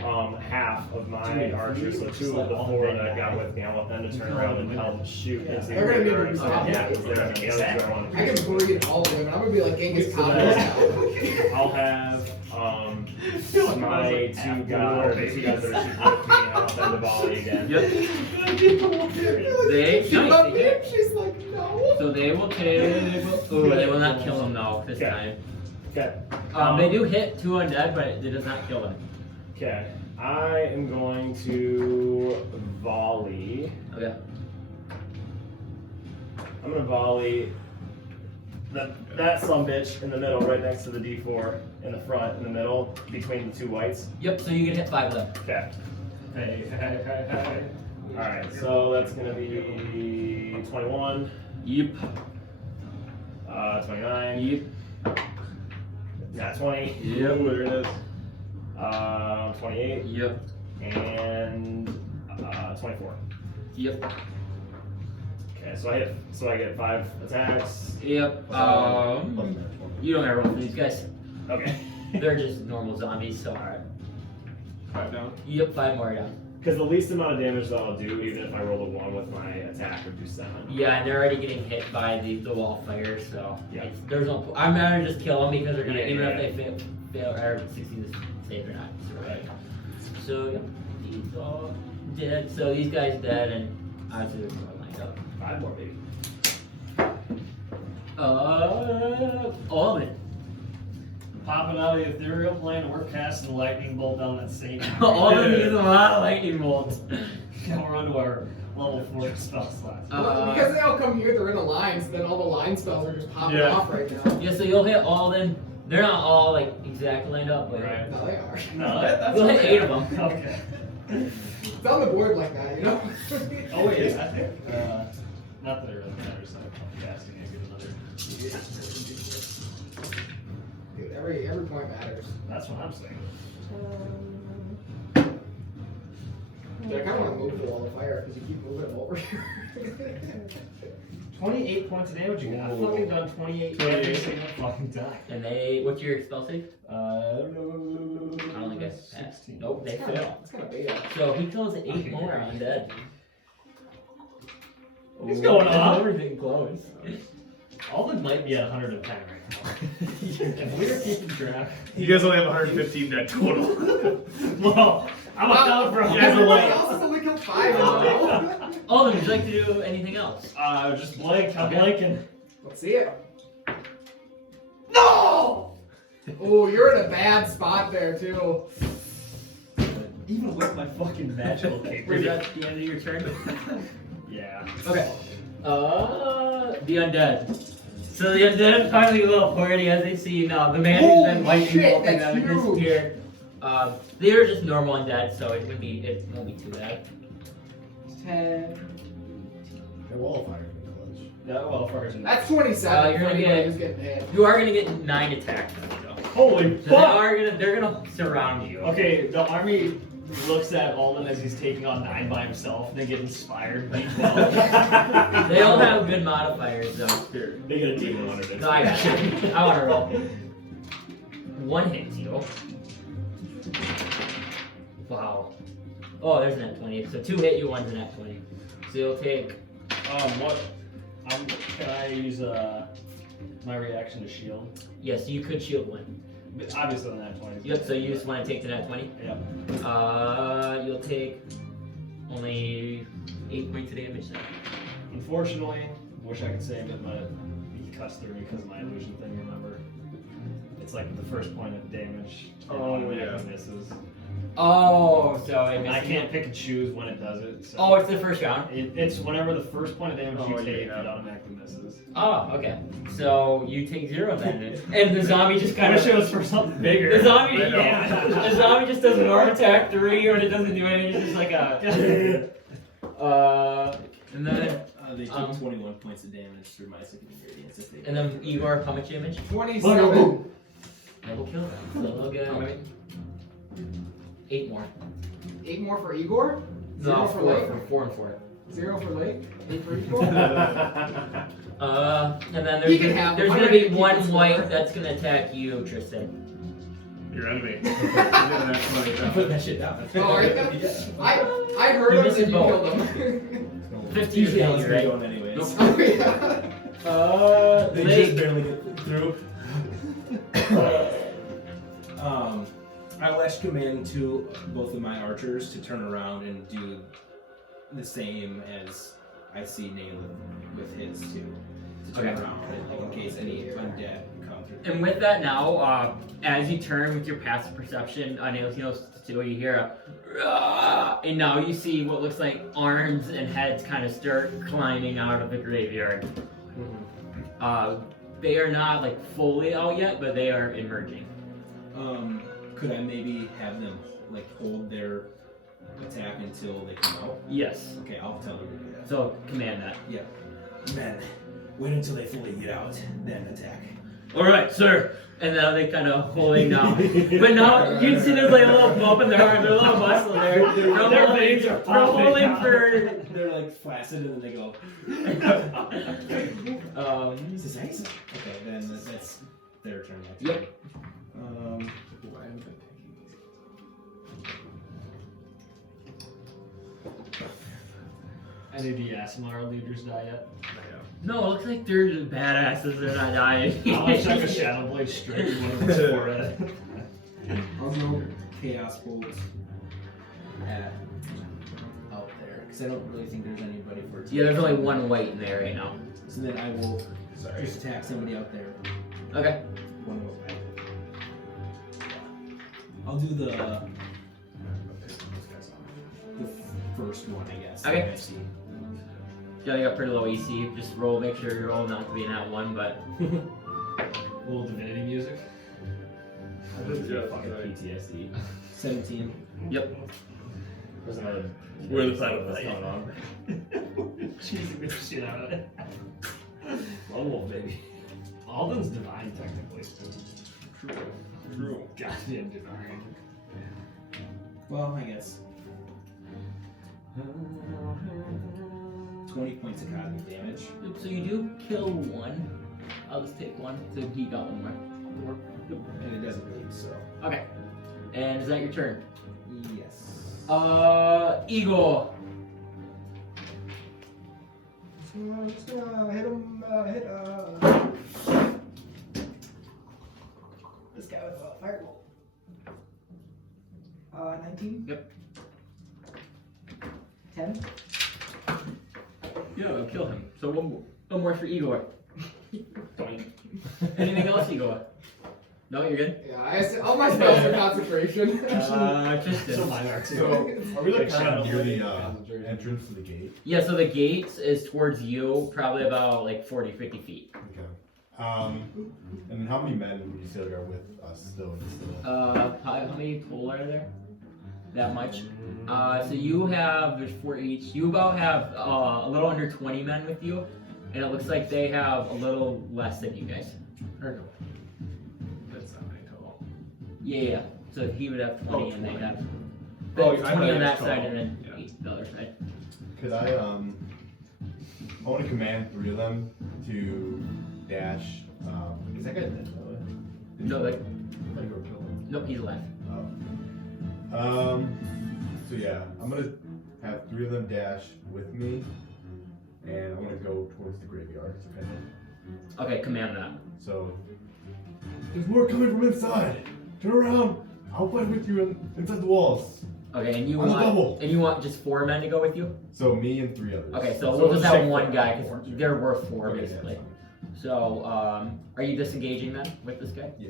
half of my archers, so 2 of the 4 that I got with me. I want them to turn around and help shoot into the They're gonna need to graveyard. be stopped. Yeah, because they're the others don't want to I be. can breed all of them, and I'm gonna be like Genghis Khan. I'll have my 2 guys that are shooting with me. I want them to volley again. Yep. She loved me, and she's like, no. So they will take. Ooh, they will not kill him though this Okay. time. Okay. They do hit 2 undead, but it does not kill them. Okay. I am going to volley. Okay. I'm gonna volley that sumbitch in the middle, right next to the D4 in the front, in the middle, between the 2 whites. Yep. So you can hit 5 of them. Okay. Hey. Alright, so that's gonna be 21, Yep. 29, Yep. yeah, 20, Yep. There it is. 28, Yep. and 24. Yep. Okay, so I get 5 attacks. Yep. You don't ever roll for these guys. Okay. They're just normal zombies. So alright. 5 down. Yep. 5 more down. Because the least amount of damage that I'll do, even if I roll a 1 with my attack, would do 7. Yeah, and they're already getting hit by the wall fire, so Yeah. there's no. I'm gonna just kill them because they're gonna Yeah, even yeah. if they fail or succeed to save, they're not survive. So yeah, these all dead. So these guys dead, and obviously they're more lined up. 5 more, baby. All of it. Popping out of the ethereal plane, we're casting a lightning bolt down that same. All of them use a lot of lightning bolts. Now we're onto our level 4 spell slots. Because they all come here, they're in a line, so then all the line spells are just popping Yeah. off right now. Yeah, so you'll hit all of them. They're not all like exactly lined up, but Right. No, they are. No, that's you'll hit okay. 8 of them. Okay. It's on the board like that, you know? Oh wait, I think. Not that it really matters. I'm casting it. Get another. Dude, every point matters. That's what I'm saying. Dude, I kind of want to move the wall of fire because you keep moving them over here. 28 points of damage. You got. I've fucking done 28 every single fucking time. And they, what's your spell save? I I don't think that's passed. 16. Nope, they fail. It's kind of beta. So he kills 8 more undead. He's going up. Everything close. Alden might be at 110 right now. If we're keeping track. You guys only have 115 dead total. Well, I'm down for You guys are Everybody like- else has only killed 5 now. Alden, would you like to do anything else? Just blank. I'm Okay. blanking. Let's see it. No! Oh, you're in a bad spot there, too. Even with my fucking magical Was capability. that the end of your turn? Yeah. Okay. The undead. So the undead finally a little party as they see now the man who's been Holy lightning shit, bolting that's them and huge. disappeared. They are just normal undead, so it won't be too bad. 10. That wall of fire can be clutch. Yeah, well, first. That's 27 You're for gonna anybody get- who's getting hit. You are gonna get 9 attacks though. Holy So fuck! they're gonna surround you. Okay, the army looks at Alden as he's taking on 9 by himself, and they get inspired. D12. They all have good modifiers though. They get a demon under So I wanna roll. One hits you. Wow. Oh, there's an net 20. So 2 hit you, one's a net 20. So you'll take. What? Can I use my reaction to shield? Yes, you could shield one. But obviously on that 20. Yep, so you just want to take the net 20? Yep. You'll take only 8 points of damage then. Unfortunately, wish I could save it, but he cuts through because of my illusion thing, remember? It's like the first point of damage. And Oh, automatically yeah. misses. Oh, so it And I misses can't you. pick and choose when it does it. So. Oh, it's the first round? It's whenever the first point of damage you Oh, take, yeah. it automatically misses. Oh, okay. So you take 0 then. And the zombie just I kind wish it of. was for something bigger. The zombie, I know. yeah. The zombie just does an arm attack 3 or it doesn't do anything. It's just like a. And then. They take 21 points of damage through my second ingredients if they. And then Igor, how much damage? 27. Double kill. So they'll get How many? 8 more. 8 more for Igor. No, 0 for Lake. 4 and 4. 0 for Lake. 8 for Igor. And then He can have there's them. gonna I'm be ready to keep one this white score. that's gonna attack you, Tristan. Your enemy. Yeah, that's funny. Put that shit down. Oh, are you? I heard You him missed and you both. killed him. 15 Usually I hit was you, right? going anyways. Nope. Oh, yeah. They Lake. just barely get through. I will actually command to both of my archers to turn around and do the same as I see Nate with his too. To turn Okay. around, like, in case any undead come through. And with that now, as you turn with your passive perception, Nails you hear a "Rah!" and now you see what looks like arms and heads kind of start climbing out of the graveyard. They are not like fully out yet, but they are emerging. Could I maybe have them like hold their attack until they come out? Yes. Okay, I'll tell them to do that. So command that. Yeah. Men, wait until they fully get out, then attack. All right, sir. And now they kind of holding down. But now you can see there's like a little bump in their arm, there's a little muscle there. Their veins are popping holding out. for. They're like flaccid and then they go. This is Aasimar. Okay, then that's their turn. Yep. Why haven't I taken Any of the Aasimar leaders die yet? No, it looks like they're just badasses. They're not dying. I'll chuck a Shadow Blade straight to one of his forehead. I'll go Chaos Bolt at out there because I don't really think there's anybody for it. Yeah, there's only one white in there right now. So then I will just attack somebody out there. Okay. One of them. I'll do the first one, I guess. Okay. that I see. Yeah, they got pretty low EC. Just roll, make sure you roll not to be in that one, but. Little divinity music. Fucking PTSD. 17. Yep. There's another. We're the final What's fight. going on? She's the shit out of it. Lone Wolf, baby. Alden's divine, technically. True. Goddamn divine. Well, I guess. 20 points of cosmic damage. So you do kill one. I'll just take one. So he got one more. And it doesn't bleed, so. Okay. And is that your turn? Yes. Eagle. Just gonna hit him, this guy with a fireball. 19? Yep. 10? Yeah, I'll kill him. So one more for Igor. Anything else, Igor? No, you're good? Yeah, all my spells are concentration. Tristan. So mine are too. So, are we like Like kind of Shadow Near Blade. the entrance to the gate. Yeah, so the gate is towards you, probably about like 40, 50 feet. Okay. And then how many men would you say are with us still? How many total are there? That much. So you have, there's 4 each. You about have a little under 20 men with you, and it looks like they have a little less than you guys. Or no. That's not many total. Yeah. So he would have 20, and they 20. have Oh, I 20 thought on it that was side, total. and then Yeah. 8 the other side. Could I want to command 3 of them to dash. Is that guy dead, by the way? No, like, killing or killing? Nope, he's alive. Oh. So yeah, I'm gonna have 3 of them dash with me, and I'm gonna go towards the graveyard. Okay, command that. So there's more coming from inside. Turn around. I'll fight with you inside the walls. Okay, and you On the double. want you want just 4 men to go with you? So me and 3 others. Okay, so So we'll just we'll have take 1 4. guy because there were 4 Okay, basically. yeah, So, are you disengaging then with this guy? yeah.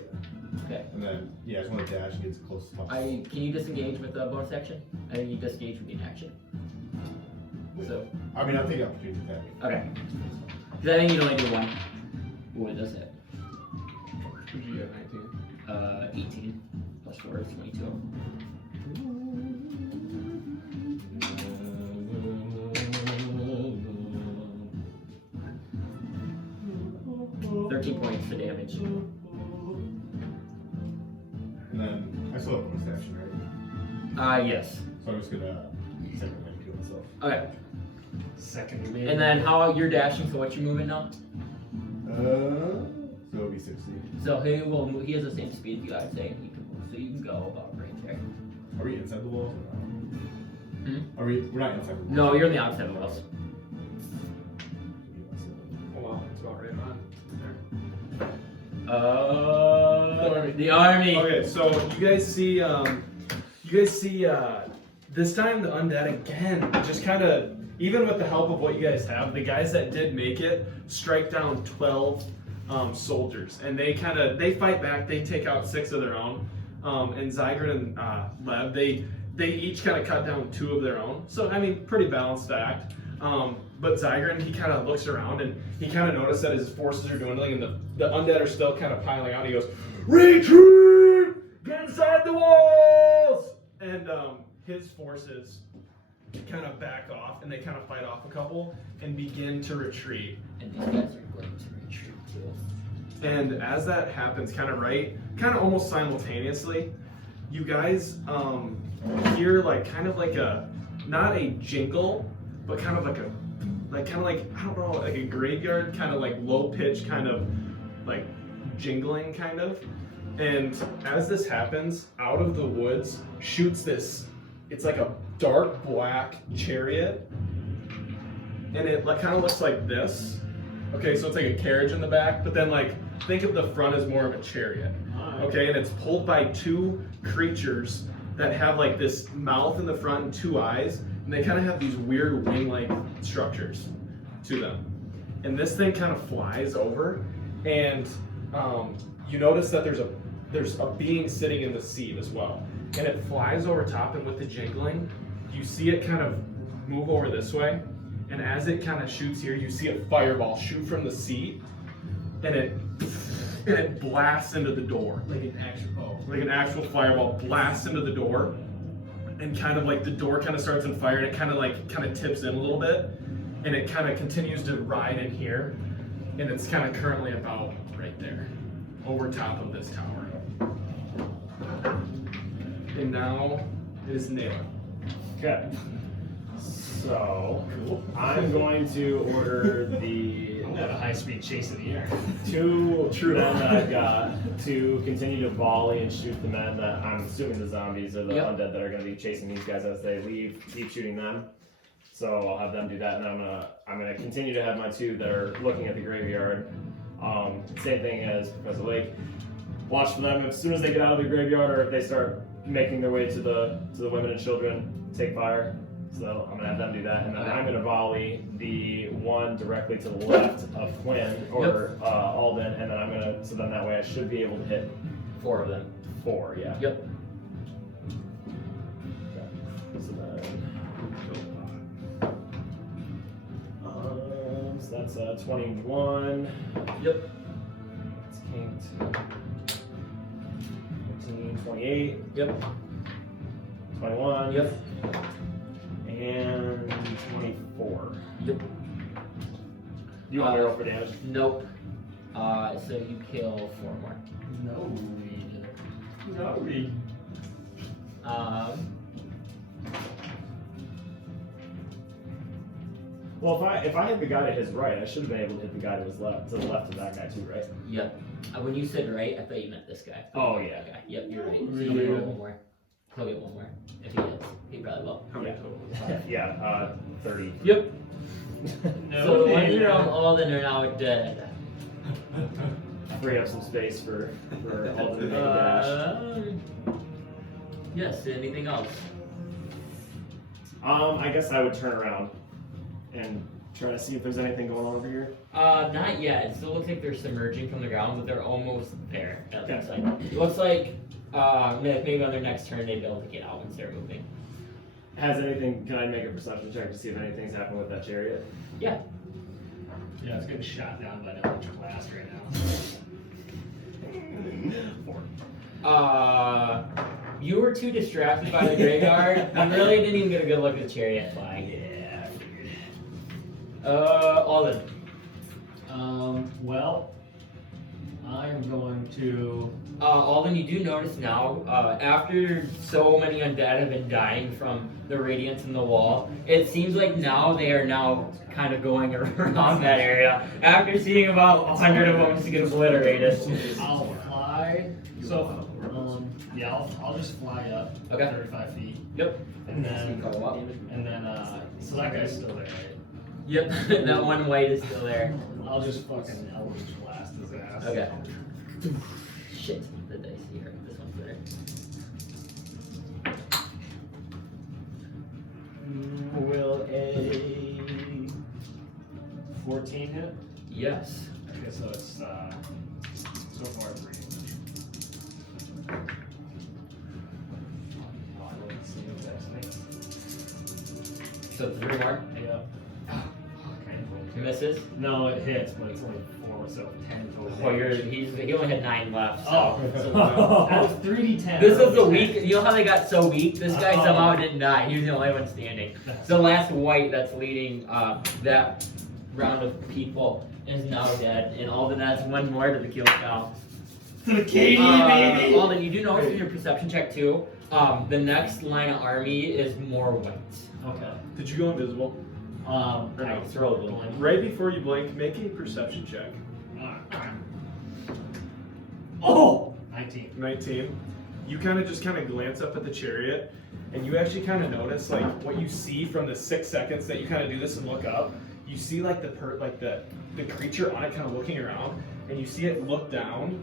Okay. And then I just want to dash and get as close as possible. Can you disengage with a bonus action? I think you disengage with an action. So, I mean, I'll take opportunity attack. okay. Because I think you only do 1. Ooh, it does hit. Who'd you get? 19. 18 plus 4 is 22. Points of damage. And then I still have bonus action, right? Yes. So I'm just gonna second line kill myself. Okay. Second And then how you're dashing, so what's your movement now? So it'll be 60. So he has the same speed as you guys say, he can move, so you can go about right there. Are we inside the walls or no? We're not inside the walls. No, you're on the outside of the walls. Oh wow, that's about right on. The army. Okay, so you guys see, this time the undead again, just kind of, even with the help of what you guys have, the guys that did make it strike down 12 soldiers, and they fight back. They take out 6 of their own, and Zygrin and Lev, they each kind of cut down 2 of their own. So I mean, pretty balanced act. But Zygrin, he kind of looks around and he kind of noticed that his forces are dwindling and the undead are still kind of piling out. He goes, "Retreat! Get inside the walls!" And his forces kind of back off and they kind of fight off a couple and begin to retreat. And these guys are going to retreat too. And as that happens, kind of almost simultaneously, you guys hear not a jingle, but kind of like I don't know, like a graveyard kind of like low pitch kind of like jingling kind of. And as this happens, out of the woods shoots this. It's like a dark black chariot, and it kind of looks like this. Okay, so it's like a carriage in the back, but then like think of the front as more of a chariot. Okay, and it's pulled by 2 creatures that have like this mouth in the front and 2 eyes, and they kind of have these weird wing-like structures to them. And this thing kind of flies over, and you notice that there's a being sitting in the seat as well. And it flies over top, and with the jingling, you see it kind of move over this way. And as it kind of shoots here, you see a fireball shoot from the seat, and it blasts into the door. Like an actual fireball blasts into the door, and kind of like the door kind of starts on fire, and it kind of tips in a little bit, and it kind of continues to ride in here, and it's kind of currently about right there, over top of this tower. And now it is Nayla. Okay. So I'm going to order the Not a high-speed chase in the air. 2 men that I've got to continue to volley and shoot the men that I'm assuming the zombies or the undead that are going to be chasing these guys as they leave. Keep shooting them. So I'll have them do that, and I'm gonna continue to have my 2 that are looking at the graveyard. Same thing as Professor Lake. Watch for them as soon as they get out of the graveyard, or if they start making their way to the women and children, take fire. So I'm gonna have them do that, and then I'm gonna volley the one directly to the left of Quinn or Alden, and then so then that way I should be able to hit 4 of them. 4, yeah. Yep. Okay. So that's 21. Yep. That's kinked. 15, 28. Yep. 21. Yep. And 24. Yep. You want me to roll for damage? Nope. So you kill 4 more. No. Well, if I hit the guy to his right, I should have been able to hit the guy to the left of that guy too, right? Yep. When you said right, I thought you meant this guy. Oh yeah. Okay. Yep, you're right. So he'll get one more. He'll get one more. If he hits. He probably will. How many total? Yeah, 30. Yep. No, So the ones danger. around Alden are now dead. Free up some space for Alden to make a dash. Yes, anything else? I guess I would turn around and try to see if there's anything going on over here. Not yet. It still looks like they're submerging from the ground, but they're almost there. That Okay. looks like. It looks like maybe on their next turn they'd be able to get out and start moving. Can I make a perception check to see if anything's happened with that chariot? Yeah. Yeah, it's getting shot down by an electric blast right now. You were too distracted by the graveyard. You really didn't even get a good look at the chariot flying. Yeah, I figured. Alden. Well, I'm going to. Alden, you do notice now, after so many undead have been dying from the radiance in the wall, it seems like now they are now kind of going around that area. After seeing about 100 of them get obliterated. I'll fly. So, yeah, I'll just fly up. Okay. 35 feet. Yep. And then, Go up. so that guy's still there, right? Yep, that one white is still there. I'll just fucking Eldritch blast his ass. Okay. Shit, the dice here. This one's better. Will a 14 hit? Yes. Okay, so it's so far 3. Let's see what that's next. So 3 more. Yep. Misses. No, it hits, but it's only 4, so 10 total. Well, he only had 9 left. So. That's 3d10. This is the weak. You know how they got so weak? This guy somehow didn't die. He was the only one standing. The last white that's leading that round of people is now dead, and Alden adds 1 more to the kill count. To the KD, baby! Alden, you do notice in your perception check too. The next line of army is more whites. Okay. Did you go invisible? I throw a little. Right before you blink, make a perception check. Oh! 19. 19. You kind of glance up at the chariot, and you actually kind of notice like what you see from the 6 seconds that you kind of do this and look up. You see like the creature on it kind of looking around, and you see it look down,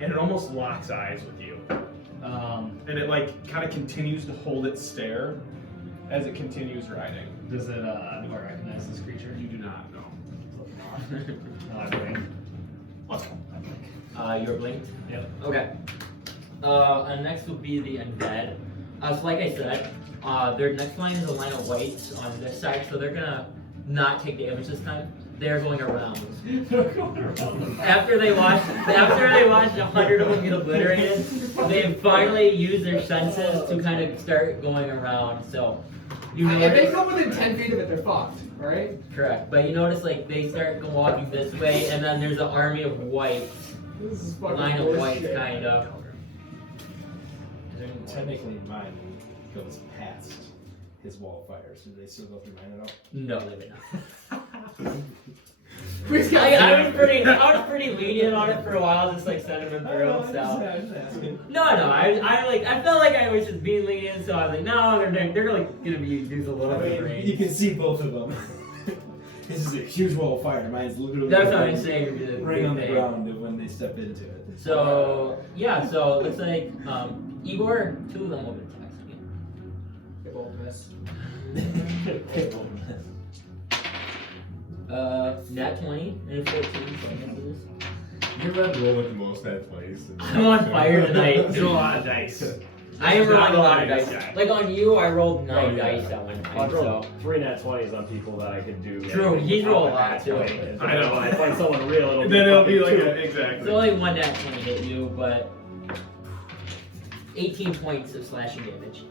and it almost locks eyes with you. And it like kind of continues to hold its stare as it continues riding. Does it, do I recognize this creature? You do not know. No, I blink. Let's go. I blink. You're blinked? Yep. Okay. And next will be the undead. So like I said, their next line is a line of whites on this side, so they're gonna not take damage this time. They're going around. After they watched 100 of them get obliterated, they finally used their senses to kind of start going around. So you If they notice, come within 10 feet of it, they're fucked, right? correct. But you notice like they start walking this way, and then there's an army of whites, This is fucking line of whites, bullshit. kind of. Technically, mine goes past his wall of fire, so do they still go through mine at all? No, they would not. Please, guys. I was pretty lenient on it for a while, just like sending them through. So no, I felt like I was just being lenient, so I was like, no, they're like gonna be used a little bit of range. You can see both of them. This is a huge wall of fire. Mine's literally That's what I'm saying. right on the ground when they step into it. So yeah, so it looks like Igor, 2 of them will be attacks again. They both miss. Nat 20 and a 14. So I guess it is. You're about to roll with the most that place. I'm on fire tonight. There's a lot of dice. I am rolling a lot of Dice dice. guy. Like on you, I rolled 9 Oh, yeah. dice at one I time. So rolled 3 nat 20s on people that I could do. True, he's rolled a lot, nat too. 20. I know. When I find someone real, And then it'll be like fucking two. it's exactly. only 1 nat 20 hit you, but 18 points of slashing damage.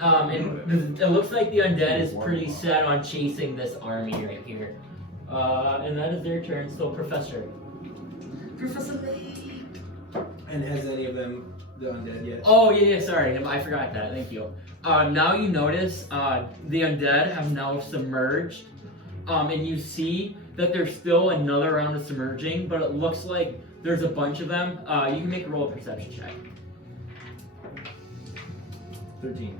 And it looks like the undead is pretty set on chasing this army right here. And that is their turn. So, Professor. I And has any of them the undead yet? Oh yeah, sorry, I forgot that. Thank you. Now you notice the undead have now submerged, and you see that there's still another round of submerging, but it looks like there's a bunch of them. You can make a roll perception check. 13.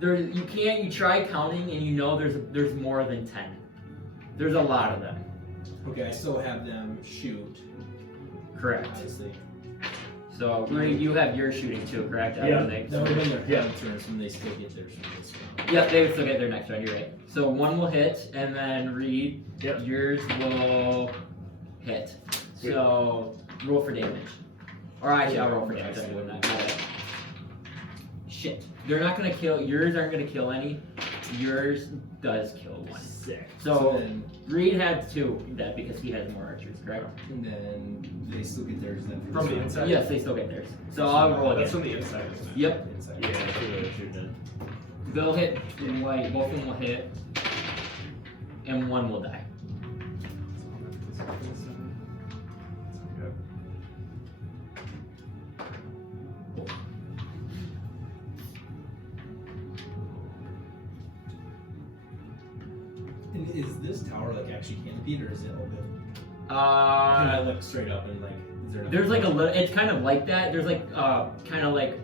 You try counting, and you know there's more than 10. There's a lot of them. Okay, I still have them shoot. Correct. Obviously. So Reed, you have your shooting too, correct? Yeah. That would have been their turns when they still get theirs from this round. Yep, they would still get their next round. You're right. So one will hit, and then Reed, yours will hit. So roll for damage. Or actually, I'll roll for damage. I'm doing that. Shit. They're not gonna kill. Yours aren't gonna kill any. Yours does kill one. Sick. So then, Reed had 2 dead because he has more archers, correct? and then they still get theirs then From the this inside? round. Yes, they still get theirs. So I'll roll again. That's from the inside, isn't it? Yep. Inside. Yeah, that's what they're shooting They'll hit white. Both of them will hit, and one will die. And is this tower like actually canopied or is it open? Can I look straight up and like, is there? There's like a little. It's kind of like that. There's like kind of like.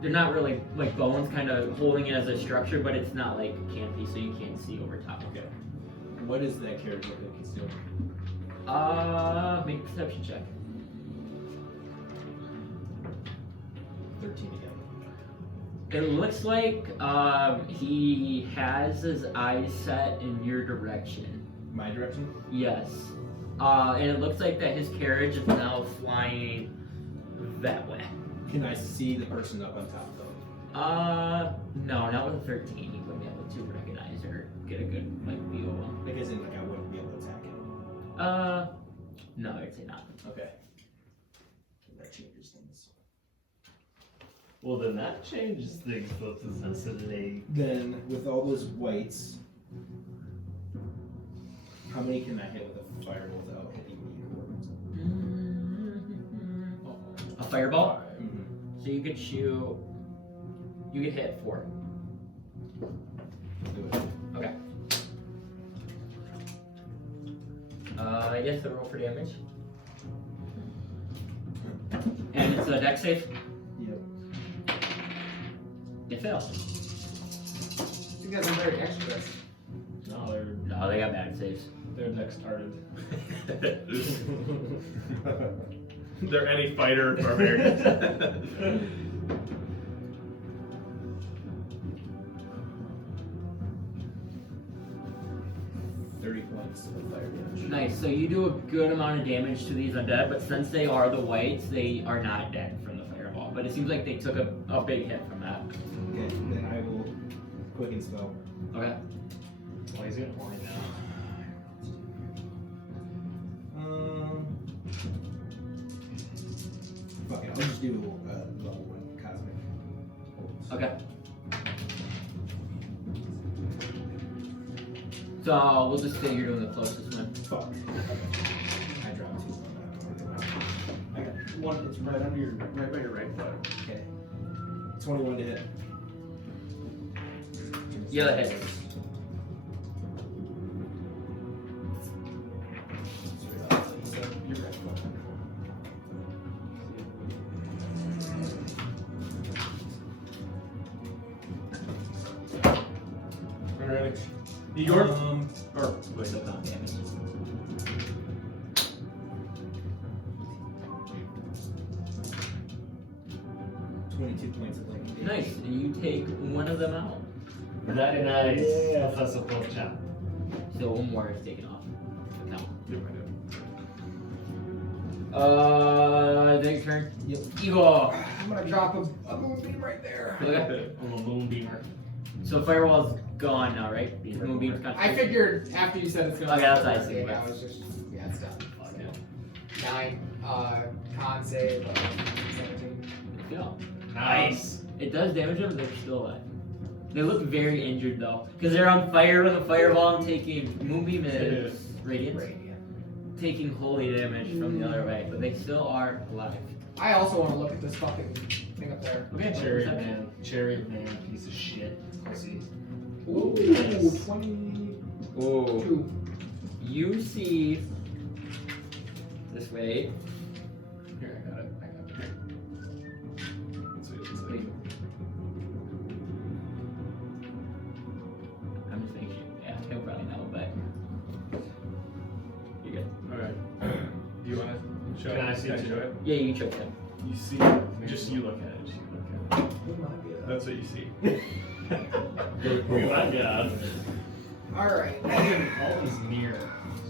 They're not really like bones, kind of holding it as a structure, but it's not like canopy, so you can't see over top. Okay. What is that carriage look like he's doing? Make a perception check. 13 again. It looks like he has his eyes set in your direction. My direction? Yes. And it looks like that his carriage is now flying that way. Can I see the person up on top though? No, not with a 13. You wouldn't be able to recognize or get a good like view of him. Like as in like I wouldn't be able to attack him. No, I'd say not. Okay. That changes things. Well, then that changes things both to sensitivity. Then with all those whites, how many can I hit with a fireball without hitting me? A fireball? Mm-hmm. So you could shoot. You could hit 4. Do it. Okay. Yes, the roll for damage. And it's a dex save. Yep. It failed. You guys are very extras. No, they got bad saves. They're next started. They're any fighter barbarians. 30 points of fire damage. Nice. So you do a good amount of damage to these undead, but since they are the whites, they are not dead from the fireball. But it seems like they took a big hit from that. Okay, then I will quicken spell. Okay. Well, he's gonna blind now. Fuck it, I'll just do level 1 cosmic. Okay. So we'll just say you're doing the closest one. Fuck. I dropped 2 on that. I got 1, it's right under your, right by your right foot. Okay. 21 to hit. Yeah, that hits. Your right foot. Alright. Igor? Or wait, no, not damage. Points of lightning damage. Nice. And you take one of them out. Very nice. Yeah. That's a full chap. So one more is taken off. No. Is that your turn? Yep. Igor. I'm gonna drop a moonbeam right there. Okay. I'm a moonbeamer. So firewall's gone now, right? Because moonbeam's gone. I figured after you said it's gonna. Okay, that's start nice. working, I was just it's done. 9 con save 17. Yeah. Nice. It does damage them, but they're still alive. They look very injured though, because they're on fire with a fireball and taking moonbeam is radiant. Radiant. taking holy damage from the other way, but they still are alive. I also want to look at this fucking thing up there. Okay, Chariot man, piece of shit. Pussy. Ooh, Yes. 22. Oh, you see this way. Here, I got it. Let's see what it's like. I'm just making sure. Yeah, he'll probably know, but you're good. Alright. Do you want to show Can I it? see Can too? show it? Yeah, you choke him. You see, just you look at it. Just you look at it. That's what you see. Oh my god. Alright. Alden's near.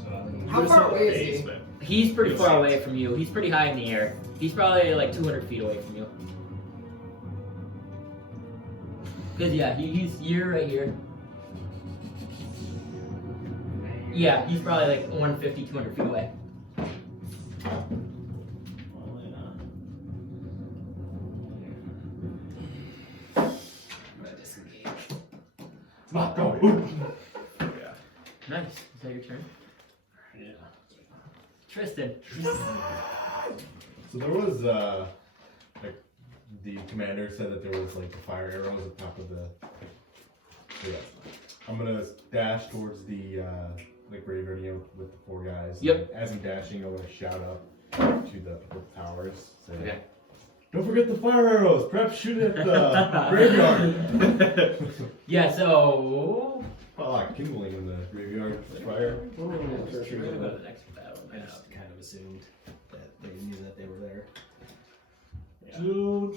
So I mean, How far away is he? He's pretty You'll far see away it. from you. He's pretty high in the air. He's probably like 200 feet away from you. Cause yeah, you're right here. Yeah, he's probably like 150, 200 feet away. I'm gonna disengage. Not go. Yeah. Nice. Is that your turn? Yeah. Tristan. So there was like the commander said that there was like fire arrows at the top of the. So yeah, I'm gonna dash towards the graveyard, you know, with the 4 guys. Yep. As I'm dashing, I'm gonna shout up to the towers. Say, Okay. don't forget the fire arrows. Perhaps shoot at the graveyard. Yeah. So. Well, like kindling in the graveyard fire. We'll go to the next battle. I just kind of assumed that they knew that they were there. Use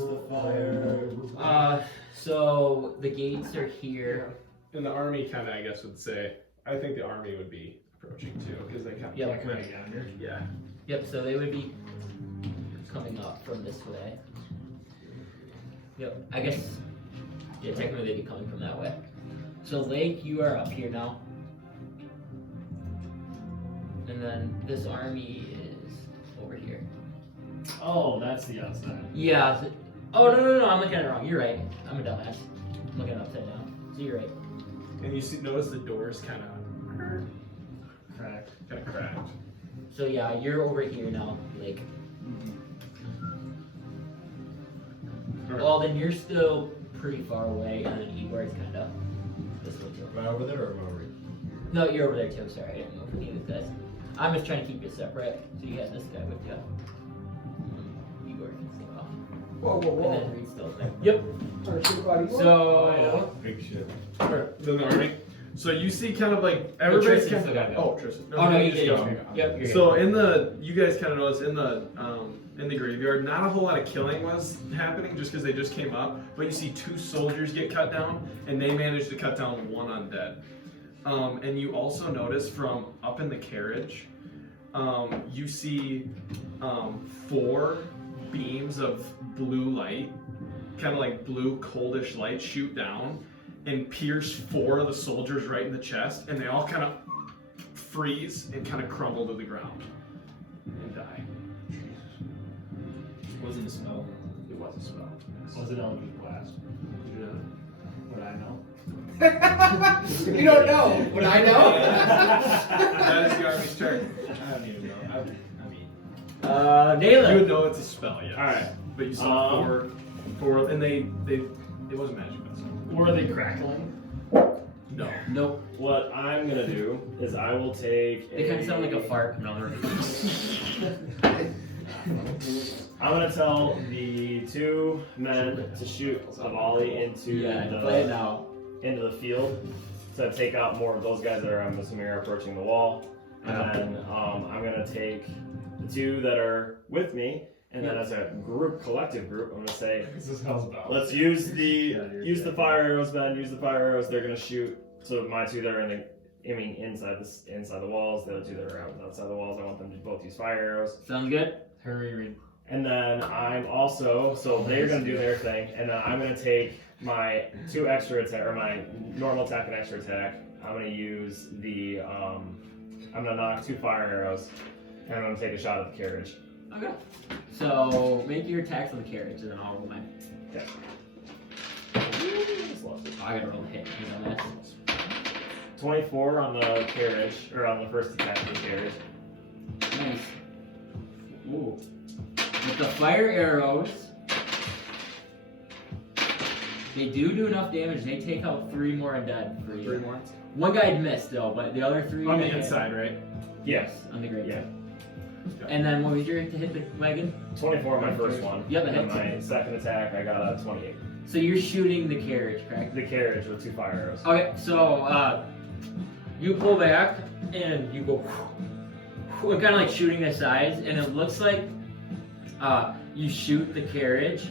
the fire. So the gates are here. And the army kind of, I guess, would say, I think the army would be approaching too, because they kind of. Yep. Yeah. Yep. So they would be coming up from this way. Yep. I guess. Yeah, technically they'd be coming from that way. So Lake, you are up here now. And then this army is over here. oh, that's the outside. Yeah. Oh no! I'm looking at it wrong. You're right. I'm a dumbass. I'm looking upside down. So you're right. And you see, notice the doors kind of Cracked. cracked. So yeah, you're over here now, Lake. Well, then you're still pretty far away, and then Igor's kind of this way too. Am I over there or am I over here? No, you're over there too. Sorry, I didn't know if any of these guys. I'm just trying to keep you separate, so you got this guy with you. Igor can stay off. Whoa, whoa, And then whoa. Reed's still there. Yep. Alright, shoot, buddy. So. Big shit. Then the army. So you see, kind of like everybody's Tristan kind still got of. to go. Oh, Tristan. Oh no, you just did. go. Yep, you're So in the, you guys kind of notice in the graveyard, not a whole lot of killing was happening just because they just came up. But you see 2 soldiers get cut down, and they managed to cut down 1 undead. And you also notice from up in the carriage, you see 4 beams of blue light, kind of like blue coldish light, shoot down and pierce 4 of the soldiers right in the chest, and they all kind of freeze and kind of crumble to the ground and die. Wasn't a spell. It was a spell. Was it Eldritch Blast? Would I know? You don't know. Would I know? That is the army's turn. I don't even know. I mean, You Naylor. would know it's a spell, yes. Alright. But you saw 4, and they it wasn't magic. Were they crackling? No. Nope. What I'm gonna do is I will take. They kind of sound like a fart. No, I'm gonna tell the 2 men to shoot a volley into yeah, play it the now. into the field to take out more of those guys that are, I'm assuming, are approaching the wall. And then I'm gonna take the 2 that are with me, and then as a collective group, I'm gonna say, This is hell's about. let's use the fire arrows, men. Use the fire arrows. They're gonna shoot. So my 2 that are inside the walls. The other 2 that are outside the walls. I want them to both use fire arrows. Sounds good. Hurry, Reed. And then I'm also, so they're gonna do their thing, and then I'm gonna take my 2 extra attack, or my normal attack and extra attack. I'm gonna use the, I'm gonna knock 2 fire arrows, and I'm gonna take a shot at the carriage. Okay. So make your attacks on the carriage, and then I'll roll mine. Okay. I gotta roll a hit. You know that. 24 on the carriage, or on the first attack of the carriage. Nice. Ooh. With the fire arrows, they do enough damage. They take out 3 more undead for you. 3 more. One guy missed though, but the other 3 On the hit. inside, right? Yes, on the grave. Yeah. And then what was your to hit the wagon? 24 on my first one. Yep, And that then hits. my second attack, I got a 28. So you're shooting the carriage, correct? The carriage with 2 fire arrows. Okay, so you pull back and you go kind of like shooting the sides, and it looks like you shoot the carriage,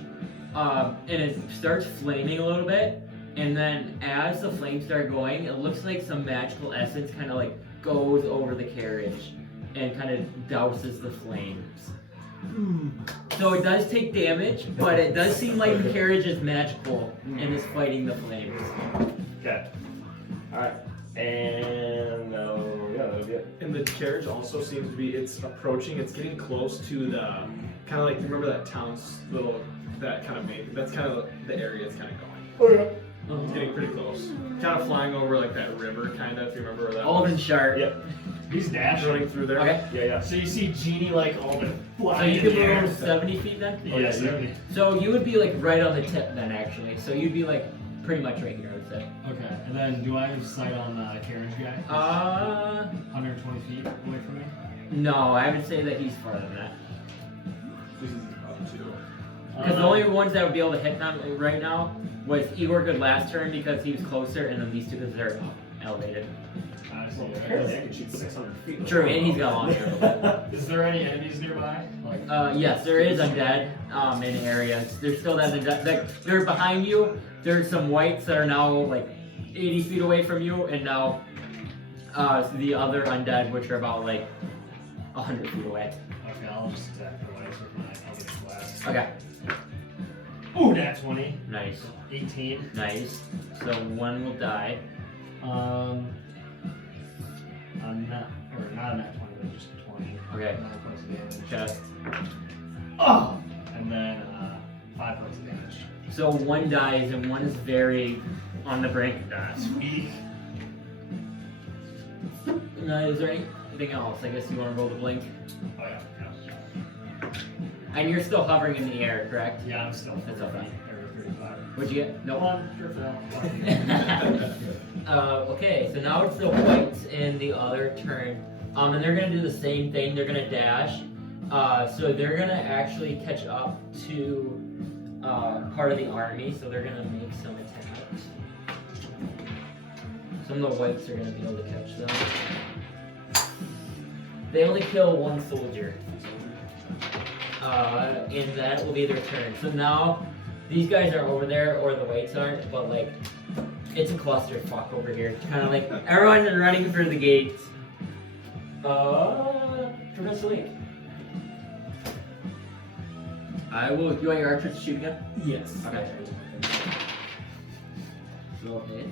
and it starts flaming a little bit, and then as the flames start going, it looks like some magical essence kind of like goes over the carriage and kind of douses the flames. So it does take damage, but it does seem like the carriage is magical and is fighting the flames. Okay. Alright. And yeah, that was it. And the carriage also seems to be, it's approaching, it's getting close to the, kind of like, remember that town's little, that kind of main, that's kind of the area it's kind of going. Oh yeah. It's getting pretty close. Kind of flying over like that river, kind of, if you remember where that Alden was. Sharp. Yep. He's dashing. Running through there. Okay. Yeah. So you see Genie like Alden So flying you in could the air. move 70 feet then? Oh, yeah, 70. So you would be like right on the tip then actually. So you'd be like pretty much right here I would say. Okay, and then do I have sight on the carriage guy? 120 feet away from me? No, I would say that he's farther than that. This is up to. Because the only ones that would be able to hit them right now was Igor good last turn because he was closer, and then these two because they're elevated. I see. Apparently I can shoot 600 feet. True, and he's got longer. Is there any enemies nearby? Like, Yes, there is undead in areas. There's still that undead. Like, they're behind you. There's some whites that are now like 80 feet away from you, and now the other undead, which are about like 100 feet away. okay, I'll just attack the whites with my Eldritch Blast. Okay, Ooh, nat 20. nice, 18. nice. So one will die. I'm not a nat 20, but just a 20. Okay. 9 points of damage. Just Oh! And then 5 points of damage. so one dies, and one is very on the brink of death. Sweet. Now, is there anything else? I guess you want to roll the blink. Oh yeah. And you're still hovering in the air, correct? Yeah, I'm still. That's okay. Area 35. What'd you get? No. One, sure fail. Okay, so now it's the whites in the other turn. And they're gonna do the same thing. They're gonna dash. So they're gonna actually catch up to part of the army. So they're gonna make some attacks. Some of the whites are gonna be able to catch them. They only kill one soldier. And that will be their turn. So now these guys are over there, or the whites aren't, but like it's a clusterfuck over here. Kind of like everyone's running for the gates. Professor Link. I will. You want your archers to shoot again? Yes. Okay. Roll hit.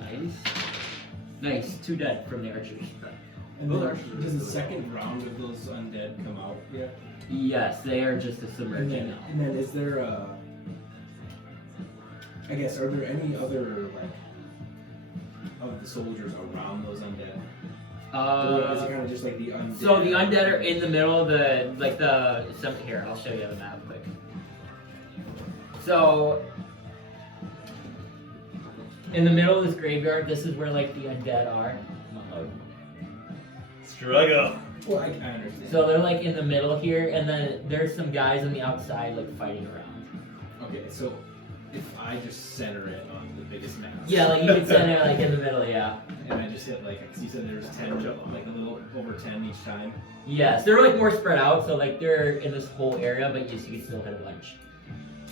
Nice. Nice. 2 dead from the archers. And then, does the second round of those undead come out yet? Yes, they are just a And submerging then, now. and then is there I guess, are there any other, like, of the soldiers around those undead? Or is it kind of just like the undead? So the undead are in the middle of the, like here, I'll show you the map quick. So, in the middle of this graveyard, this is where like the undead are. Struggle. Well, I understand. So they're like in the middle here, and then there's some guys on the outside like fighting around. Okay, so if I just center it on the biggest mass. Yeah, like you can center it like in the middle, yeah. And I just hit like, you said there's 10, like a little over 10 each time. Yes, they're like more spread out, so like they're in this whole area, but you can still hit a bunch.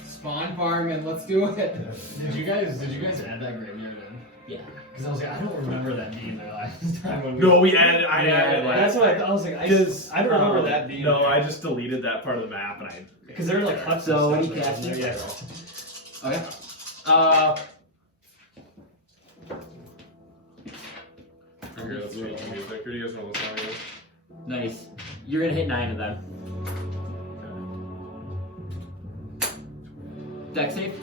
Spawn farm and let's do it. Did you guys add that graveyard in? Yeah. Because I was like, I don't remember that being there last time when we. No, I added it. That's what I thought. I was like, I don't remember that being. No, there. I just deleted that part of the map and I. Because there were like huts. So and you stuff cast in there. it? Yeah. Okay. Here, let's change the music. Or do you guys know what song it is? Nice. You're gonna hit 9 of them. Dex save.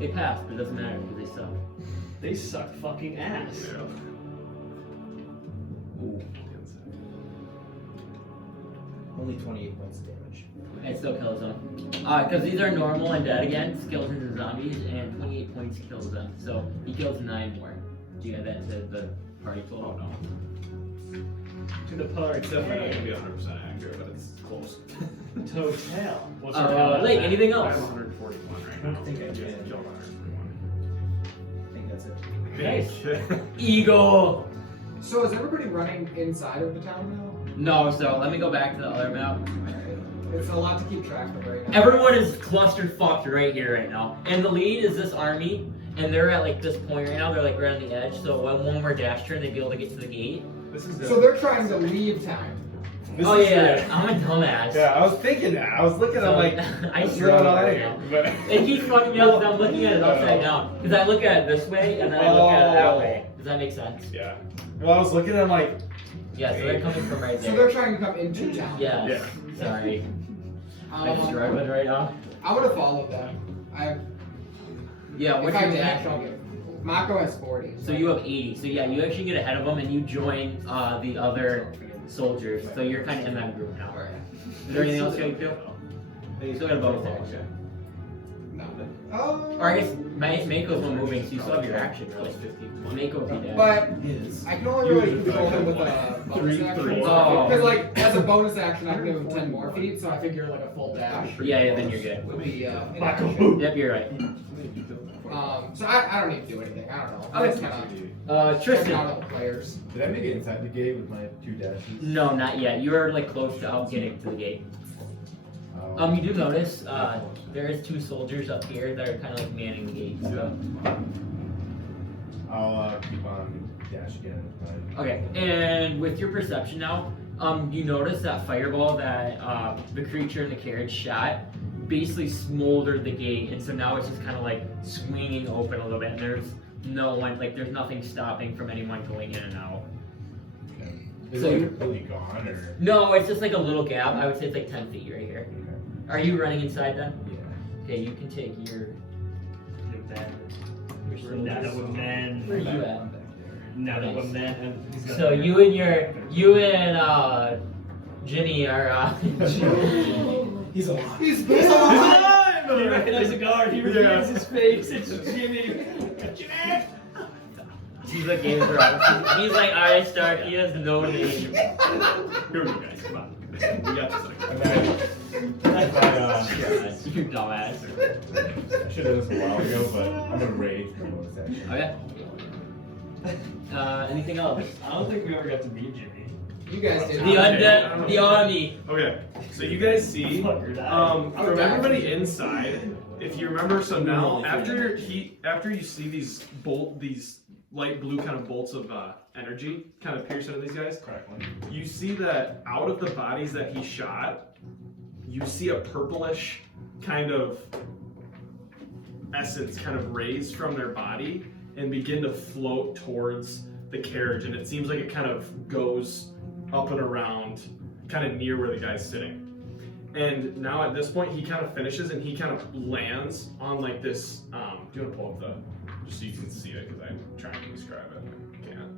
They passed, but it doesn't matter because they suck. They suck fucking ass. Yeah. Ooh. Only 28 points of damage. It still kills them. Because these are normal undead again, skeletons and zombies, and 28 points kills them. So he kills 9 more. Do you add that to the party total? Oh no. To the party. It's definitely not gonna be 100% accurate, but it's close. Total. What's our count? Lake, anything I else? have 141 right I now. don't think I You guys can. killed 141. I think that's it. Nice. Eagle! So is everybody running inside of the town now? No, so let me go back to the other map. It's a lot to keep track of right now. Everyone is clustered fucked right here right now. And the lead is this army, and they're at like this point right now, they're like right on the edge, so when one more dash turn, they'd be able to get to the gate. This is So they're trying to leave town. Oh yeah, I'm a dumbass. Yeah, I was thinking that. I was looking. So, I'm like, I what's struggle going on right here? now. But It keeps fucking me up because I'm looking at it upside down. Because I look at it this way, and then I look at it that way. Does that make sense? yeah. well, I was looking at like, Yeah, so they're coming from right So there. they're trying to come into town. Yeah. Yeah. Sorry. I'm struggling right now. I would have followed them. Yeah, If what's I your dash, action? I'll get. Mako has 40. So you have 80. So yeah, you actually get ahead of them and you join the other soldiers. So you're kind of in that group now. Is there anything else you do? You still got a bonus action. No. Oh. Or I guess Mako's one moving, so you still have your action really. Mako would be dead. But Is I can only really control him with a bonus action. Oh. Because like as a bonus action, I can give him 10 more feet. So I figure like a full dash Yeah, then you're good. would be an Mako. action. Yep, you're right. So I don't need to do anything. I don't know. Okay. That's kind of checking Tristan. out all the players. did I make it inside the gate with my 2 dashes? No, not yet. You are like close to out getting to the gate. You do notice there is 2 soldiers up here that are kind of like manning the gate. So. I'll keep on dash again. Okay, and with your perception now, you notice that fireball that the creature in the carriage shot basically smoldered the gate, and so now it's just kind of like swinging open a little bit, and there's no one, like there's nothing stopping from anyone going in and out. Is So it you- completely gone or? No, it's just like a little gap. I would say it's like 10 feet right here. Okay. Are you running inside then? Yeah. Okay, you can take your. Now that we're men. Where are you at? Now that we're men. and he's got So the- you and Ginny are. he's alive. He's alive! He recognized the guard. He reveals his face. It's Jimmy. Jimmy! He's like Game of Thrones. He's like Arya Stark. He has no name. Here we go, guys. Come on. We got this. You dumbass. I should have done this a while ago, but I'm gonna rage for bonus action. Okay. Anything else? I don't think we ever got to meet Jimmy. You guys did. The undead, the army. Okay, so you guys see, Fucker died. from everybody inside, if you remember, so now after you see these light blue kind of bolts of energy kind of pierce into these guys, Crackling. you see that out of the bodies that he shot, you see a purplish kind of essence kind of raise from their body and begin to float towards the carriage, and it seems like it kind of goes up and around kind of near where the guy's sitting. And now at this point he kind of finishes and he kind of lands on like this do you want to pull up the just so you can see it, because I'm trying to describe it, I can't.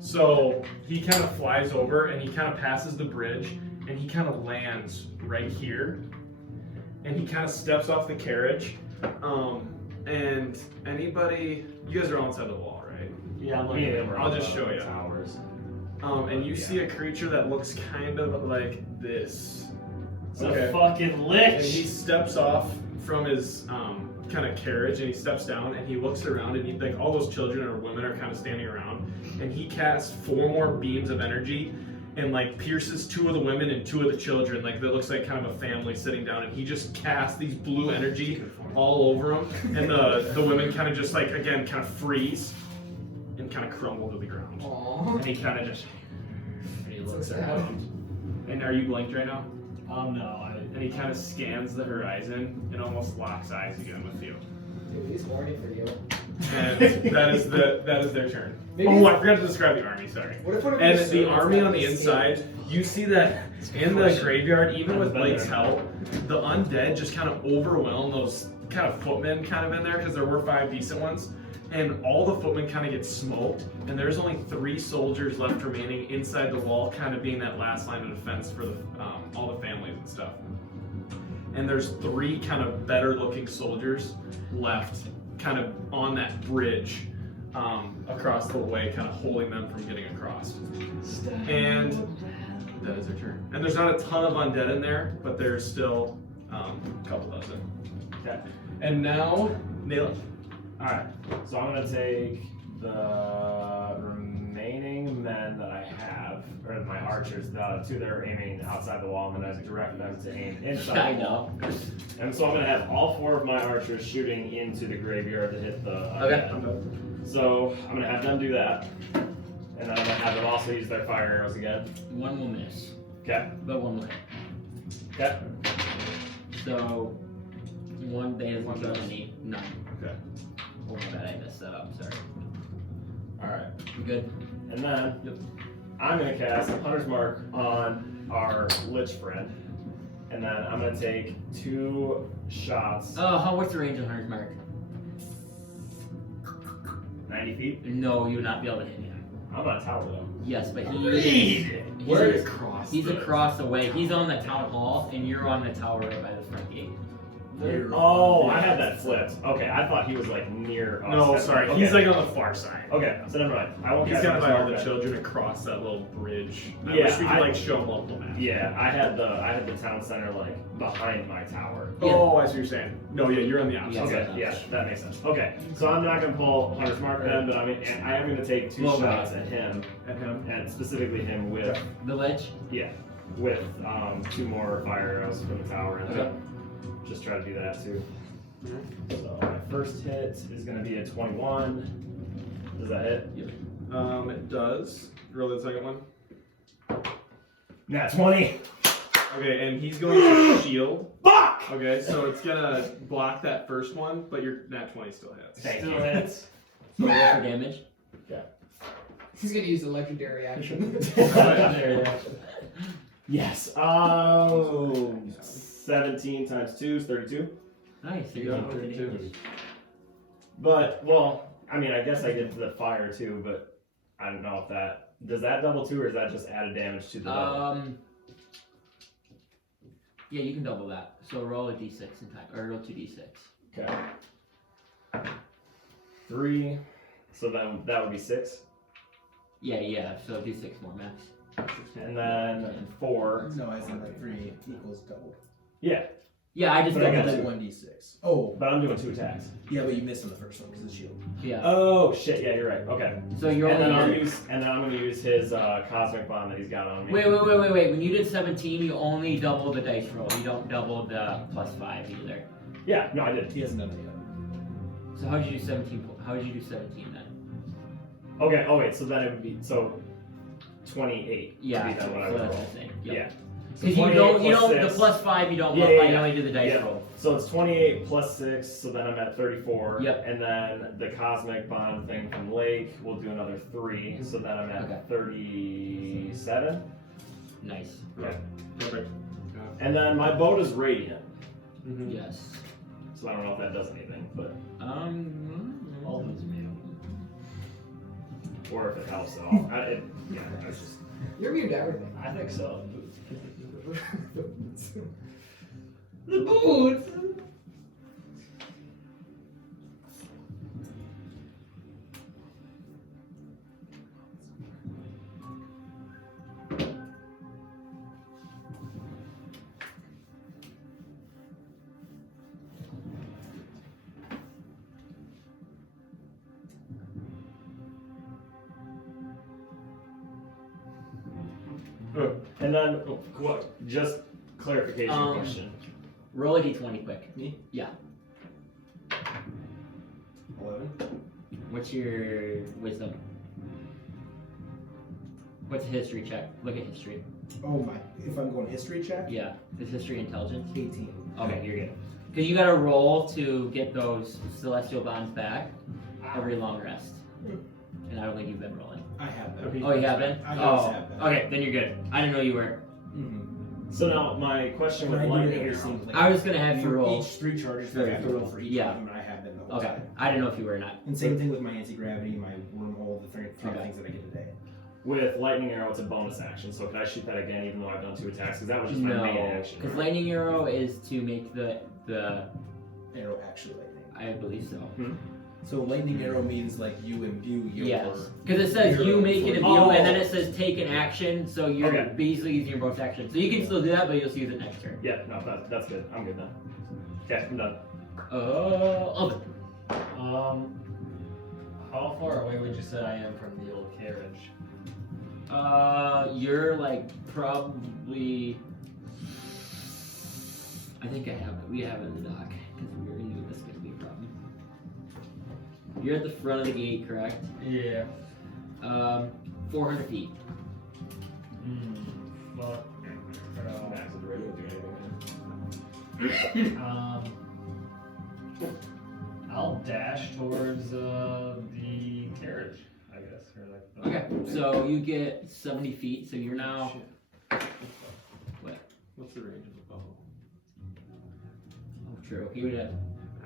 So he kind of flies over and he kind of passes the bridge and he kind of lands right here, and he kind of steps off the carriage. And anybody, you guys are all inside the wall, right? Yeah, I'm I'll just show you. Towers. And you see a creature that looks kind of like this. It's a fucking And he lich. steps off from his kind of carriage and he steps down and he looks around and like all those children or women are kind of standing around, and he casts 4 more beams of energy and like pierces 2 of the women and 2 of the children. Like that looks like kind of a family sitting down, and he just casts these blue energy all over them, and the women kind of just like again kind of freeze and kind of crumble to the ground. Aww. And he kind of just He So looks sad. around. and are you blinked right now? No, And he kind of scans the horizon and almost locks eyes again with you. Dude, he's horny for you. And that is their turn. Maybe Oh, I forgot to describe the army. Sorry. What if one of And your the servants army had on the this inside, you see that in the graveyard, even with Blake's help, the undead just kind of overwhelm kind of footmen kind of in there because there were 5 decent ones. And all the footmen kind of get smoked, and there's only 3 soldiers left remaining inside the wall, kind of being that last line of defense for the all the families and stuff. And there's 3 kind of better-looking soldiers left, kind of on that bridge across the way, kind of holding them from getting across. And that is their turn. And there's not a ton of undead in there, but there's still a couple dozen. Okay. And now, Nayla. Alright, so I'm gonna take the remaining men that I have, or my archers, the 2 that are aiming outside the wall, I'm gonna direct them to aim inside I the wall. know. And so I'm gonna have all 4 of my archers shooting into the graveyard to hit the undead. So I'm gonna have them do that. And then I'm gonna have them also use their fire arrows again. One will miss, Okay. but one will hit. Okay. So, one they hasn't done any. None. Okay. Oh my bad, I messed that up. Sorry. Alright. You good? And then I'm gonna cast Hunter's Mark on our lich friend. And then I'm gonna take 2 shots. What's the range of Hunter's Mark? 90 feet? No, you would not be able to hit him. I'm on a tower though. Yes, but Where is across? he's across the way. He's on the town hall, and you're on the tower right by the front gate. Oh, I had that flipped. Okay, I thought he was like near us. No, That's sorry, right. he's Okay. like on the far side. Okay, so never mind. I won't He's cast got by Hunter's all Mark the then. children across that little bridge. I Yeah, wish we could I- like show them multiple maps. Yeah, I had the town center like behind my tower. Oh, I see what you're saying. No, yeah, you're on the opposite. Yeah. Okay, yeah, that makes sense. Okay, so I'm not gonna pull Hunter's Mark then, but I am gonna take 2 Well, shots at him, At him. and specifically him with The ledge? with 2 more fire arrows from the tower, and then just try to do that too. So my first hit is gonna be a 21. Does that hit? It does. Roll the second one. Nat 20. Okay, and he's going to shield. Fuck! Okay, so it's gonna block that first one, but your nat 20 still hits. Thank Still you. hits. So roll for damage. He's gonna use the legendary action. Yes. 17 times 2 is 32. Nice. There you Yeah, go. 32. But, well, I mean, I guess I did the fire too, but I don't know if that... Does that double 2, or is that just added damage to the double? Yeah, you can double that. So roll a d6 in time, or roll 2d6. Okay. 3. So then that would be 6. Yeah. So do 6 more max. And then 4. No, as in like 3 equals double. Yeah, Yeah, I just But I doubled got it. 1d6. Oh, but I'm doing 2 attacks. yeah, but you missed on the first one because it's shield. Yeah. Oh, shit, yeah, you're right. Okay. So you're And then only. I'm going to use his cosmic bomb that he's got on me. Wait. When you did 17, you only double the dice roll. You don't double the +5 either. Yeah, no, I did. He hasn't done it yet. So how did you do 17? How did you do 17 then? Okay, oh wait, so then it would be, so 28 Yeah. would be then what I So would that's roll. the thing. Yeah. So Because you 28 don't, plus the 6. +5 you don't Yeah, multiply. yeah, You only do the dice yeah. roll. So it's 28 plus 6, so then I'm at 34. Yep. And then the cosmic bomb thing from Lake will do another 3, so then I'm at Okay. 37. Nice. Okay. Perfect. And then my boat is radiant, Mm-hmm. Yes. so I don't know if that does anything, but or if it helps at all. I was just. You're immune to everything. I think so. The boots! And then, what? Just clarification question. Roll a d20 quick. Me? Yeah. 11. What's your wisdom? What's a history check? Look at history. Oh my. If I'm going history check? Yeah. Is history intelligence? 18. Okay, you're good. Because you gotta roll to get those celestial bonds back every long rest. And I don't think you've been rolling. I have that. Oh, you have been? I Oh, have that. okay, then you're good. I didn't know you were. Mm-hmm. So now my question with When I do lightning it, arrow. it seems like I was gonna have you for roll. each 3 charges. Very I have to roll good. for each Yeah. of them, and I have them the whole Okay. time. I didn't know if you were or not. And same thing with my anti-gravity, my wormhole, the 3 Okay. things that I get today. With lightning arrow, it's a bonus action. So could I shoot that again, even though I've done 2 attacks? Because that was just my main No, action. because lightning arrow is to make the Arrow actually lightning. I believe so. So lightning arrow means like you imbue your. Yes, because it says you hero make it a for- view, and then it says take an action, so you're Okay. basically using your bonus action. So you can still do that, but you'll just use it next turn. Yeah, no, that's good. I'm good then. Okay, I'm done. Alden. How far away would you say I am from the old carriage? You're like probably. I think I have it. We have it in the dock because we already knew this was gonna be a problem. You're at the front of the gate, correct? Yeah. 400 feet. Fuck. Max is ready to do anything. I'll dash towards the carriage, I guess. Or like the... Okay, so you get 70 feet, so you're now. What? What's the range of the bow? Oh, true. You would have.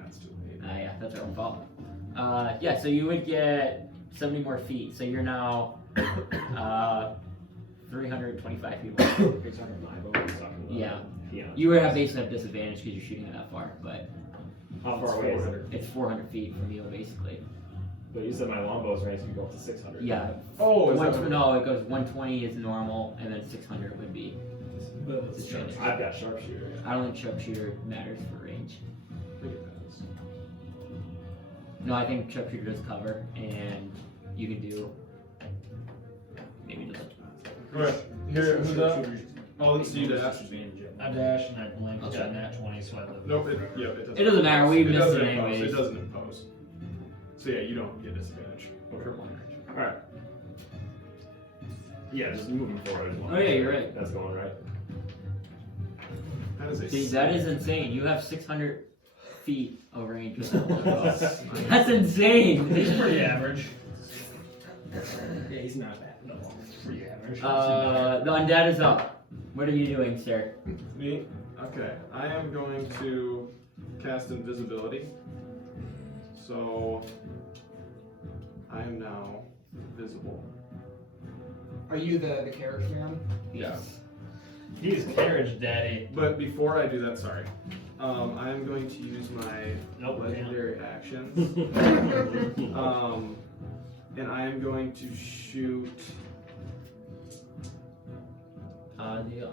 That's too late. Yeah, that's our own fault. Yeah, so you would get 70 more feet, so you're now 325 feet away. You're talking my bow. You're talking about Yeah. Yeah. You would have basically have disadvantage because you're shooting it that far, but How far away is it? it's 400 feet from you, basically. But you said my longbow's range can go up to 600. Yeah. Oh, is that No, it goes 120 is normal, and then 600 would be. Disadvantage. I've got sharpshooter. I don't think sharpshooter matters for range. I think it does. No, I think sharpshooter does cover, and you can do. Maybe it doesn't. Alright, here, who's up? Oh, let's see that. I dash and I blink. Got a nat 20, so I live. Nope, it doesn't. It doesn't matter, we It missed doesn't it impose, anyways. It doesn't impose. So yeah, you don't get disadvantage. For one range. Alright. Yeah, just moving forward. Oh, yeah, you're right. That's going right. That is a See, that is insane. You have 600 feet of range with that one bow. That's insane. He's pretty average. Yeah, he's not bad. No, pretty average. The undead is up. What are you doing, sir? Me? Okay, I am going to cast invisibility. So I am now visible. Are you the carriage man? Yes. He's carriage daddy. But before I do that, sorry, I am going to use my Nope, legendary actions, and I am going to shoot.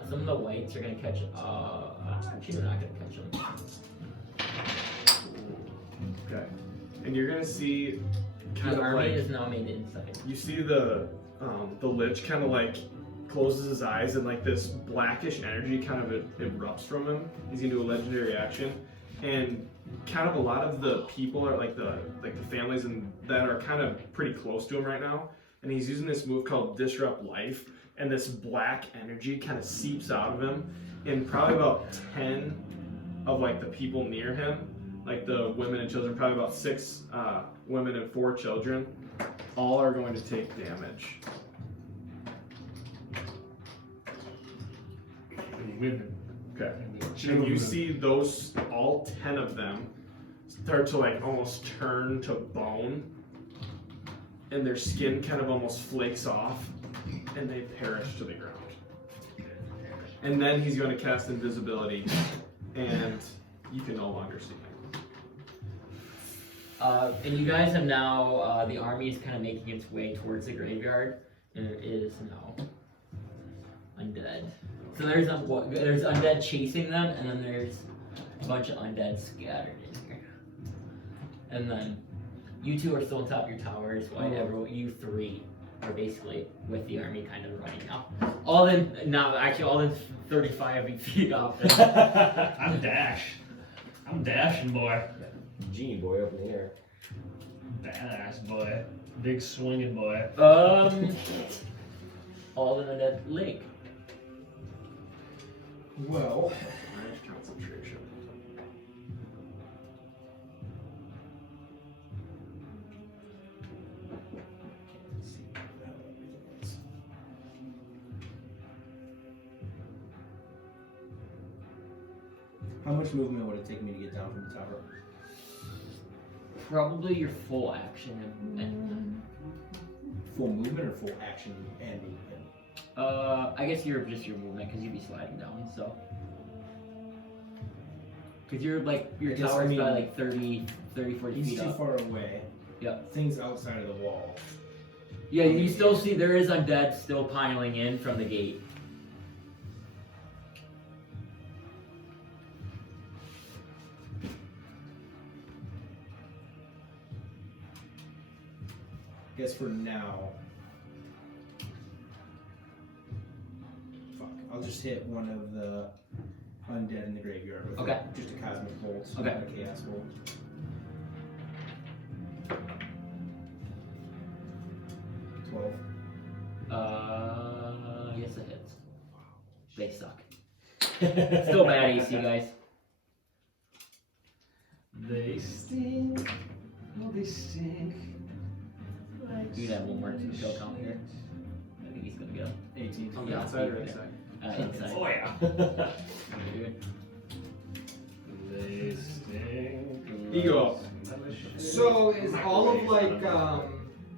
Some of the whites are gonna catch. Actually, they're not gonna catch them. Okay, and you're gonna see kind The of army like is now made inside. you see the lich kind of like closes his eyes and like this blackish energy kind of erupts from him. He's gonna do a legendary action, and kind of a lot of the people are like the families and that are kind of pretty close to him right now. And he's using this move called Disrupt Life, and this black energy kind of seeps out of him, and probably about 10 of like the people near him, like the women and children, probably about 6 women and 4 children, all are going to take damage. Women. Okay. And you see those, all 10 of them, start to like almost turn to bone, and their skin kind of almost flakes off, and they perish to the ground. And then he's going to cast invisibility, and you can no longer see him. And you guys have now, the army is kind of making its way towards the graveyard, and it is now undead. So there's undead chasing them, and then there's a bunch of undead scattered in here. And then you 2 are still on top of your towers, while you 3 are basically with the army kind of running now. Alden 35 feet off. I'm dashing, boy. Genie boy up in the air. Badass boy. Big swinging boy. Alden undead lake. Well, Range concentration. How much movement would it take me to get down from the tower? Probably your full action and Full movement or full action and movement? I guess you're just your movement because you'd be sliding down. So because you're like your I guess, tower's I mean, probably like 30, 40 He's feet too up. far away. Yep. Things outside of the wall. Yeah, you still see there is undead still piling in from the gate. I guess for now. Fuck. I'll just hit one of the undead in the graveyard with Okay. just a cosmic bolt. Okay. Not a chaos bolt. Yes it hits. They suck. Still bad AC, guys. They stink. Oh, they stink. You have one more to the kill count here. I think he's gonna get him. 18. On the Yeah, outside or yeah. inside? Inside. Oh yeah. Dude. They stink. Ego. So is all of like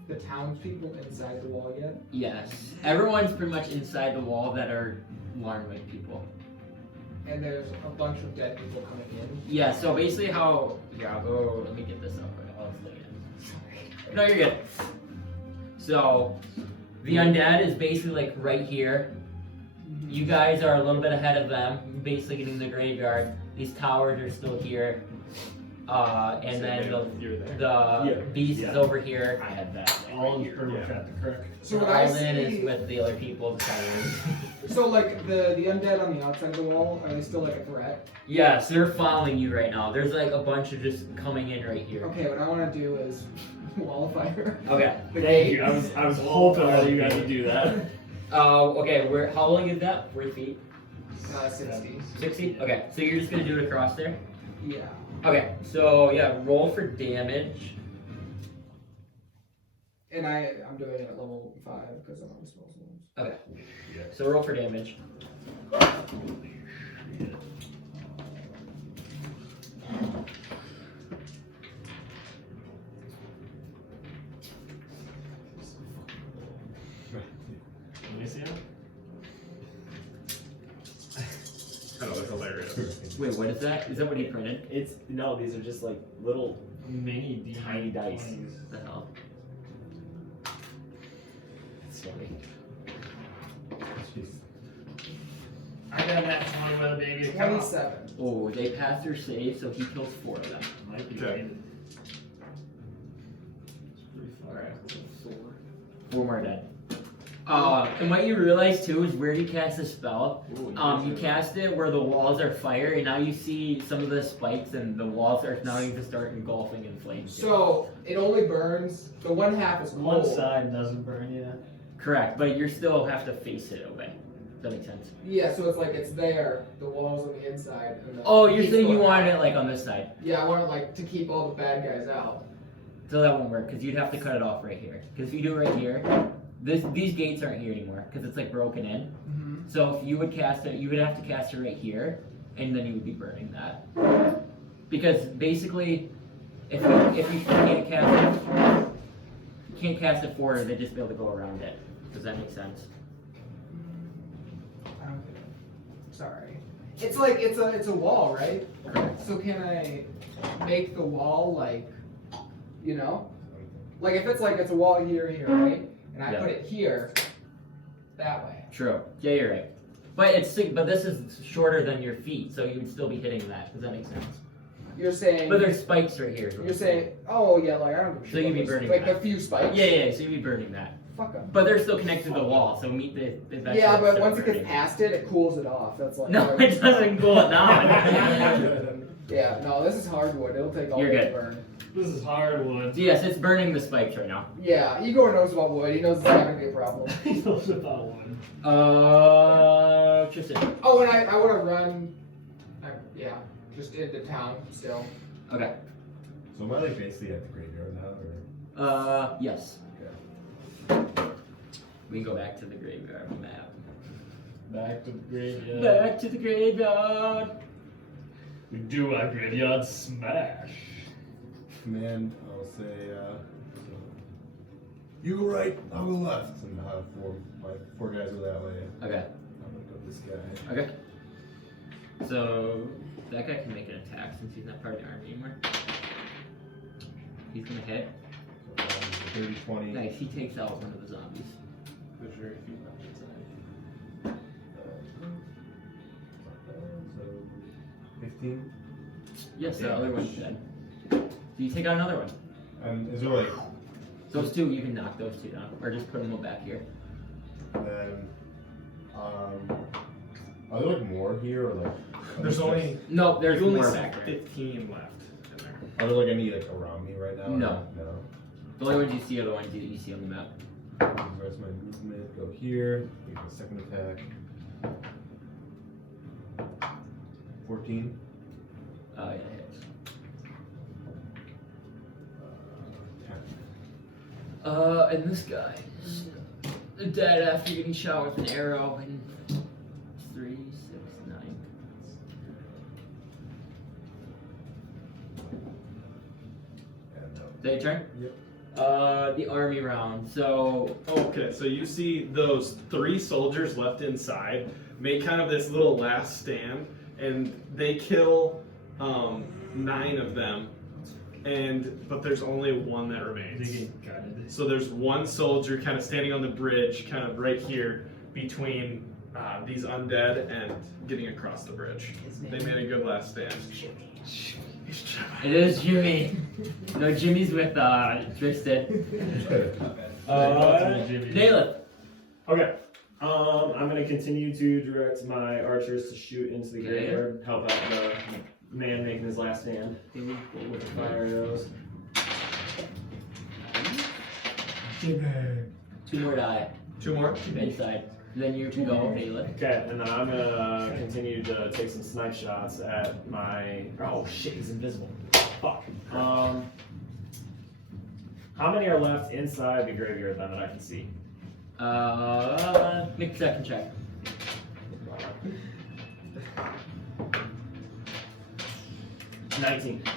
the townspeople inside the wall yet? Yes. Everyone's pretty much inside the wall that are Larnwick people. And there's a bunch of dead people coming in. Yeah, so basically how... Here, I'll go... Let me get this up. I'll explain it. No, you're good. So, the undead is basically like right here. You guys are a little bit ahead of them, basically getting the graveyard. These towers are still here. And then You're there. the beast is over here. I had that. All is pretty much at the crook. So what I Alden is see, with the other people. so like the undead on the outside of the wall, are they still like a threat? Yes, they're following you right now. There's like a bunch of just coming in right here. Okay, what I want to do is wall of fire. Okay. The Thank gate. you. I was hoping that you guys would do that. Okay, how long is that? 40 feet? 60. 60? Okay, so you're just gonna do it across there? Yeah. Okay, so yeah, roll for damage. And I'm doing it at level 5 because I'm on the spell zones. Okay. So roll for damage. Let me see it. I know, that's hilarious. Wait, what is that? Is that what he printed? It's no, these are just like little Mini tiny dice. What the hell? That's funny. Jeez. I got that 20 with a baby. Come on. 27. Oh, they passed their save, so he kills 4 of them. Might be Okay. rated. Alright, 4 more dead. And what you realize too is where you cast the spell. You cast it where the walls are fire, and now you see some of the spikes, and the walls are now going to start engulfing in flames. So it only burns, the one half is One cold. side doesn't burn you. Correct, but you still have to face it away. Does that make sense? Yeah, so it's like it's there, the walls on the inside. And the Oh, you're heat's saying you going wanted out. it like on this side. Yeah, I want it like to keep all the bad guys out. So that won't work, because you'd have to cut it off right here. Because if you do it right here, these gates aren't here anymore, because it's like broken in. Mm-hmm. So if you would cast it, you would have to cast it right here, and then you would be burning that. Because basically, if you can't cast it forward, they'd just be able to go around it. Does that make sense? I don't get it. Sorry. It's like it's a wall, right? So can I make the wall like, you know, like if it's like it's a wall here, right? And I Yeah. put it here, that way. True. Yeah, you're right. But this is shorter than your feet, so you would still be hitting that. Does that make sense? You're saying. But there's spikes right here. is what You're I'm saying, oh yeah, like I don't give a shit. So you'd be about burning like that. a few spikes. Yeah, so you'd be burning that. Fuck 'em. But they're still connected to the wall, so meet the eventually Yeah, but start once it gets burning. past it, it cools it off. That's like. No, it doesn't cool it down. Yeah, no, this is hardwood. It'll take all You're day good. to burn. This is hardwood. Yes, it's burning the spikes right now. Yeah, Igor knows about wood. He knows it's not gonna be a problem. He knows about one. Tristan. Oh, and I want to run. Yeah, just into town still. Okay. So am I like basically at the graveyard now, or? Yes. We go back to the graveyard map. Back to the graveyard. Back to the graveyard. We do our graveyard smash. Command, I'll say, you go right, I'll go left. And I'll have four guys go that way. Okay. I'm gonna go this guy. Okay. So that guy can make an attack since he's not part of the army anymore. He's gonna hit. So 30, 20. Nice. He takes out one of the zombies. There's very few left inside. So 15. Yes, the other one's dead. So you take out another one. And is there like, Those two, you can knock those two down, or just put them all back here. and then, are there like more here or like? There's only No, there's you only more see back there. 15 left in there. Are there like any like around me right now? No. No. The only ones you see are the ones you see on the map. Where's my movement? Go here. Make a second attack. 14. Yeah, it hits. 10. And this guy is dead after getting shot with an arrow in 3, 6, 9. And Is that your turn? Yep. The army round. So Okay, so you see those 3 soldiers left inside make kind of this little last stand, and they kill 9 of them, but there's only 1 that remains. So there's 1 soldier kind of standing on the bridge, kind of right here between these undead and getting across the bridge. They made a good last stand. it is Jimmy. No, Jimmy's with Tristan. Nayla. Okay. I'm gonna continue to direct my archers to shoot into the Okay. graveyard, help out the man making his last stand with the fire arrows. 2 more die. 2 more? Inside. Then you can go, Nayla. Okay, and then I'm gonna continue to take some snipe shots at my. Oh shit, he's invisible. Fuck. How many are left inside the graveyard then that I can see? Make a second check.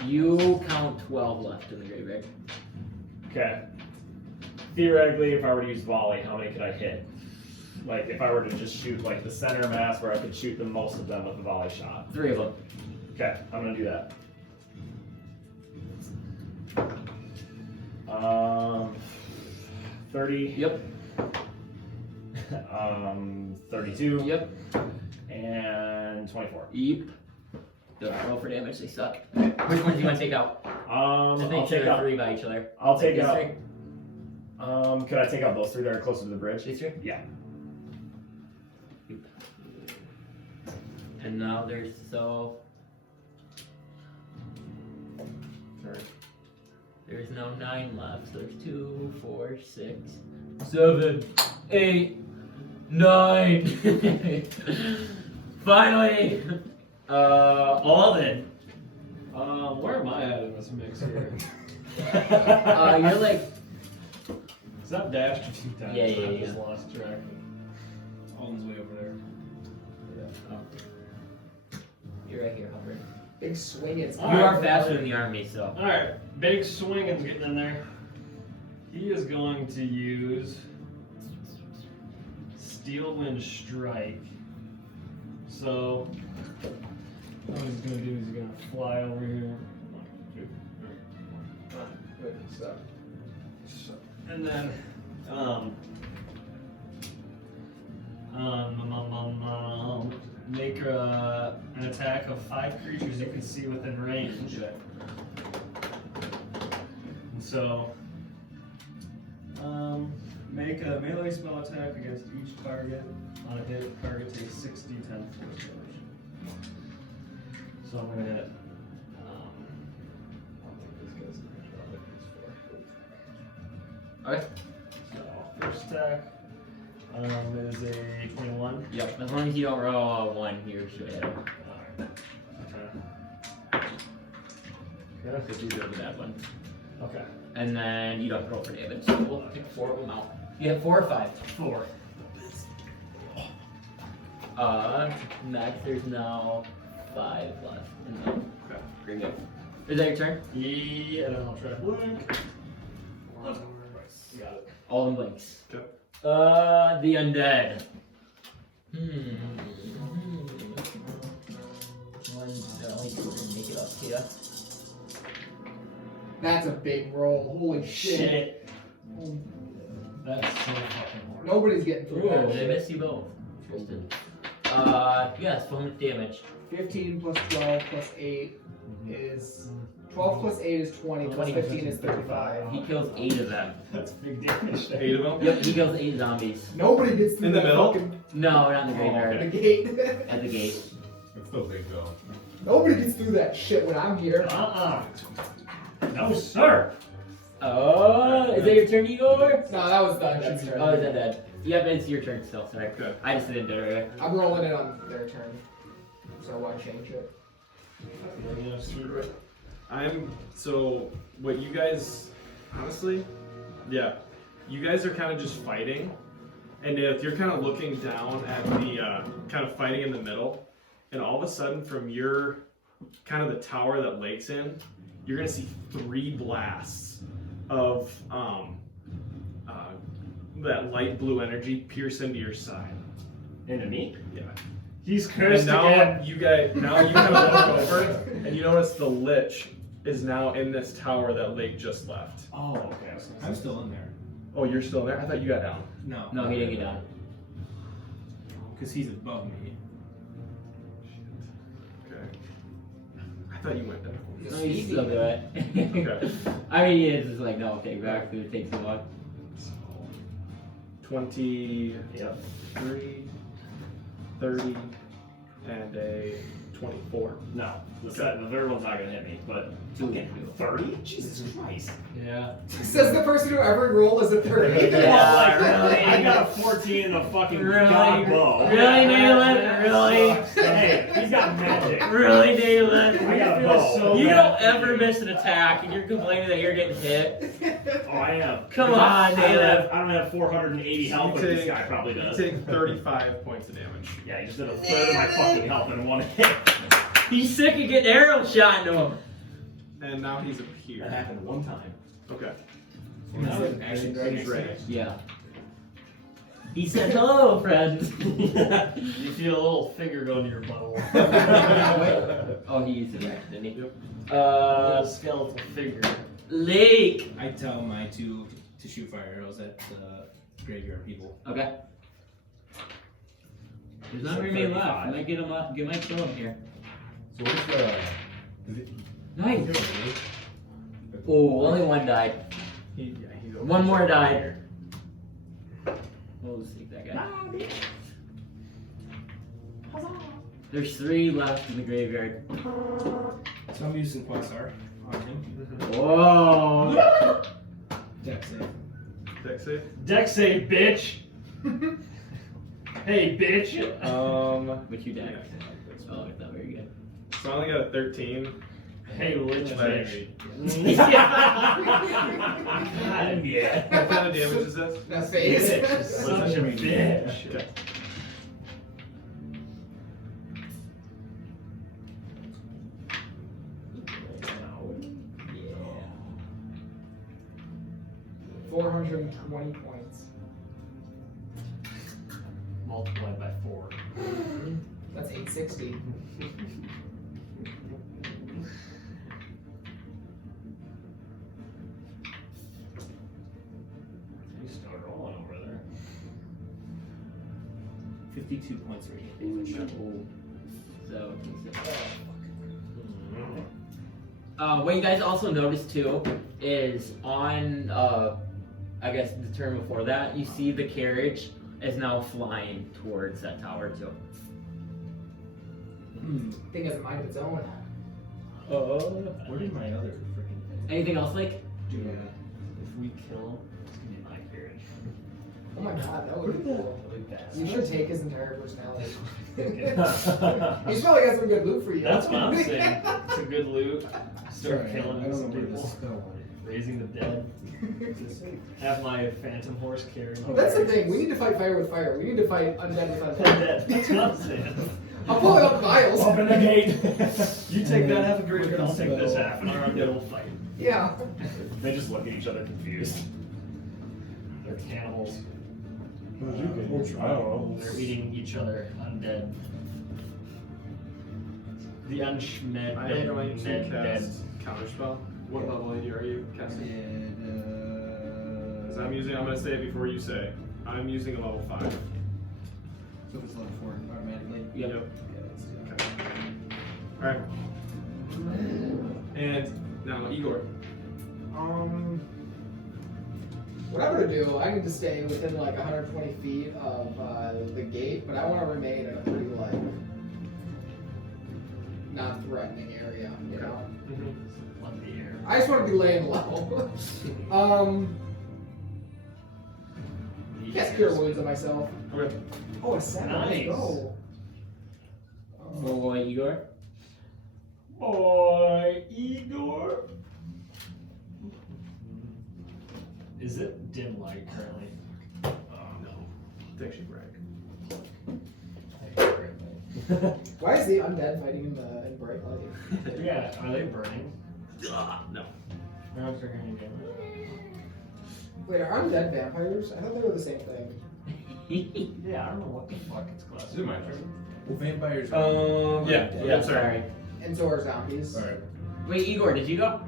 You count 12 left in the graveyard. Okay. Theoretically, if I were to use volley, how many could I hit? Like, if I were to just shoot like the center mass where I could shoot the most of them with a volley shot. 3 of them. Okay, I'm gonna do that. 30. Yep. 32. Yep. And 24. Yep. Don't roll for damage, they suck. Which ones do you want to take out? Just I'll make take sure out. 3 by each other. I'll take These out. 3? Could I take out those 3 that are closer to the bridge? These 3? Yeah. And now there's there's now 9 left. So there's 2, 4, 6, 7, 8, 9. Finally, Alden. Where am I at in this mix here? You're like Is that dashed a few times? Yeah, I yeah, just yeah. lost track. Alden's way over there. you're right here, hovering. Big swing. It's You are faster than the army, so. Alright, big swinging's getting in there. He is going to use Steel Wind Strike. So, what he's going to do is he's going to fly over here. And then, make an attack of 5 creatures you can see within range. And so, make a melee spell attack against each target. On a hit, target takes 6d10 force damage. So I'm gonna hit. I don't think this guy's gonna drop it. It's 4. Okay. So first attack is a 21. Yep. As long as you don't roll 1, you should hit him. Okay. Because these are the bad ones. Okay. And then you don't roll for damage. So we'll pick 4 of them out. You have 4 or 5? 4. Max, there's now 5 left. No. Okay. Graveyard. Is that your turn? Yeah, and I'll try to blink. Got it. Alden blinks. Okay. The undead. One, only 2 can make it up here. That's a big roll. Holy shit. That's so fucking hard. Nobody's getting through that They shit. miss you both. Tristan. Yes, 4 damage. 15 plus 12 plus 8 is 12 plus 8 is 20 plus 20. 15 is 35. He kills 8 of them. That's big damage. 8 of them? Yep, he kills 8 zombies. Nobody gets through In the that middle? fucking No, not in the the graveyard. gate. At the gate. It's still big though. Nobody gets through that shit when I'm here. No, sir. Oh, is that your turn, Igor? No, that was done. That's Oh, turn. is that dead? Yep, it's your turn still, sorry. Okay. I just didn't do it right. I'm rolling it on their turn. So why change it? So what you guys, honestly, yeah, you guys are kind of just fighting, and if you're kind of looking down at the kind of fighting in the middle, and all of a sudden from your kind of the tower that Lake's in, you're gonna see 3 blasts of that light blue energy pierce into your side. Into me? Yeah. He's cursed And now again. you kind of look over, and you notice the lich is now in this tower that Lake just left. Oh, okay. I'm still in there. Oh, you're still there? I thought you got down. No. No, he didn't get down. Because he's above me. Okay. I thought you went down. No, you still do it. Okay. I mean, it's just like, no, okay, back, it takes too long. 23, Yep. 30, and a 24. No, the third one's not gonna hit me, but 2 can do it. 30? Jesus Christ. Yeah. Says the person who ever rolled as a 30. Yeah, Like, really. I got a 14 and a fucking Really? god bow. Really, Nayland? Really? Hey, he's got magic. Really, Nayland? I got a bow. You don't ever miss an attack, and you're complaining that you're getting hit. Oh, I am. Come on, Nayland. I don't have 480 health, but this guy probably You does. take 35 points of damage. Yeah, he just did a third of my fucking health in one hit. He's sick of getting arrows shot into him. And now he's up That here. happened one time. Okay. Now it's actually He's ready. Yeah. He said, hello, friends. You feel a little finger go into your butthole. Oh, he used it right, didn't he? Yep. A little skeletal figure. Lake. I tell my 2 to shoot fire arrows at the graveyard people. Okay. There's not very many left. I might get him up. Might kill him here. So what's the? Is it? Nice. Oh, only 1 died. He's over 1 more there. died. We'll just take that guy. There's 3 left in the graveyard. So I'm using Quasar on him. Whoa. Dex save. Dex save? Dex save, bitch! Hey, bitch! Which you died. Yeah. Oh, it's not very good. So I only got a 13. Hey, lich bitch. Yeah. Yeah. What kind of damage is this? That's face. Such a bitch. Okay. Yeah. 420 points. Multiplied by 4. That's 860. You start rolling over there. 52 points of radiant damage. So, what you guys also noticed too is on, I guess the turn before that, you see the carriage is now flying towards that tower too. Thing has a mind of its own. Where did my other freaking? Anything else, like? Yeah. If we kill him, it's gonna be my carriage. Oh my god, that would be cool. Really bad. You should take his entire personality. That's He's probably got some good loot for you. what I'm saying. It's a good loot. Start Sorry, killing I don't some know where people. this spell went. Raising the dead. Just have my phantom horse carry me. That's the thing. We need to fight fire with fire. We need to fight undead with undead. Undead. That's what I'm saying. I'll pull up vials. Open the gate. You take that half of graveyard, I'll take this half, and our undead will fight. Yeah. They just look at each other confused. They're cannibals. I don't know. They're eating each other, undead. The unschmed I am going to dead. cast counterspell. What level are you casting? Because I'm going to say it before you say. I'm using a level 5. So it's level 4 automatically. Yep. Yeah, Okay. Alright. And now Igor. What I'm gonna do, I need to stay within like 120 feet of the gate, but I want to remain in a pretty like not threatening area, you know. On the air. I just want to be laying low. Cast cure wounds on myself. Okay. Oh, a 7. Nice. Let's go. Boy, Igor. Boy, Igor. Is it dim light currently? No. Thanks, you brag. Why is the undead fighting in bright light? Yeah, are they burning? No. No, it's going to Wait, are undead vampires? I thought they were the same thing. Yeah, I don't know what the fuck it's classified. Is it my turn? Well, vampires. Yeah, sorry. And so are zombies. Sorry. Wait, Igor, did you go?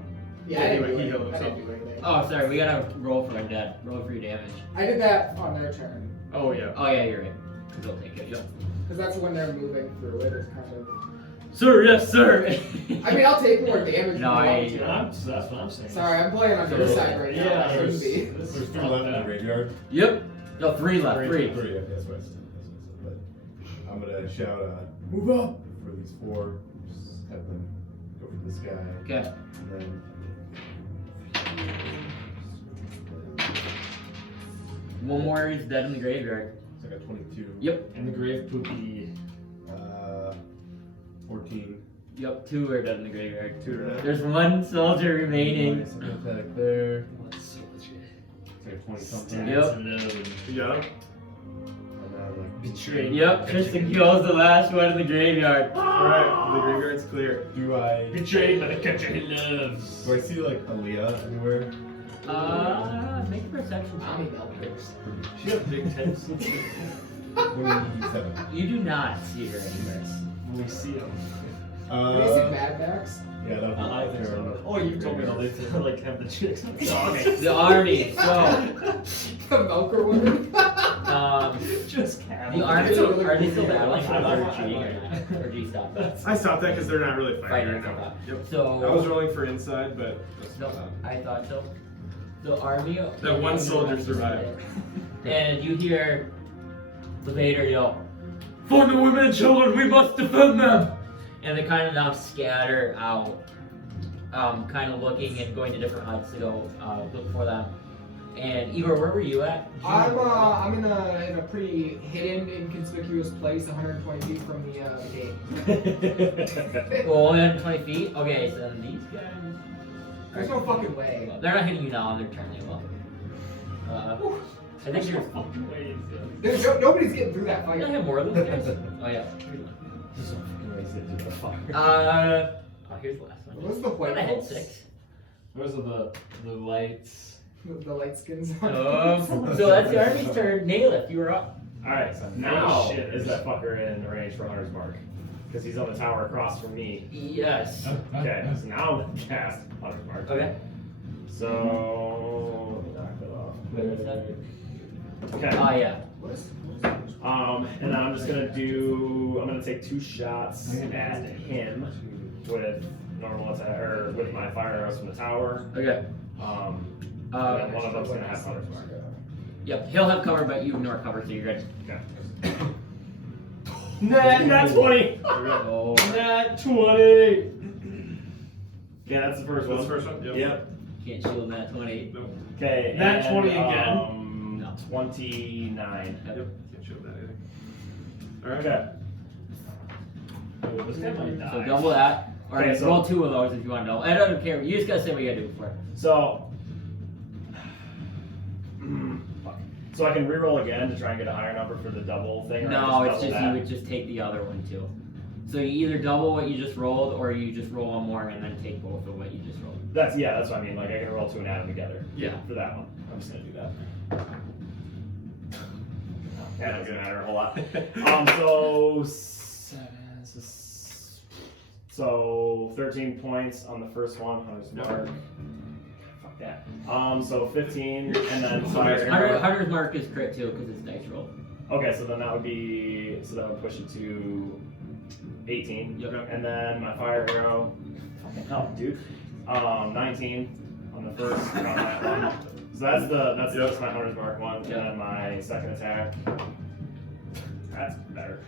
Yeah, I didn't do he healed anything. I didn't himself. do anything. Oh, sorry, we gotta roll for undead. Roll for your damage. I did that on their turn. Oh, yeah. Oh, yeah, you're right. Because they'll take it, yep. Because that's when they're moving through it. It's kind of. Sir, yes, sir! I mean, I'll take more damage. No, if you want I- to. So that's what I'm saying. Sorry, I'm playing on your side right now. Yeah, I shouldn't be. There's 3 left in the graveyard. Yep. No, 3 left, 3. 3, yeah, that's what I said. But I'm gonna shout, move up for these 4. Just have them go for this guy. Okay. And then. One more is dead in the graveyard. So I got 22. Yep. And the grave poopy. 14. Yep, 2 are dead in the graveyard. 2 are dead. There's 1 soldier remaining. Nice, attack there. That's so much good. It's like 20 something. Yep. You got him? And then like. Betrayed. Yep, Tristan kills the last one in the graveyard. Alright, the graveyard's clear. Do I. Betrayed by the country he loves. Do I see like Aleah anywhere? Make a perception Tommy check. Melters. She has big tits. 27. You do not see her anywhere. When we see him. Basic Mad Max. Yeah, that'll be I think so. Oh, you told me all this to like have the chicks on the army. The army, so, The Melker woman. Just cattle. the army, It's a really are they cool still video. battling I love or G? it. Or G stop? I stopped that because they're not really fighting Fighting right now. about. Yep. So, I was rolling for inside, but no, I thought so. The army. That one soldier survived. And you hear Levator yell, "For the women and children, we must defend them!" And they kind of now scatter out, kind of looking and going to different huts to go look for them. And Igor, where were you at? I'm in a pretty hidden, inconspicuous place, 120 feet from the gate. Oh, 120 feet? Okay, so then these guys. There's no fucking way. They're not hitting you now on their turn, they will. I think you're. There's nobody's getting through that You fight. don't have more of those guys? Oh, yeah. Oh, here's the last one. What's the white I had bolts? 6. Those are the lights. The light skins. So that's the army's turn. Nailif, you were up. Alright, so now is that fucker in range for Hunter's Mark. Because he's on the tower across from me. Yes. Okay, so now I'm gonna cast Hunter's Mark. Okay. So let me knock that off. Wait, what's that? Okay. Oh, yeah. And I'm just gonna I'm gonna take 2 shots at him with normal attack, or with my fire arrows from the tower. Okay. And then one of them's gonna have Hunter's Mark. Yep, he'll have cover, but you ignore cover, so you're good. Okay. Nat 20! Oh. Nat 20! Yeah, that's the first one. That's the first one? Yep. Yep. Can't shield that 20. Nope. Okay. Nat and, 20 again? No. 29. Yep. Can't show that either. Alright. Okay. Oh, this guy might die. So double that. Or Okay, so- roll 2 of those if you want to double. I don't care. You just gotta say what you gotta do before. So. Fuck. So I can reroll again to try and get a higher number for the double thing? Or No, I it's double just that? you would just take the other one too. So you either double what you just rolled, or you just roll one more and then take both of what you just rolled. That's what I mean. Like I can roll 2 and add them together. Yeah. For that one, I'm just gonna do that. That doesn't matter a whole lot. So 13 points on the first one. Hunter's mark. Fuck that. So 15, and then fire arrow. Hunter's mark is crit too because it's dice roll. Okay, so then that would push it to 18. Yep. And then my fire arrow. Fucking hell, dude. 19 on the first on that one. So that's my hunter's mark one. Yep. And then my second attack. That's better.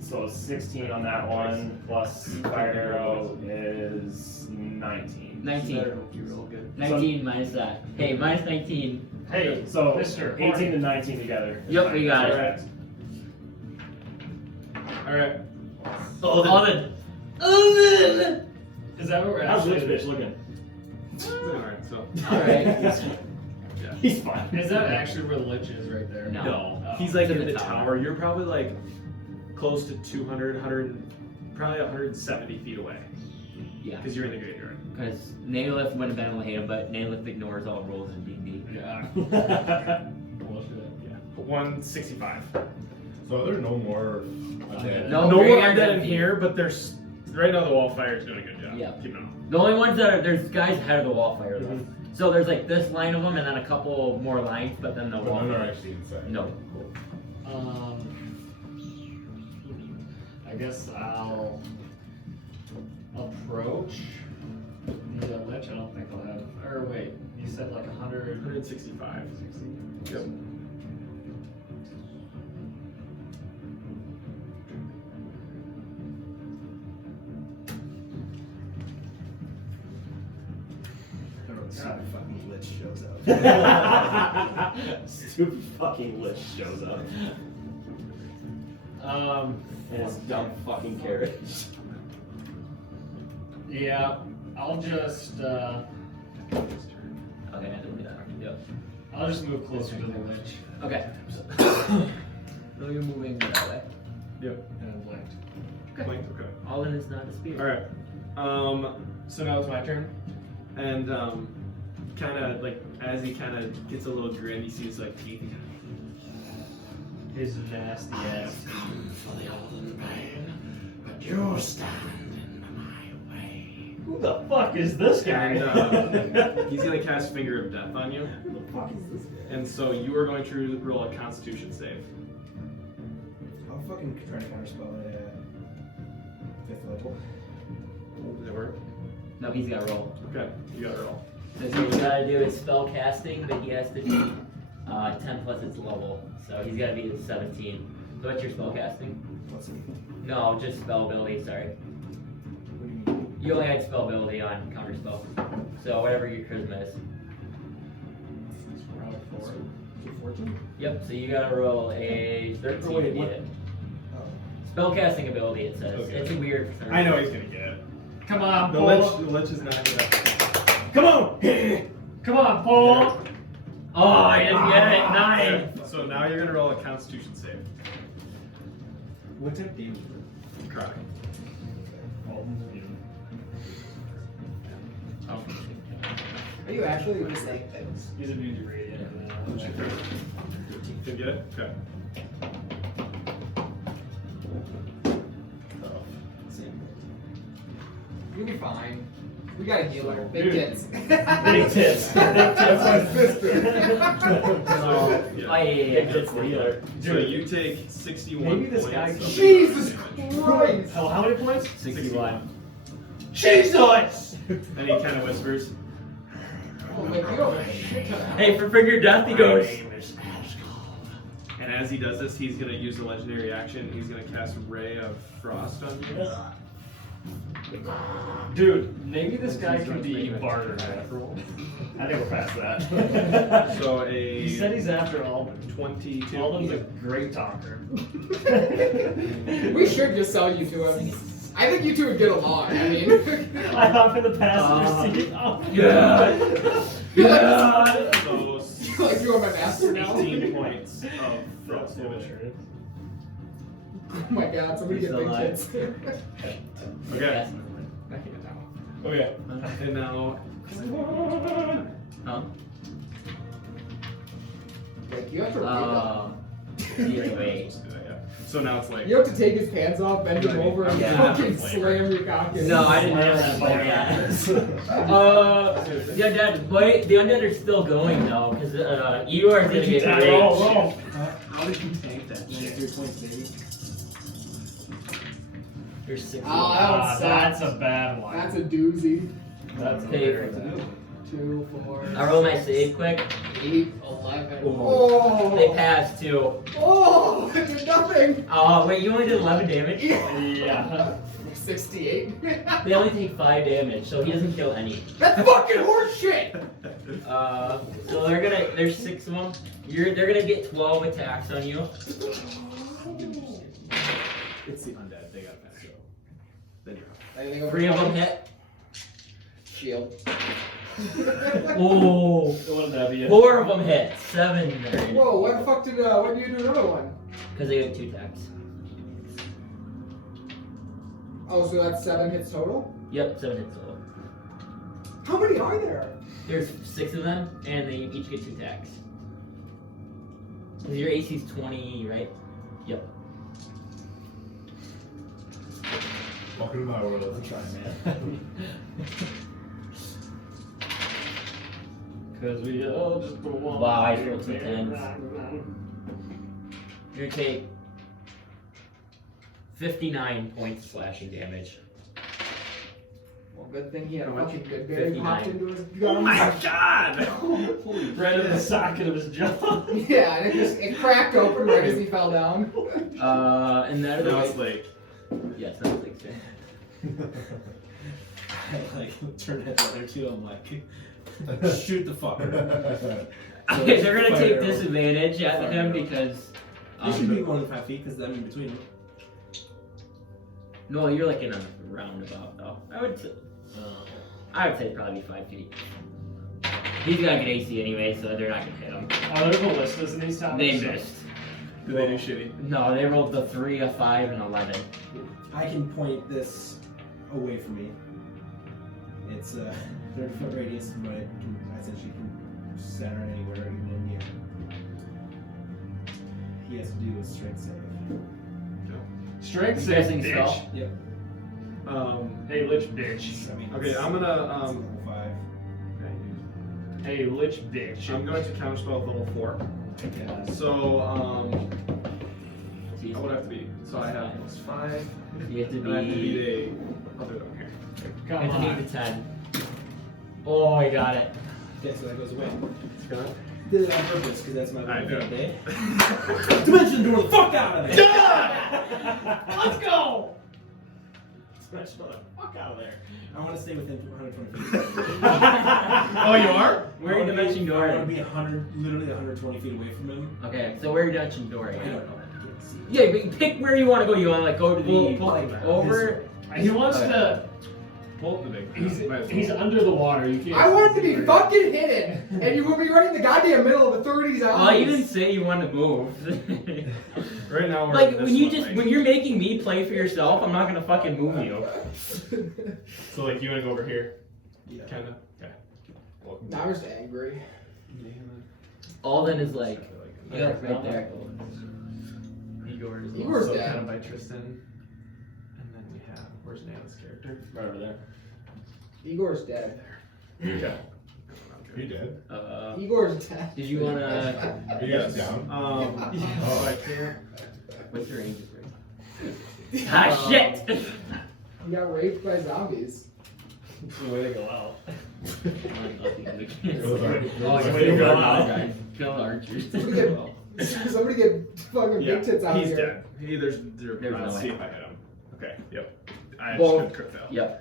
So 16 on that one plus fire arrow is 19. 19. You roll good. 19 minus that. Hey, minus 19. Hey, so Mr. 18 and 19 together. Yep, we got it. Correct. Alright. Alden. Is that what we're How's actually? Lich Bitch looking? Alright, so. Alright. He's fine. Is that actually where the lich is right there? No. No. Oh. He's like It's in in the the tower. You're probably like close to 200, probably 170 feet away. Yeah. Because you're in the graveyard. Because Nailith wouldn't have been able to hit him, but Nailith ignores all rules in D&D. Yeah. Bullshit. Yeah. 165. So are there no more undead? No, No more graveyard's undead in empty. here, but there's right now the wall fire is doing a good job. Yeah. Keep it on. The only ones that are, there's guys ahead of the wall fire though. So there's like this line of them and then a couple more lines, but then the But wall none are fire. actually inside. No. I guess I'll approach the lich. I don't think I'll have. Or wait, you said like 100. 165. Yep. Stupid fucking lich shows up. Stupid fucking Lich shows up. In his dumb fucking carriage. Yeah, I'll just Okay, I didn't do that. Yep. I'll just move closer to the lich Okay. So you're moving that way. Yep. and blinked. Flank, okay. Alden is not a spear. Alright. So now it's my turn. And kind of like as he kind of gets a little grin, he sees like teeth. His nasty ass. For the Alden Bane, but you stand in my way. Who the fuck is this guy? And he's gonna cast Finger of Death on you. Who the fuck is this guy? And so you are going to roll a Constitution save. I'll fucking try to counterspell at 5th level. Does that work? No, he's got to roll. Okay, you got to roll. So what he's got to do is spell casting, but he has to be 10 plus its level. So he's got to be at 17. So what's your spell casting? What's it? No, just spell ability, sorry. What do you mean? You only had spell ability on counter spell. So whatever your charisma is. 14? Yep, so you gotta roll a 13 Oh, wait, to get what? it. Oh. Spellcasting ability, it says. Okay. It's weird for some I reason. know he's gonna get it. Come on, The Paul. lich is not gonna. Come on. Come on, Paul. Oh, I didn't get it. 9. So now you're gonna roll a Constitution save. What type of damage? Cry. Are you actually just saying things? He's immune to radiant. Did you get it? Okay. You'll be fine. We got a healer. Big Dude. tits. Big tits. Big Yeah. It's the healer. So you take 61 Maybe this points. guy- of- Jesus Christ! Oh, how many points? 61. Jesus! And he kind of whispers, Oh, wait, you have a shit ton of- Hey, for finger death, he goes. and as he does this, he's gonna use a legendary action. He's gonna cast Ray of Frost on you. Dude, maybe this guy He's could gonna be make a bartered. attack roll. I think we're past that. So He said a he's after Alden. 22. Alden's a great talker. We should just sell you to him. I think you two would get along. I mean, I hop in the passenger seat. Oh, Yeah. So Like you are my master now. 18 points of frost damage. Oh my god, somebody He's get big alive. tits. Okay. I can't now. Okay. And now. Huh? Like, you have to read Yeah, wait. Yeah. So now it's like. You have to take his pants off, bend him over, and Yeah. fucking slam your cock in. No, I didn't have that part yet. The undead, wait, the undead are still going though, because you are gonna get rage. How did you tank that? 93 points, baby. You're 6. Ah, That's a bad one. That's a doozy. That's a Okay. very bad one. 2, 4, I roll my save quick. 8, 11. Ooh. Oh! They passed too. Oh! I did nothing! Wait, you only did 11 damage? Yeah. 68. They only take 5 damage, so he doesn't kill any. That's fucking horseshit! So there's 6 of them. They're gonna get 12 attacks on you. It's the undead. They got that. So then you're up. Anything over 3 of them 20? hit. Shield. Oh, Wouldn't that be it? 4 of them hit. 7 are in. Whoa, what the fuck did when did you do another one? Because they have 2 attacks. Oh, so that's 7 hits total? Yep, 7 hits total. How many are there? There's 6 of them, and they each get 2 attacks. Because your AC is 20, right? Yep. Welcome to my world. Try, man. Because we all just go on. Wow, I rolled 2 10s. You're gonna take 59 points slashing damage. Well, good thing he had a How much? fucking good berry popped 59. into his gun. Oh my god! Right in the socket of his jaw. Yeah, and it cracked open right as he fell down. And that Now is it's like. yes, that's like I like turn at the other two. I'm like, shoot the fucker. Okay, they're gonna take Fire. disadvantage at Fire. him because. They should be more than 5 feet because I'm in between them. No, you're like in a roundabout though. I would say probably 5 feet. He's gonna get AC anyway, so they're not gonna hit him. Are there ballistas in these towns? They missed. Do they do shitty? No, they rolled the 3, a 5, and 11. I can point this away from me. It's a 30-foot radius, but it can essentially can center anywhere, even in the air. He has to do a strength save. Strength You save, guessing bitch. spell? Yep. Hey, lich bitch. I mean, Okay, it's- I'm gonna it's level 5. Hey, lich bitch. I'm going to counterspell at level 4. Yeah. So I would have to be. So I have +5. You have to And I have to be. beat a other down here. You Come have to on. beat the 10. Oh, I got it. Okay, so that goes away. It's gonna. Did it on purpose because that's my I one know. favorite day. Dimension door the fuck out of there! Let's go! Dimension door the fuck out of there. I want to stay within 120 feet. Oh, you are? Where are you dimension door? I want to be 120 feet away from him. Okay, so where are you dimension door? I don't know. I can't see. Yeah, but pick where you want to go. You want to like go to the Pull over? He wants to. Pull the big. He's under the water. You can't. I wanted to be fucking hidden, and you would be right in the goddamn middle of the 30s Well, eyes. you didn't say you wanted to move. Right now we're Like in this when you one, just right? when you're making me play for yourself, I'm not gonna fucking move you. So like you wanna go over here? Yeah. Kinda. Okay. Welcome. Now I'm just angry. Alden is like, yeah, right there. Igor is Igor's also dead. kind of by Tristan. And then we have where's Nana's character? Right over there. Igor's dead. Okay. Are you dead? Igor's dead. Did you wanna? Are you guys down? Oh, I can't. What's your range? Ah shit! He got raped by zombies. The way to go out. Those are- Oh, those are- way to go out. guys. Kill archers. Somebody get fucking Yeah, big tits out he's here. dead. There's There's let's no see way. if I hit him. Okay, yep. I Well, just couldn't crit fail. Yep.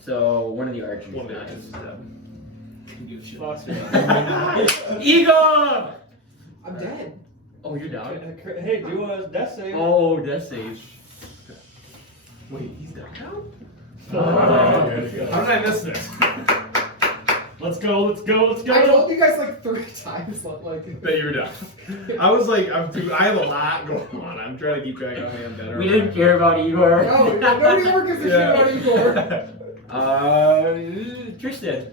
So one of the archers One of the dies. archers is dead. Fuck. Igor! I'm dead. Oh, you're down. Hey, do a death save. Oh, death save. Wait, he's dead now? Oh. How did I miss this? Let's go, let's go, let's go. I told you guys like 3 times, like. That you're done. I was like, I have a lot going on. I'm trying to keep track of how I'm dead. We didn't care about Igor. No, nobody ever gives a shit about Igor. Tristan.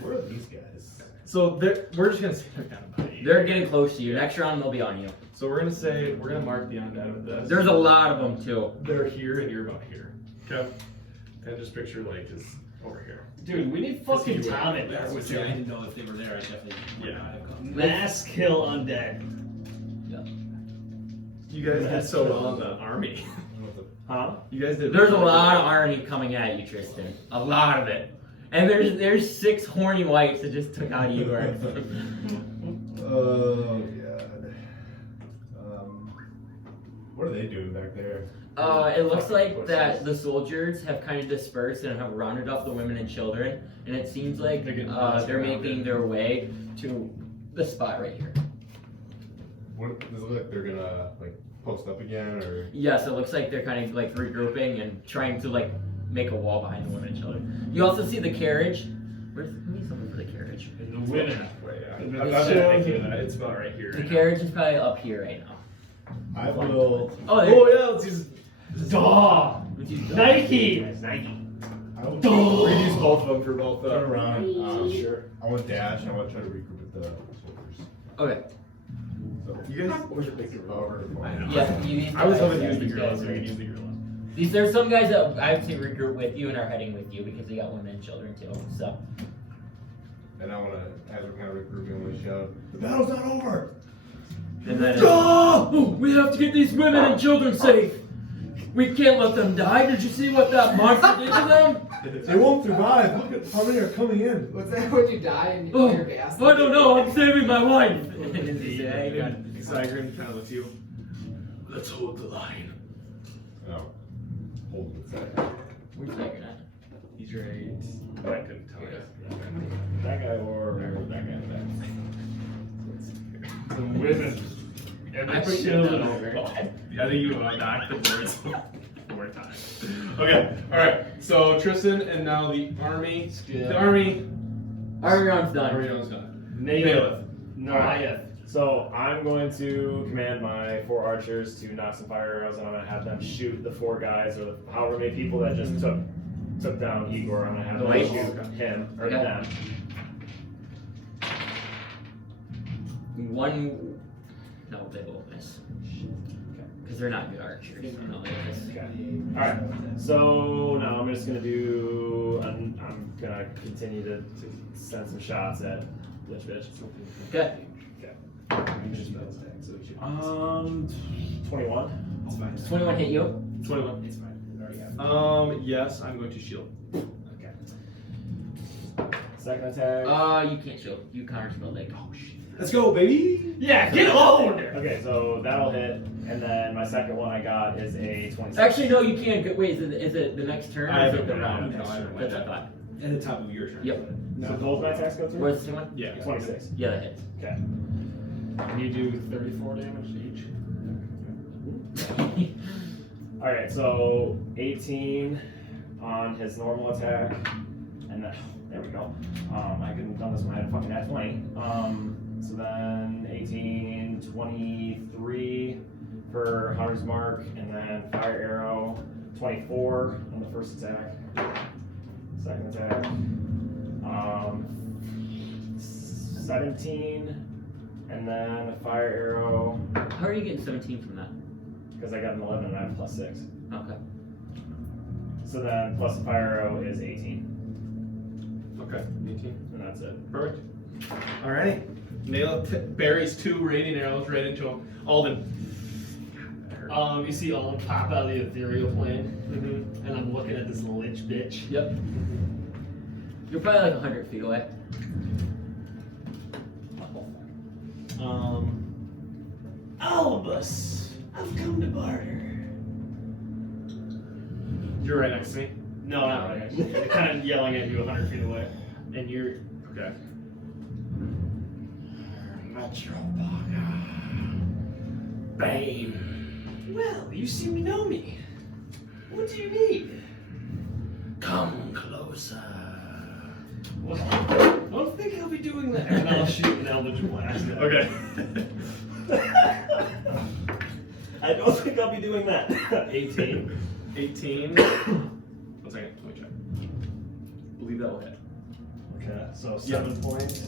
Where are these guys? So we're just gonna say they're kind of buddy. They're getting close to you. Next round, they'll be on you. So we're gonna mark the undead with this. There's a lot of them too. They're here and you're about here. Okay. And just picture like is over here. Dude, we need fucking That's Tom in I there. would say I didn't know if they were there. I definitely would not have come. Mass kill undead. You guys did so well in the army. Huh? You guys did. There's a lot of irony coming at you, Tristan. A lot of it. And there's 6 horny whites that just took out Igor. Oh god. What are they doing back there? It looks like that the soldiers have kind of dispersed and have rounded up the women and children, and it seems like they're making their way to the spot right here. What does it look like? They're gonna like post up again, or? Yes, it looks like they're kind of like regrouping and trying to like make a wall behind the women and children. You also see the carriage. Where's something for the carriage? And the women. I'm not thinking that. It's about right here. The carriage is probably up here right now. I will. Oh, there. Oh yeah, let's use. Daw! Nike! I will We use both of them for both. turn around. Sure. I want to dash. And I want to try to regroup with the soldiers. Okay. So You guys always make it however. Yeah, you I was hoping to use these the girl, guys so are- we can use the gorilla. There's some guys that I would say regroup with you and are heading with you because they got women and children too. So. And I want to, as we're kind of regrouping, I want to shout, "The battle's not over!" And then oh, we have to get these women and children safe. We can't let them die. Did you see what that monster did to them? They won't survive. Look at how many are coming in. What's that when you die and Oh, you're gassed? I don't know. I'm saving my wife. Zygrin kind of looks you. Let's hold the line. Oh, hold it tight. Where's Zygrin at? He's right. Oh, I couldn't tell you. That guy or that guy in the back. The women. And I the put you children. down over. I think you knocked the boards 4 times. Okay, alright. So Tristan and now the army. The army. Our round's done. Army is done. Naileth. Noriah. So I'm going to command my 4 archers to knock some fire arrows, and I'm gonna have them shoot the 4 guys or however many people that just took down Igor. I'm gonna have them Nice. shoot him or Okay. them. One. No, they won't miss. Because they're not good archers. No, they miss. Okay. All right. So now I'm just gonna do. I'm gonna continue to send some shots at Lich Bitch. Okay. 21. It's fine. Does 21 hit you? 21. It's fine. It already happened. Yes, I'm going to shield. Okay. Second attack. You can't shield. You counter spell like. Oh shit. Let's go, baby. Yeah, get owned! Okay, so that'll hit, and then my second one I got is a 26. Actually, no, you can't. Wait, is it the next turn? I Or is haven't it the been round? out. No, I haven't That's been what I thought. At the top of your turn. Yep. So both my attacks go through? What's the one? Yeah. 26. Yeah, that hits. Okay. And you do 34 damage each. Alright, so 18 on his normal attack, and then, there we go. I couldn't have done this when I had a fucking nat 20. So then 18, 23 for Hunter's Mark, and then Fire Arrow, 24 on the first attack. Second attack. 17, and then a Fire Arrow, How are you getting 17 from that? because I got an 11 and I have +6. Okay. So then plus the Fire Arrow is 18, Okay, 18. and that's it. Perfect. Alrighty. Nail buries 2 raining arrows right into him. Alden. You see Alden pop out of the ethereal plane, Mm-hmm. and I'm looking at this lich bitch. Yep. You're probably like 100 feet away. Albus, I've come to barter. You're right next to me. No, not right. They're kind of yelling at you 100 feet away. And you're. Okay. Bane. Well, you seem to know me. What do you need? Come closer. Well, I don't think I'll be doing that. And I'll shoot an Eldritch Blast. Okay. I don't think I'll be doing that. 18. 18. 1 second, let me check. Believe that will hit. Okay, so 7 points.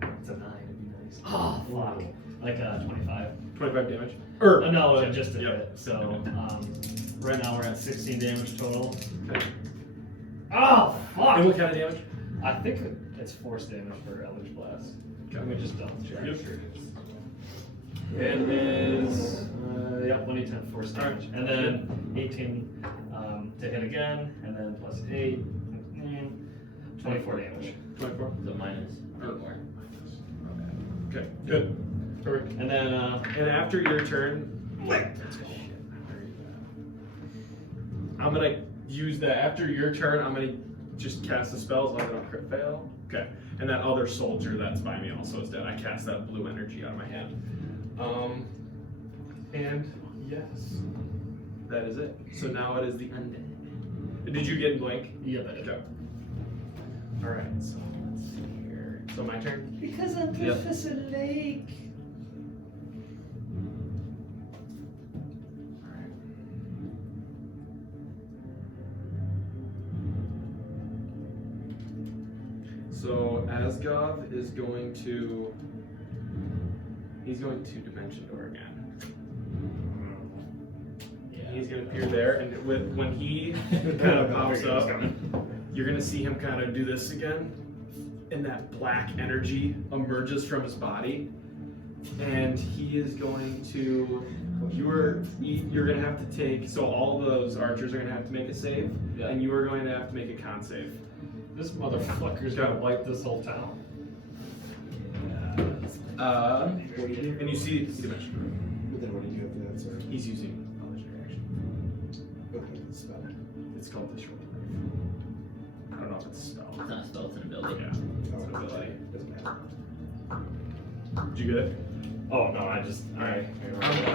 It's a 9, it'd be nice. Oh, fuck. Like 25. 25 damage. No, just a Yep. hit. So, right now we're at 16 damage total. Okay. Oh, fuck! And what kind of damage? I think it's force damage for Eldritch Blast. Okay. Let me just double check. Yep. It is, yep, 1d10 force damage. And then 18 to hit again, and then plus 8, 24 damage. 24. So minus 8 more. Okay, good. Perfect. And then, And after your turn, I'm gonna use that. After your turn, I'm gonna just cast the spell as long as I don't crit fail. Okay. And that other soldier that's by me also is dead. I cast that blue energy out of my hand. And yes, that is it. So now it is the undead. Did you get blink? yeah, that is. Okay. All right. So let's see here. So my turn. Because I'm Professor Lake. All right. So Asgov is going to. He's going to Dimension Door again. He's gonna appear there, and when he kind of pops up, you're gonna see him kind of do this again, and that black energy emerges from his body, and he is going to. You're gonna have to take. So all those archers are gonna have to make a save, and you are going to have to make a con save. This motherfucker's gonna wipe this whole town. And you see Dimension Door. But then what do you do after that, sir? He's using legendary action. Okay, the spell. It's called Disrupt. I don't know if it's a spell. It's not a spell, it's an ability. Yeah, it's an ability. Doesn't matter. Did you get it? Oh no, I just Alright.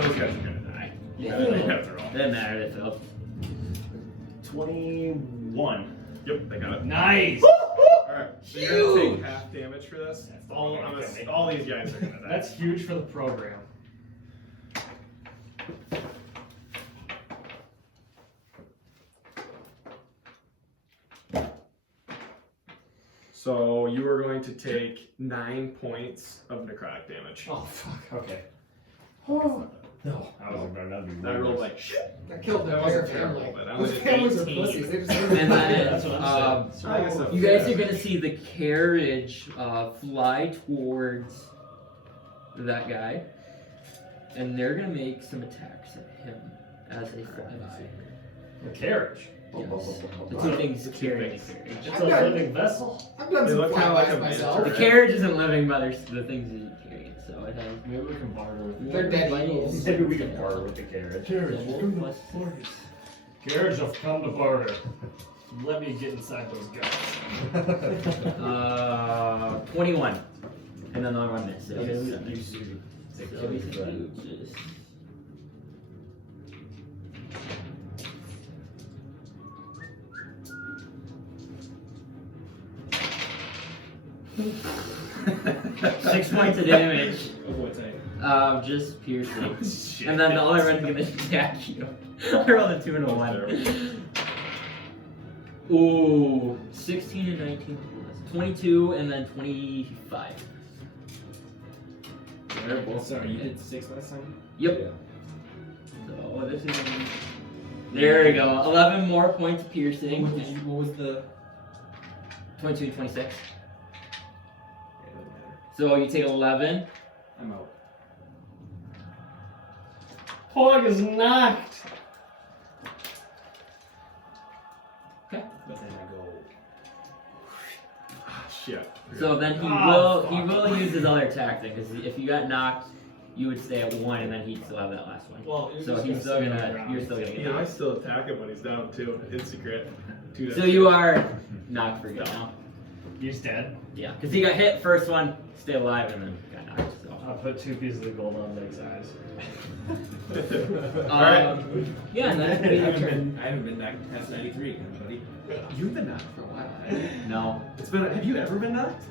Those guys are gonna die. You Yeah. have to roll. Doesn't matter, they failed. 21. Yep, they got it. Nice. Alright, so you're gonna take half damage for this. All these guys are gonna die. That's huge for the program. So you are going to take 9 points of necrotic damage. Oh fuck. Okay. No. I was about to be. I rolled like shit. That killed their That was entire a terrible family. bit. I Those was at families are 18. pussies. They just And then, That's what I'm I guess you guys are gonna see the carriage fly towards that guy, and they're gonna make some attacks at him as a flyby. The carriage. Yes. The two things carrying the things. carriage. It's a living vessel. I've done They some look kinda like flybys a myself. The miniature. carriage isn't living, but there's the things that you carry it, so it has. Maybe we can barter with They're dead eagles. Maybe we can barter with the carriage. Carriage, I've come to barter. Let me get inside those guys. 21. And then another one missed. So Okay, it's you 7. should take So care he's of that. just... Six points of damage. Of what type? Just piercing. Shit. And then the other one's gonna attack you. I rolled a 2 and a 1. Ooh, 16 and 19. 22 and then 25. They're both Sorry, you did 6 last time? Yep. So this is. There we go. 11 more points of piercing. What was the... 22 and 26. So you take 11. I'm out. Pog is knocked. Okay. But then I go... Shit. So then he Oh, will use his other tactic because if you got knocked, you would stay at 1 and then he'd still have that last one. Well, So he's still gonna. You're still gonna get Yeah, I knocked. still attack him when he's down too. In secret. So you are knocked for good now. He's dead. Yeah, because he got hit first one, stayed alive, and then got knocked. So I'll put 2 pieces of gold on Nick's eyes. Yeah, and then I haven't been back past 93, buddy. You've been knocked for a while. Right? no. It's been. Have you ever been knocked?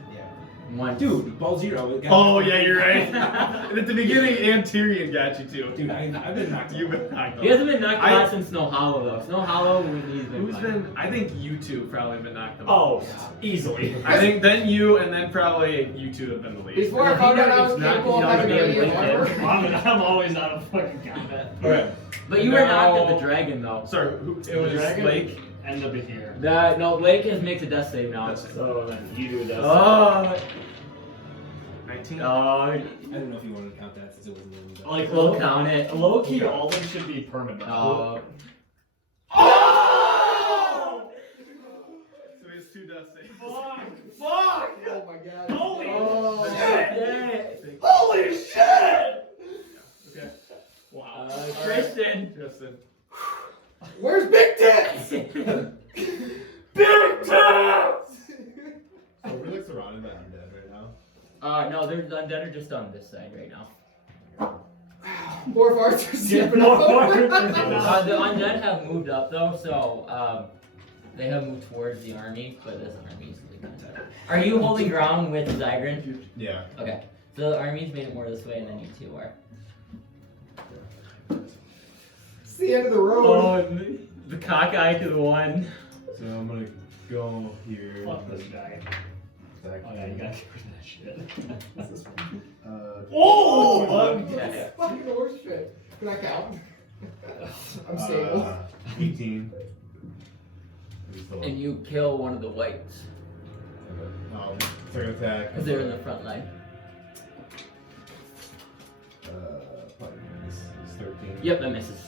One. Dude, ball zero. Oh yeah, you're right. And at the beginning, Tyrion got you too. Dude, I've been knocked. You've been knocked. He hasn't been knocked out since Snow Hollow though. Snow Hollow, he's been. Who's fine. been? I think you two probably been knocked the Oh, most. easily. I think then you, and then probably you two have been the least. Before I found out I was It's not- capable of you having don't any get armor. I'm always out of fucking combat. Okay. But you were knocked at the dragon though. Sorry, who, it was Dragon? Lake. End up here. No, Lake makes a death save now. Death save. So then you do this. Oh. 19. Oh. I don't know if you wanted to count that since it wasn't in the Like We'll count it. Low key, all of them should be permanent. Oh. Oh! So he has 2 death saves. Fuck! Oh my god. Holy Oh. shit! Holy shit! Okay. Wow. Tristan. Tristan. Where's Big Tits? Big tits! So we're like surrounded by undead right now. No, there's undead are just on this side right now. More farts are stepping more up. farts. The undead have moved up though, so they have moved towards the army, but this army is really good. Are you holding ground with Zygrin? Yeah. Okay, so the army's made it more this way, and then you two are. It's the end of the road. Oh, the cockeye to the one. So I'm gonna go here. Fuck this guy. Back Oh yeah, you gotta get rid of that shit. What's this one? Oh! Okay. Fucking horse shit. Can I count? I'm stable. 18. And you kill one of the whites Second attack. because they're in the front line. Probably miss. It's 13. Yep, that misses.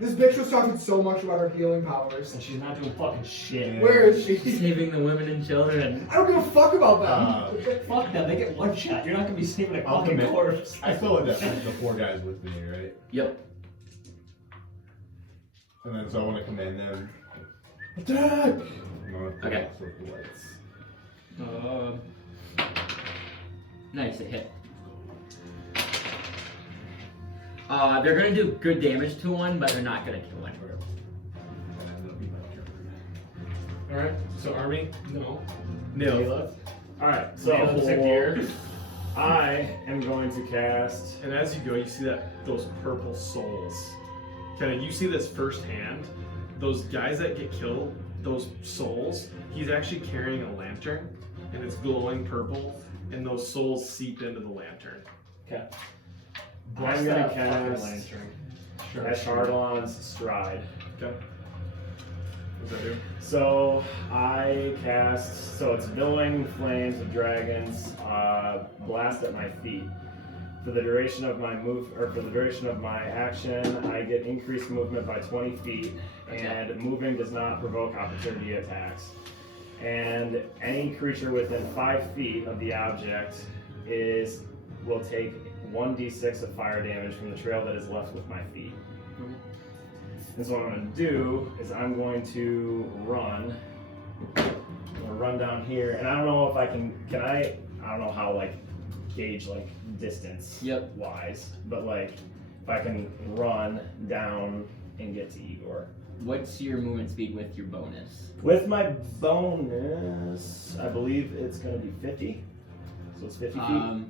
This bitch was talking so much about her healing powers. And she's not doing fucking shit. Where is she? Saving the women and children. I don't give a fuck about them. Fuck them, they get one shot. You're not gonna be saving a I'll fucking commit. corpse. I still have the 4 guys with me, right? Yep. And then so I want to command them. Attack! Okay. With the lights. Nice, it hit. They're gonna do good damage to one, but they're not gonna kill one. Alright, so army? No. Nil. Alright, so Nil. sit here. I am going to cast. And as you go, you see those purple souls. Kinda, you see this firsthand. Those guys that get killed, those souls, he's actually carrying a lantern, and it's glowing purple, and those souls seep into the lantern. Okay. Bless I'm gonna that fucking cast lantern. Eshardalon's Stride. Okay. What does that do? So I cast. So it's billowing flames of dragons, blast at my feet. For the duration of my for the duration of my action, I get increased movement by 20 feet, and moving does not provoke opportunity attacks. And any creature within 5 feet of the object will take 1d6 of fire damage from the trail that is left with my feet. And so what I'm going to do is I'm going to run. I'm going to run down here, and I don't know if I I don't know how gauge distance wise, but if I can run down and get to Igor. What's your movement speed with your bonus? With my bonus, I believe it's going to be 50. So it's 50 feet.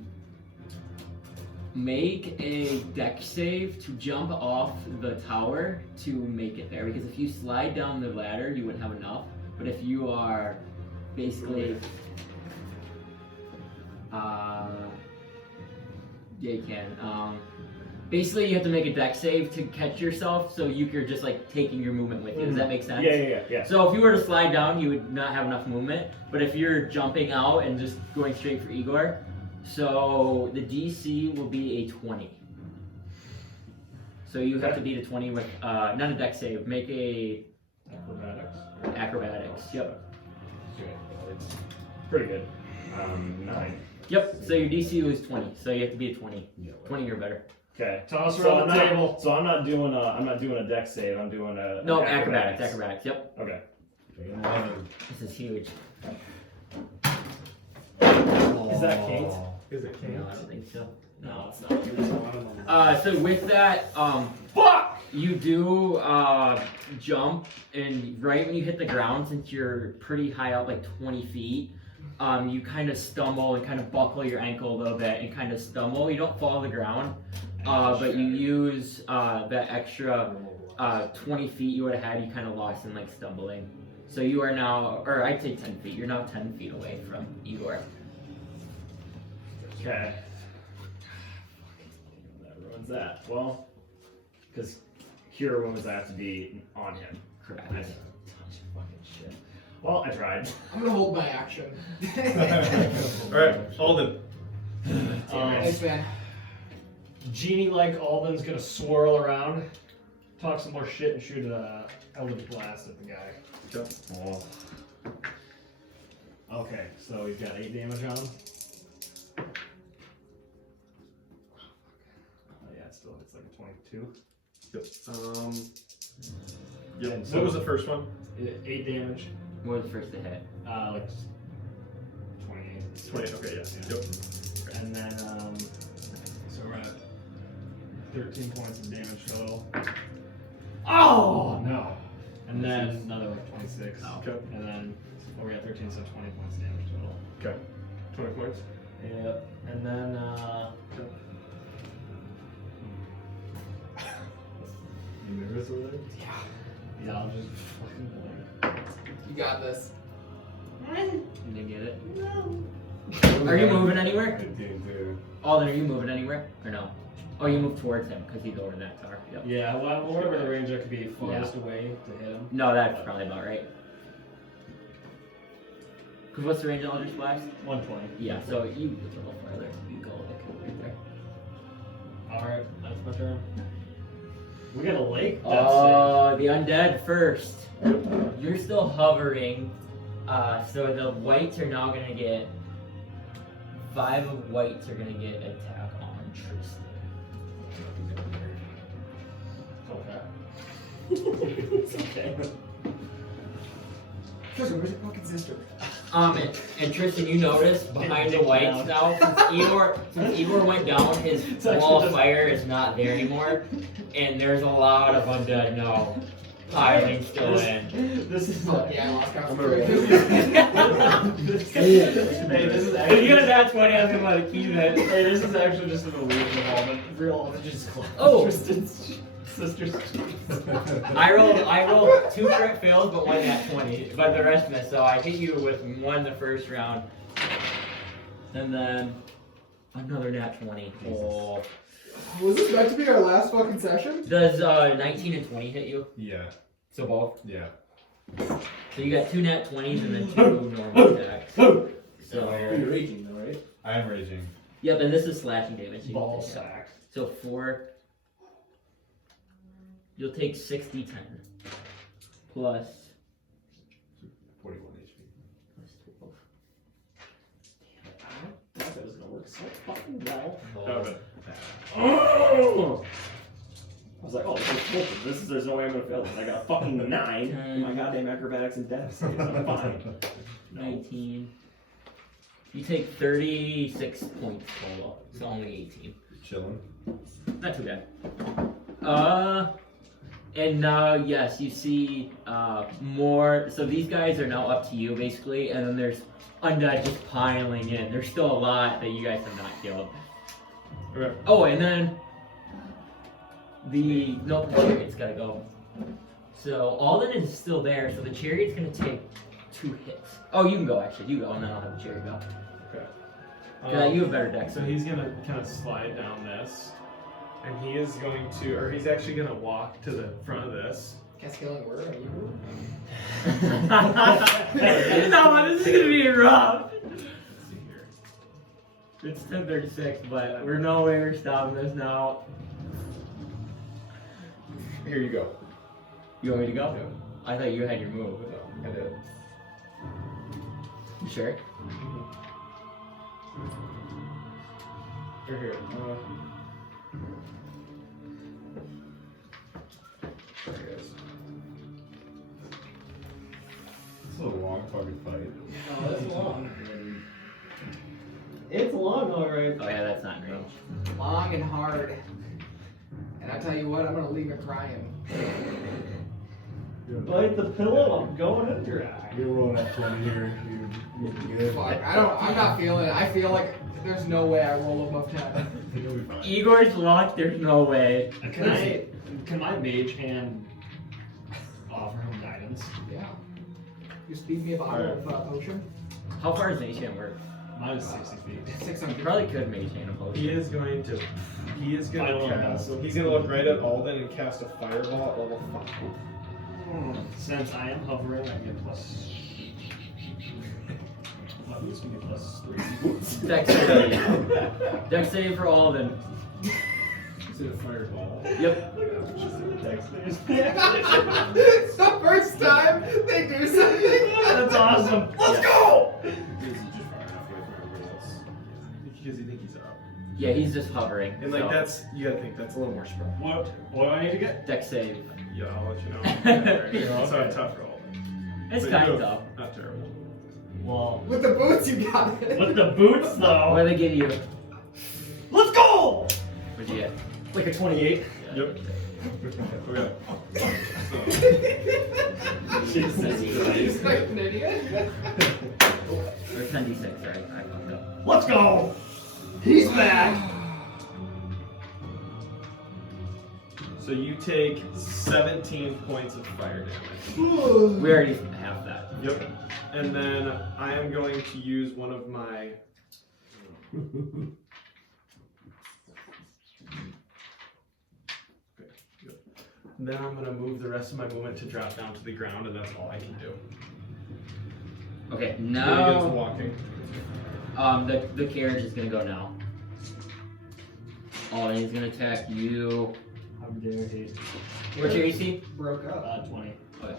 Make a dex save to jump off the tower to make it there. Because if you slide down the ladder, you wouldn't have enough. But if you are basically, yeah, you can. Basically, you have to make a dex save to catch yourself, so you're just taking your movement with you. Does that make sense? Yeah. So if you were to slide down, you would not have enough movement. But if you're jumping out and just going straight for Igor, so the DC will be a 20. So you have to beat a 20 with not a dex save. Make a acrobatics. Yep. Pretty good. 9. Yep. So your DC was 20. So you have to beat a 20. 20 or better. Okay. Toss her on the table. So I'm not doing a dex save. I'm doing a No, acrobatics. Acrobatics. Yep. Okay. This is huge. Is that Kate? Is it No, can't? I don't think so. No, it's not. So with that, you do jump, and right when you hit the ground, since you're pretty high up, like 20 feet, you kind of stumble and kind of buckle your ankle a little bit and kind of stumble. You don't fall to the ground, but you use that extra 20 feet you would have had. You kind of lost in like stumbling. So you are now, or I'd say 10 feet. You're now 10 feet away from Igor. Okay. That ruins that. Well, because cure wounds have to be on him. Correct. I didn't touch fucking shit. Well, I tried. I'm gonna hold my action. Alright, Alden. Thanks, man. Genie-like Alden's gonna swirl around, talk some more shit, and shoot an Eldritch Blast at the guy. Oh. Okay, so he's got 8 damage on him. Oh yeah, it still hits like a 22. Yep. Yep. And What was the first one? 8 damage. What was the first to hit? Like 28. 20. Okay, yeah. Yep. And then, so we're at 13 points of damage total. Oh no! And then another like 26. Okay. And then we're at 13, so 20 points of damage total. Okay. 20 points. Yep. And then, You nervous over there? yeah, I'll just fucking blink. You got this. You didn't get it? No. Are you moving anywhere? 15 too. Alden, are you moving anywhere? Or no? Oh, you move towards him because he's over in that tower. Yep. Yeah, well, whatever the range I could be farthest away to hit him. No, that's probably about right. Because what's the range of Eldritch Blast? 120. Yeah, so you go a little farther. You go like right there. Alright, that's my turn. We got a lake? That's Oh, the undead first. You're still hovering. So the whites are now going to get... 5 of whites are going to get attack on Tristan. Okay. It's okay. Tristan, where's your fucking sister? And Tristan, you notice behind the whites now, since Igor went down, his wall of fire is not there anymore, and there's a lot of undead now piling still in. This is Yeah, I lost I'm concentration. Hey, this is If actually. you get a nat 20, I'm gonna let it keep it. Hey, this is actually just an illusion of all the real Alden just Oh. Tristan's sister's. I rolled 2 crit fails, but 1 nat 20, but the rest missed. So I hit you with 1 the first round, and then another nat 20. Oh. Was this meant to be our last fucking session? Does 19 and 20 hit you? Yeah. So both. Yeah. So you got 2 nat 20s and then 2 normal attacks. You're So raging though, right? I am raging. yep, and this is slashing damage. So you Ball can take that. sack. So 4. You'll take 60 10 plus 41 HP. 12. I thought that was gonna work so fucking well. Okay. Oh! I was like, oh, there's no way I'm gonna fail this. I got a fucking 9 in my goddamn acrobatics and dex saves. I'm fine. No. 19. You take 36 points total. It's only 18. Chilling. Not too bad. And now, yes, you see more. So these guys are now up to you, basically, and then there's undead just piling in. There's still a lot that you guys have not killed. Okay. Oh, and then the chariot's gotta go. So Alden is still there. So the chariot's gonna take 2 hits. Oh, you can go actually. You go, and then I'll have the chariot go. Okay. You have better dex. So he's gonna kind of slide down this, and he is going to, or he's actually gonna walk to the front of this. Guess killing word on you. No, this is gonna be rough. Let's see here. It's 10:36, but we're nowhere stopping this now. Here you go. You want me to go? Yeah. I thought you had your move. I did. You sure? Or here. Sorry guys. This is a long fucking fight. Oh, that's long. It's long, alright. Oh yeah, that's not in range. Long and hard. And I tell you what, I'm gonna leave it crying. Bite the pillow, I'm going in dry. You're rolling that 20 here. You're good. Fuck, I'm not feeling it. I feel like there's no way I roll above 10. You'll be fine. Igor's locked, there's no way. Can my mage hand offer him guidance? Yeah. You speed me a bottle of potion? How far does Mage Hand work? Mine is 60 feet. 600. You probably could Mage Hand a potion. He is going to Final cast. So he's gonna look right at Alden and cast a fireball at level 5. Since I am hovering, I get plus. Well, this can be plus 3. Dex save. Dex save for Alden. Is it a fireball? Yep. Look how much is in the text. It's the first time they do something. That's awesome. Let's go! Is he just far enough away from everybody else? Because you think he's up. Yeah, he's just hovering. And like so. that's, you gotta think that's a little more spread. What do I need to get? Dex save. Yeah, I'll let you know. It's not tough for Alden. It's But kind you of know, tough. Not terrible. Well, With the boots, you got it. with the boots What though. do they give you? Let's go! What'd you get? Like a 28. Yep. Okay. Jesus. He's like an idiot. Or 10d6, sorry. I fucked up. Let's go! He's back! So you take 17 points of fire damage. We already have that. Yep. And then I am going to use one of my. Okay, good. Then I'm going to move the rest of my movement to drop down to the ground, and that's all I can do. Okay, Against now walking. the carriage is gonna go now. Oh, and he's gonna attack you. How dare he? What's your AC? Broke up. 20. Okay.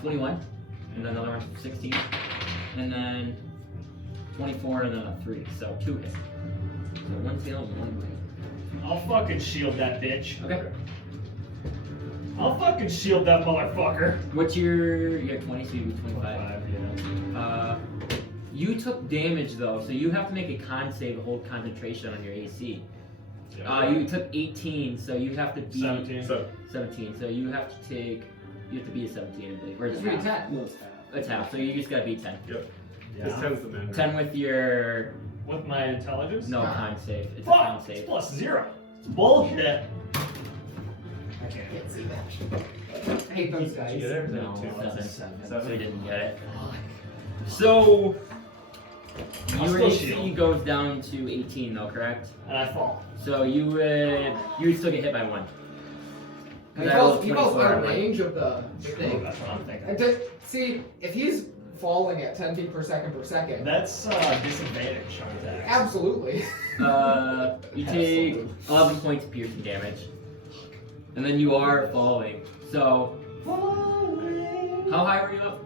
21, and then another one 16, and then 24, and then a 3. So 2 hits. So 1 tail, 1 blade. I'll fucking shield that bitch. Okay. I'll fucking shield that motherfucker. What's your? You have 20, so you do 25. Yeah. You took damage though, so you have to make a con save to hold concentration on your AC. You took 18, so you have to beat 17. 17. So you have to take. You have to beat a 17, I believe. Or Just it's read half. 10. It's half. So you just gotta beat 10. Yep. Yeah. This 10's the man. 10 with your With my intelligence? no con save. It's a con Fuck! It's save. plus 0. It's bullshit. I can't. Can't see that. I hate those guys. No, That's a 7. 7. So you didn't get it. So I'll your still AC shield. goes down to 18 though, correct? And I fall. So you would still get hit by 1. He 'Cause I rolled falls out 24 of on my- range of the thing. That's what I'm thinking. See, if he's falling at 10 feet per second, That's disadvantage on attacks. absolutely. You take 11 points of piercing damage. And then you are falling. So, how high were you up?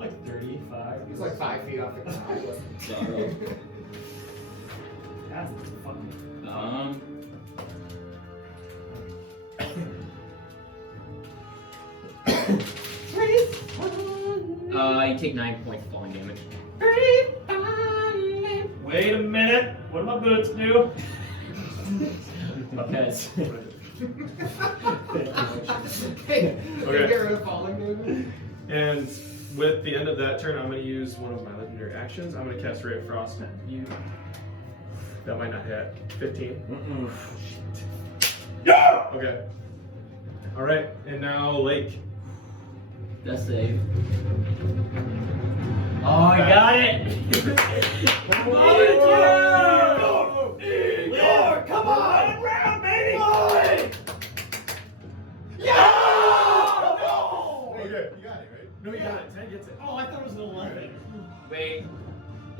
Like 35. He's like 5 feet off the ground. That's fucking. You take 9 points of falling damage. Wait a minute. What do my boots do? Because Hey, Okay. get rid of falling damage. And with the end of that turn, I'm going to use one of my legendary actions. I'm going to cast Ray of Frost at you. That might not hit. 15. Yeah! Okay. Alright, and now Lake. that's save. Oh, I got it! Igor, come on! Round, baby! Yeah! No! Okay, you got it, right? No, you got it. 10 gets it. Oh, I thought it was an 11. Wait.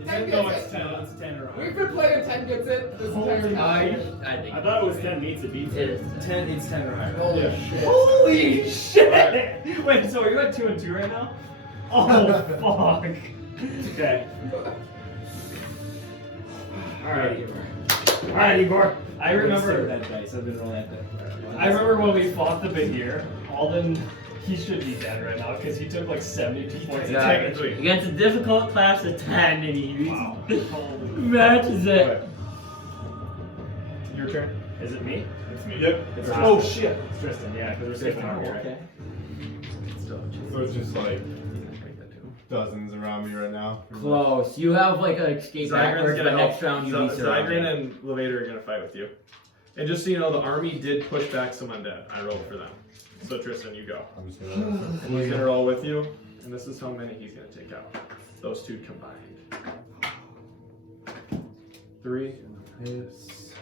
Is it? No, it's 10. It's 10 or We've been playing 10 gets it this entire time. I think I thought it was 10 meets a beat. it is 10. 10. It's 10 or higher. Holy Yeah. shit. Holy shit! Wait, so are you at 2 and 2 right now? Oh, fuck. Okay. Alright. Alright, Igor. I remember that dice. I've been rolling that dice. when we fought the big here, Alden He should be dead right now because he took like 72 points of Yeah. damage. Against a difficult class of 10, and he Wow. matches it. Alright. Your turn. Is it me? It's me. Yep. It's Oh Tristan. shit. It's Tristan, yeah, because we're skipping army, right? So it's just like dozens around me right now. Close. You have like an escape backwards, but next round you be surrounded. Zygrin and Levator are gonna fight with you. And just so you know, the army did push back some undead. I rolled for them. So Tristan, you go. I'm just gonna. And he's gonna roll with you, and this is how many he's gonna take out. Those two combined. 3 hits.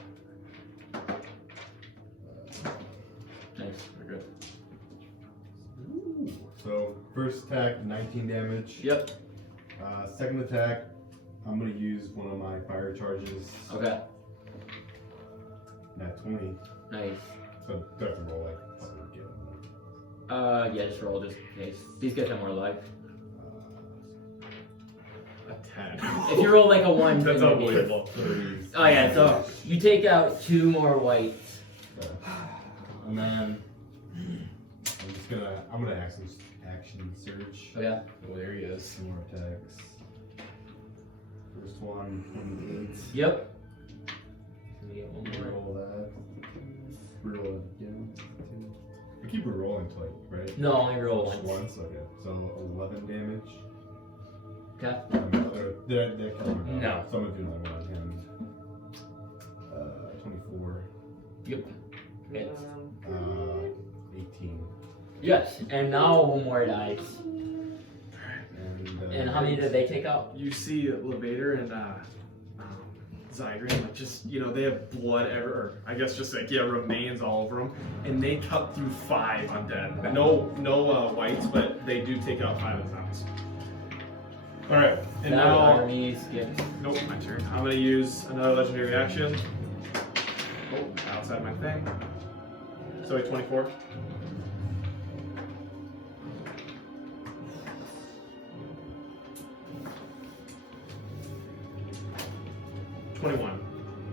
Nice. We're good. So first attack, 19 damage. Yep. Second attack, I'm gonna use one of my fire charges. Okay. Nat 20. Nice. So do I have to roll like something to get them? Yeah, just roll just in case. These guys have more life. A 10. If you roll like a 1, That's then you'll be- unbelievable. Oh yeah, so you take out 2 more whites. And then I'm gonna action surge. Oh yeah. Oh, there he is. Some more attacks. First one, 28. Yep. Reroll that. Reroll it again. I keep rerolling till right? No, only roll Just once. Okay. So 11 damage. Okay. They're killing me. No. So I'm gonna do another one again. 24. Yep. Hits. 18. Yes, and now one more dice. And how many did they take out? You see Levator and Zygrin, like just, they have blood or I guess just like, remains all over them. And they cut through 5 undead. No whites, but they do take out 5 attempts. Alright, and That now, army skipped. nope, my turn. I'm gonna use another legendary action. Oh, outside my thing. So a 24.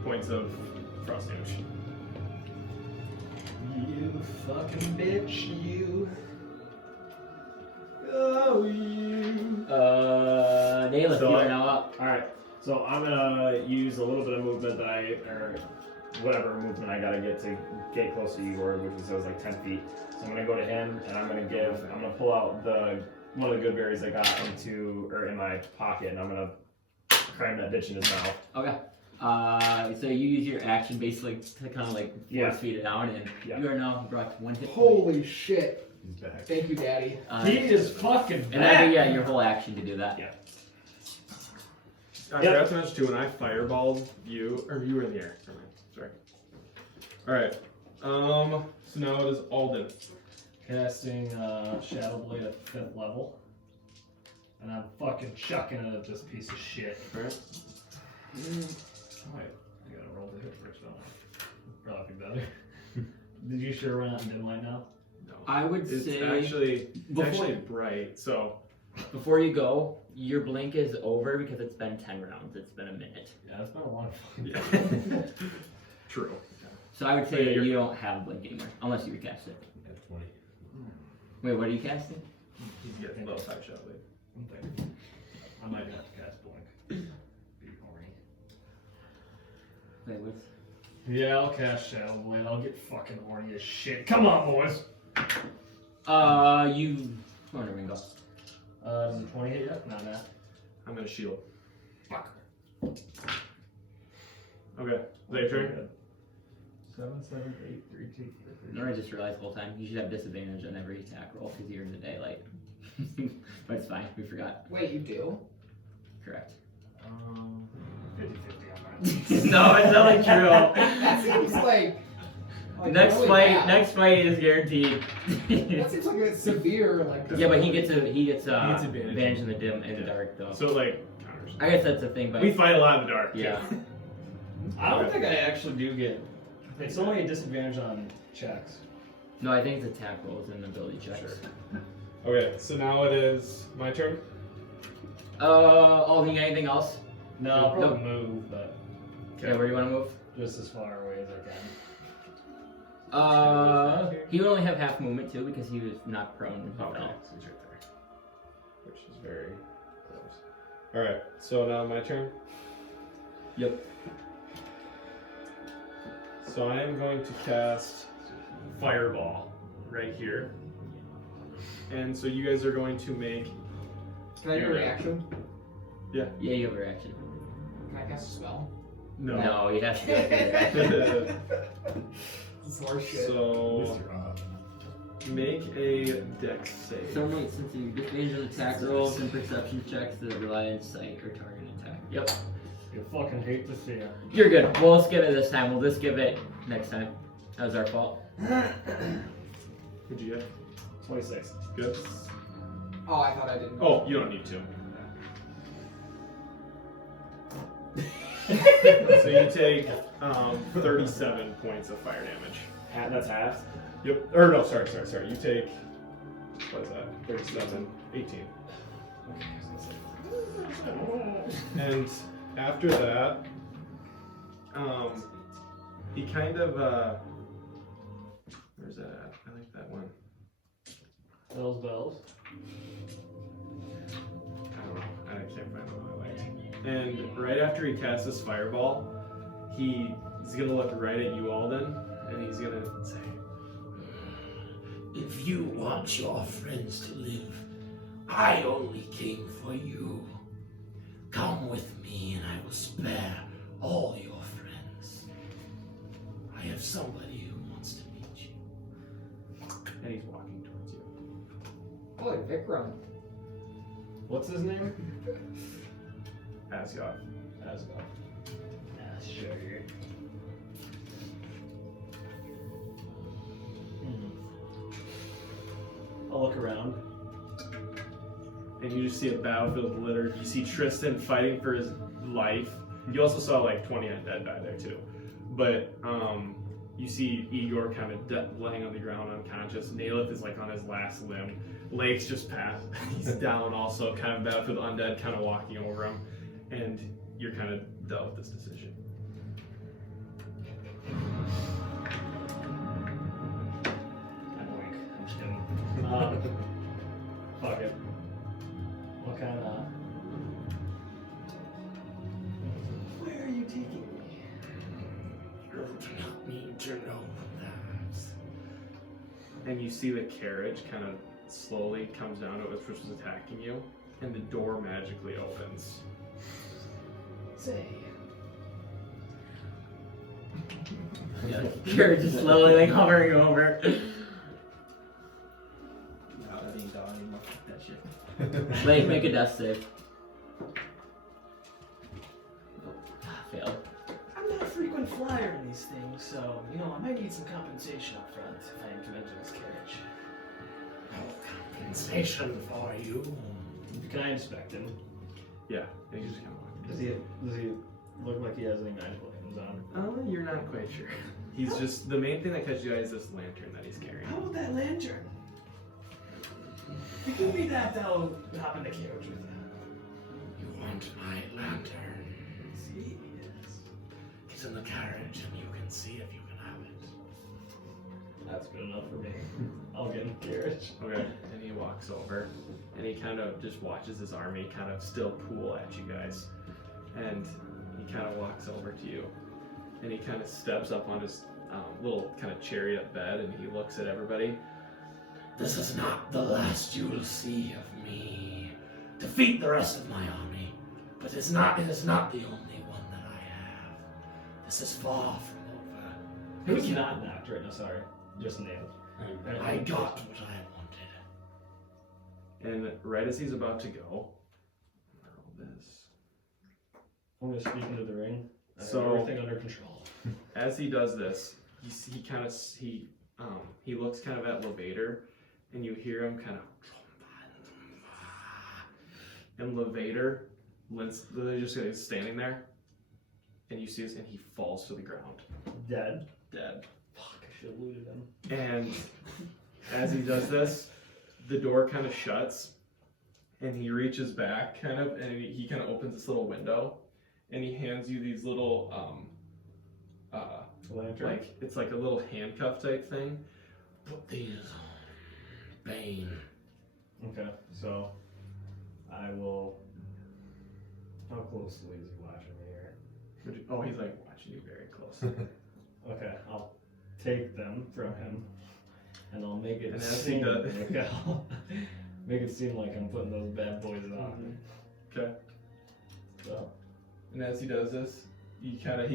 Points of frost damage. You fucking bitch, you. Oh, you. Naylor, So you I- are now up. Alright, so I'm gonna use a little bit of movement or whatever movement I gotta get to get close to Igor, which is like 10 feet. So I'm gonna go to him and I'm gonna pull out one of the good berries I got in my pocket, and I'm gonna cram that bitch in his mouth. Okay. So you use your action basically to kind of like force feed it down, and Yeah. you are now brought to 1 hit point. Holy shit. He's back. Thank you, Daddy. He is fucking And bad. then, your whole action to do that. Yeah. I forgot to mention too, when I fireballed you, or you were in the air. Never mind. Sorry. Alright. So now it is Alden. Casting Shadow Blade at 5th level. And I'm fucking chucking it at this piece of shit. Alright. Wait, I gotta roll the hit first, don't I? Probably better. Did you sure we're not in dim light now? No. I would It's say actually bright, so before you go, your blink is over because it's been 10 rounds. It's been a minute. Yeah, it's been a long fucking yeah. True. So I would Yeah, say you're- you don't have blink anymore, unless you recast it. At 20. Wait, what are you casting? He's getting a little 5 shot lead. I'm thinking. I might have to cast Blink. Be horny. Wait, what's... Yeah, I'll cast Shadow Blade. I'll get fucking horny as shit. Come on, boys! You... Oh, never mind, go. Is it 20 hit yet? No, no. I'm gonna shield. Fuck. Okay. Is that your turn? 7, 7, 8, 3, 2, 3. No, I just realized the whole time you should have disadvantage on every attack roll because you're in the daylight. But it's fine, we forgot. Wait, you do? Correct. 50-50 on that. No, it's not like true. That seems like Next really fight, bad. next fight is guaranteed. That seems like a severe Yeah, but he gets advantage. advantage in the dim in the dark though. So like counters. I guess that's the thing, but We fight a lot in the dark. yeah. I don't think I actually do get. It's only a disadvantage on checks. No, I think it's attack rolls and ability checks. Sure. Okay, so now it is my turn. Alden, anything else? No, I'll probably Nope. move, but Okay, where do you want to move? just as far away as I can. He would only have half movement too because he was not prone when he Okay, fell. so he's right there. Which is very close. Alright, so now my turn. Yep. So I am going to cast Fireball right here. And so you guys are going to make... Can I do a reaction? Yeah, you have a reaction. Can I cast a spell? No, you have to do it for your reaction. This is horse shit. So make a dex save. So wait, since you disadvantage on attack rolls and perception checks that rely on sight or target attack. Yep. You fucking hate to see it. You're good. We'll skip it this time. We'll just skip it next time. That was our fault. What'd you get? 26. Good. Oh, I thought I didn't. Oh, you don't need to. So you take 37 points of fire damage. That's half. Yep. Or no, sorry. You take, what is that? 37, 18. And after that, he kind of, where's that at? I like that one. Bells. I don't know. I can't find what I liked. And right after he casts his fireball, he's gonna look right at you, Alden, and he's gonna say, "If you want your friends to live, I only came for you. Come with me and I will spare all your friends. I have somebody who wants to meet you." and he's walking towards you. Holy Vikram. What's his name? Asgov. Asgov. Yeah, sure. I'll look around. And you just see a battlefield littered. You see Tristan fighting for his life. You also saw like 20 undead die there too. But you see Igor kind of laying on the ground unconscious. Nalith is like on his last limb. Lake's just passed. He's down also, kind of battlefield undead, kind of walking over him. And you're kind of dealt with this decision. I wink. I'm just kidding. Fuck it. What kind of... Where are you taking me? You do not need to know that. And you see the carriage kind of slowly comes down to it, which was attacking you. And the door magically opens. Say. Yeah, you're just slowly like hovering over. That shit. Lake, make a death save. Failed. I'm not a frequent flyer in these things, so, I might need some compensation up front if I am to enter this carriage. No compensation for you. Can I inspect him? Yeah, and you just kind of walk. Does he look like he has any magical items on? You're not quite sure. He's just, the main thing that catches you is this lantern that he's carrying. How about that lantern? If you give me that, I'll hop in the carriage with you. You want my lantern? See? Yes. Get in the carriage and you can see if you can have it. That's good enough for me. I'll get in the carriage. Okay, and he walks over, and he kind of just watches his army kind of still pool at you guys. And he kind of walks over to you, and he kind of steps up on his little kind of chariot bed, and he looks at everybody. This is not the last you will see of me. Defeat the rest of my army, but it is not the only one that I have. This is far from over. Who's not knocked right now? Sorry. Just nailed. I got what I wanted. And right as he's about to go, roll this. I'm gonna speak into the ring. I have So- everything under control. As he does this, he looks kind of at Levator, and you hear him kind of. And Levator, they're just standing there, and you see this, and he falls to the ground, Dead. dead. Fuck, I should have looted him. And as he does this, the door kind of shuts, and he reaches back, kind of, and he kind of opens this little window, and he hands you these little Lantern. like it's like a little handcuff type thing. Put these on. Bane. Okay, so I will. How closely is he watching me here? Oh, he's like watching you very close. Okay, I'll take them from him, and I'll make it And as he seem does- like make it seem like I'm putting those bad boys on. Okay. So And as he does this, you kind of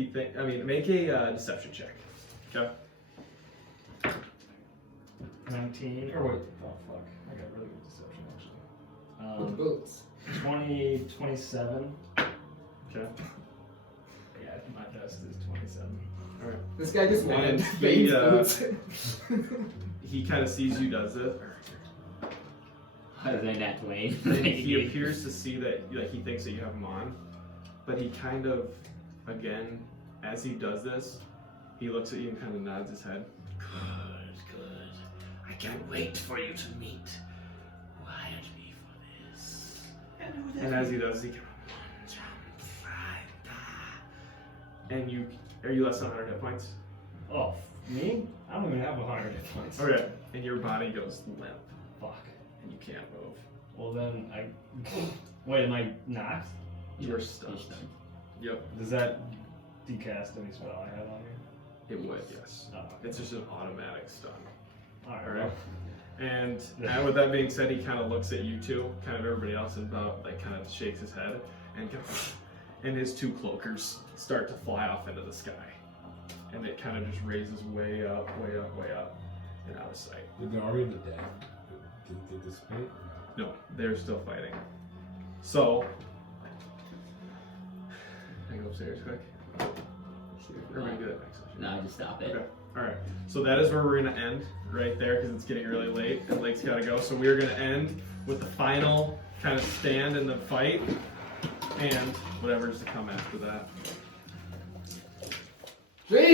make a deception check. Okay. 19 or wait, oh fuck, I got really good deception actually. With boots. 27. Okay. Yeah, my best is 27. All right. This guy just wanted And Bane's he, boots. He kind of sees you does this. How is that not 20? And he appears to see that he thinks that you have him on, but he kind of, again, as he does this, he looks at you and kind of nods his head. Good. I can't wait for you to meet who hired me for this. And as he does, he kind of, and are you less than 100 hit points? Oh, me? I don't even have 100 hit points. Okay. And your body goes limp, Fuck. and you can't move. Well then I. Wait, am I knocked? You're stunned. Yep. Does that decast any spell I have on me? It would, yes. Oh, It's just an automatic stun. alright. Alright. And with that being said, he kind of looks at you two, kind of everybody else, and kind of shakes his head, and his two cloakers start to fly off into the sky, and it kind of just raises way up, and out of sight. Did the army of the dead did they dissipate? No, they're still fighting. So, can I go upstairs quick? Or are we good next session? No, just stop it. Okay. Alright. So that is where we're going to end, right there, because it's getting really late and Lake's got to go. So we're going to end with the final kind of stand in the fight and whatever's to come after that. Jeez!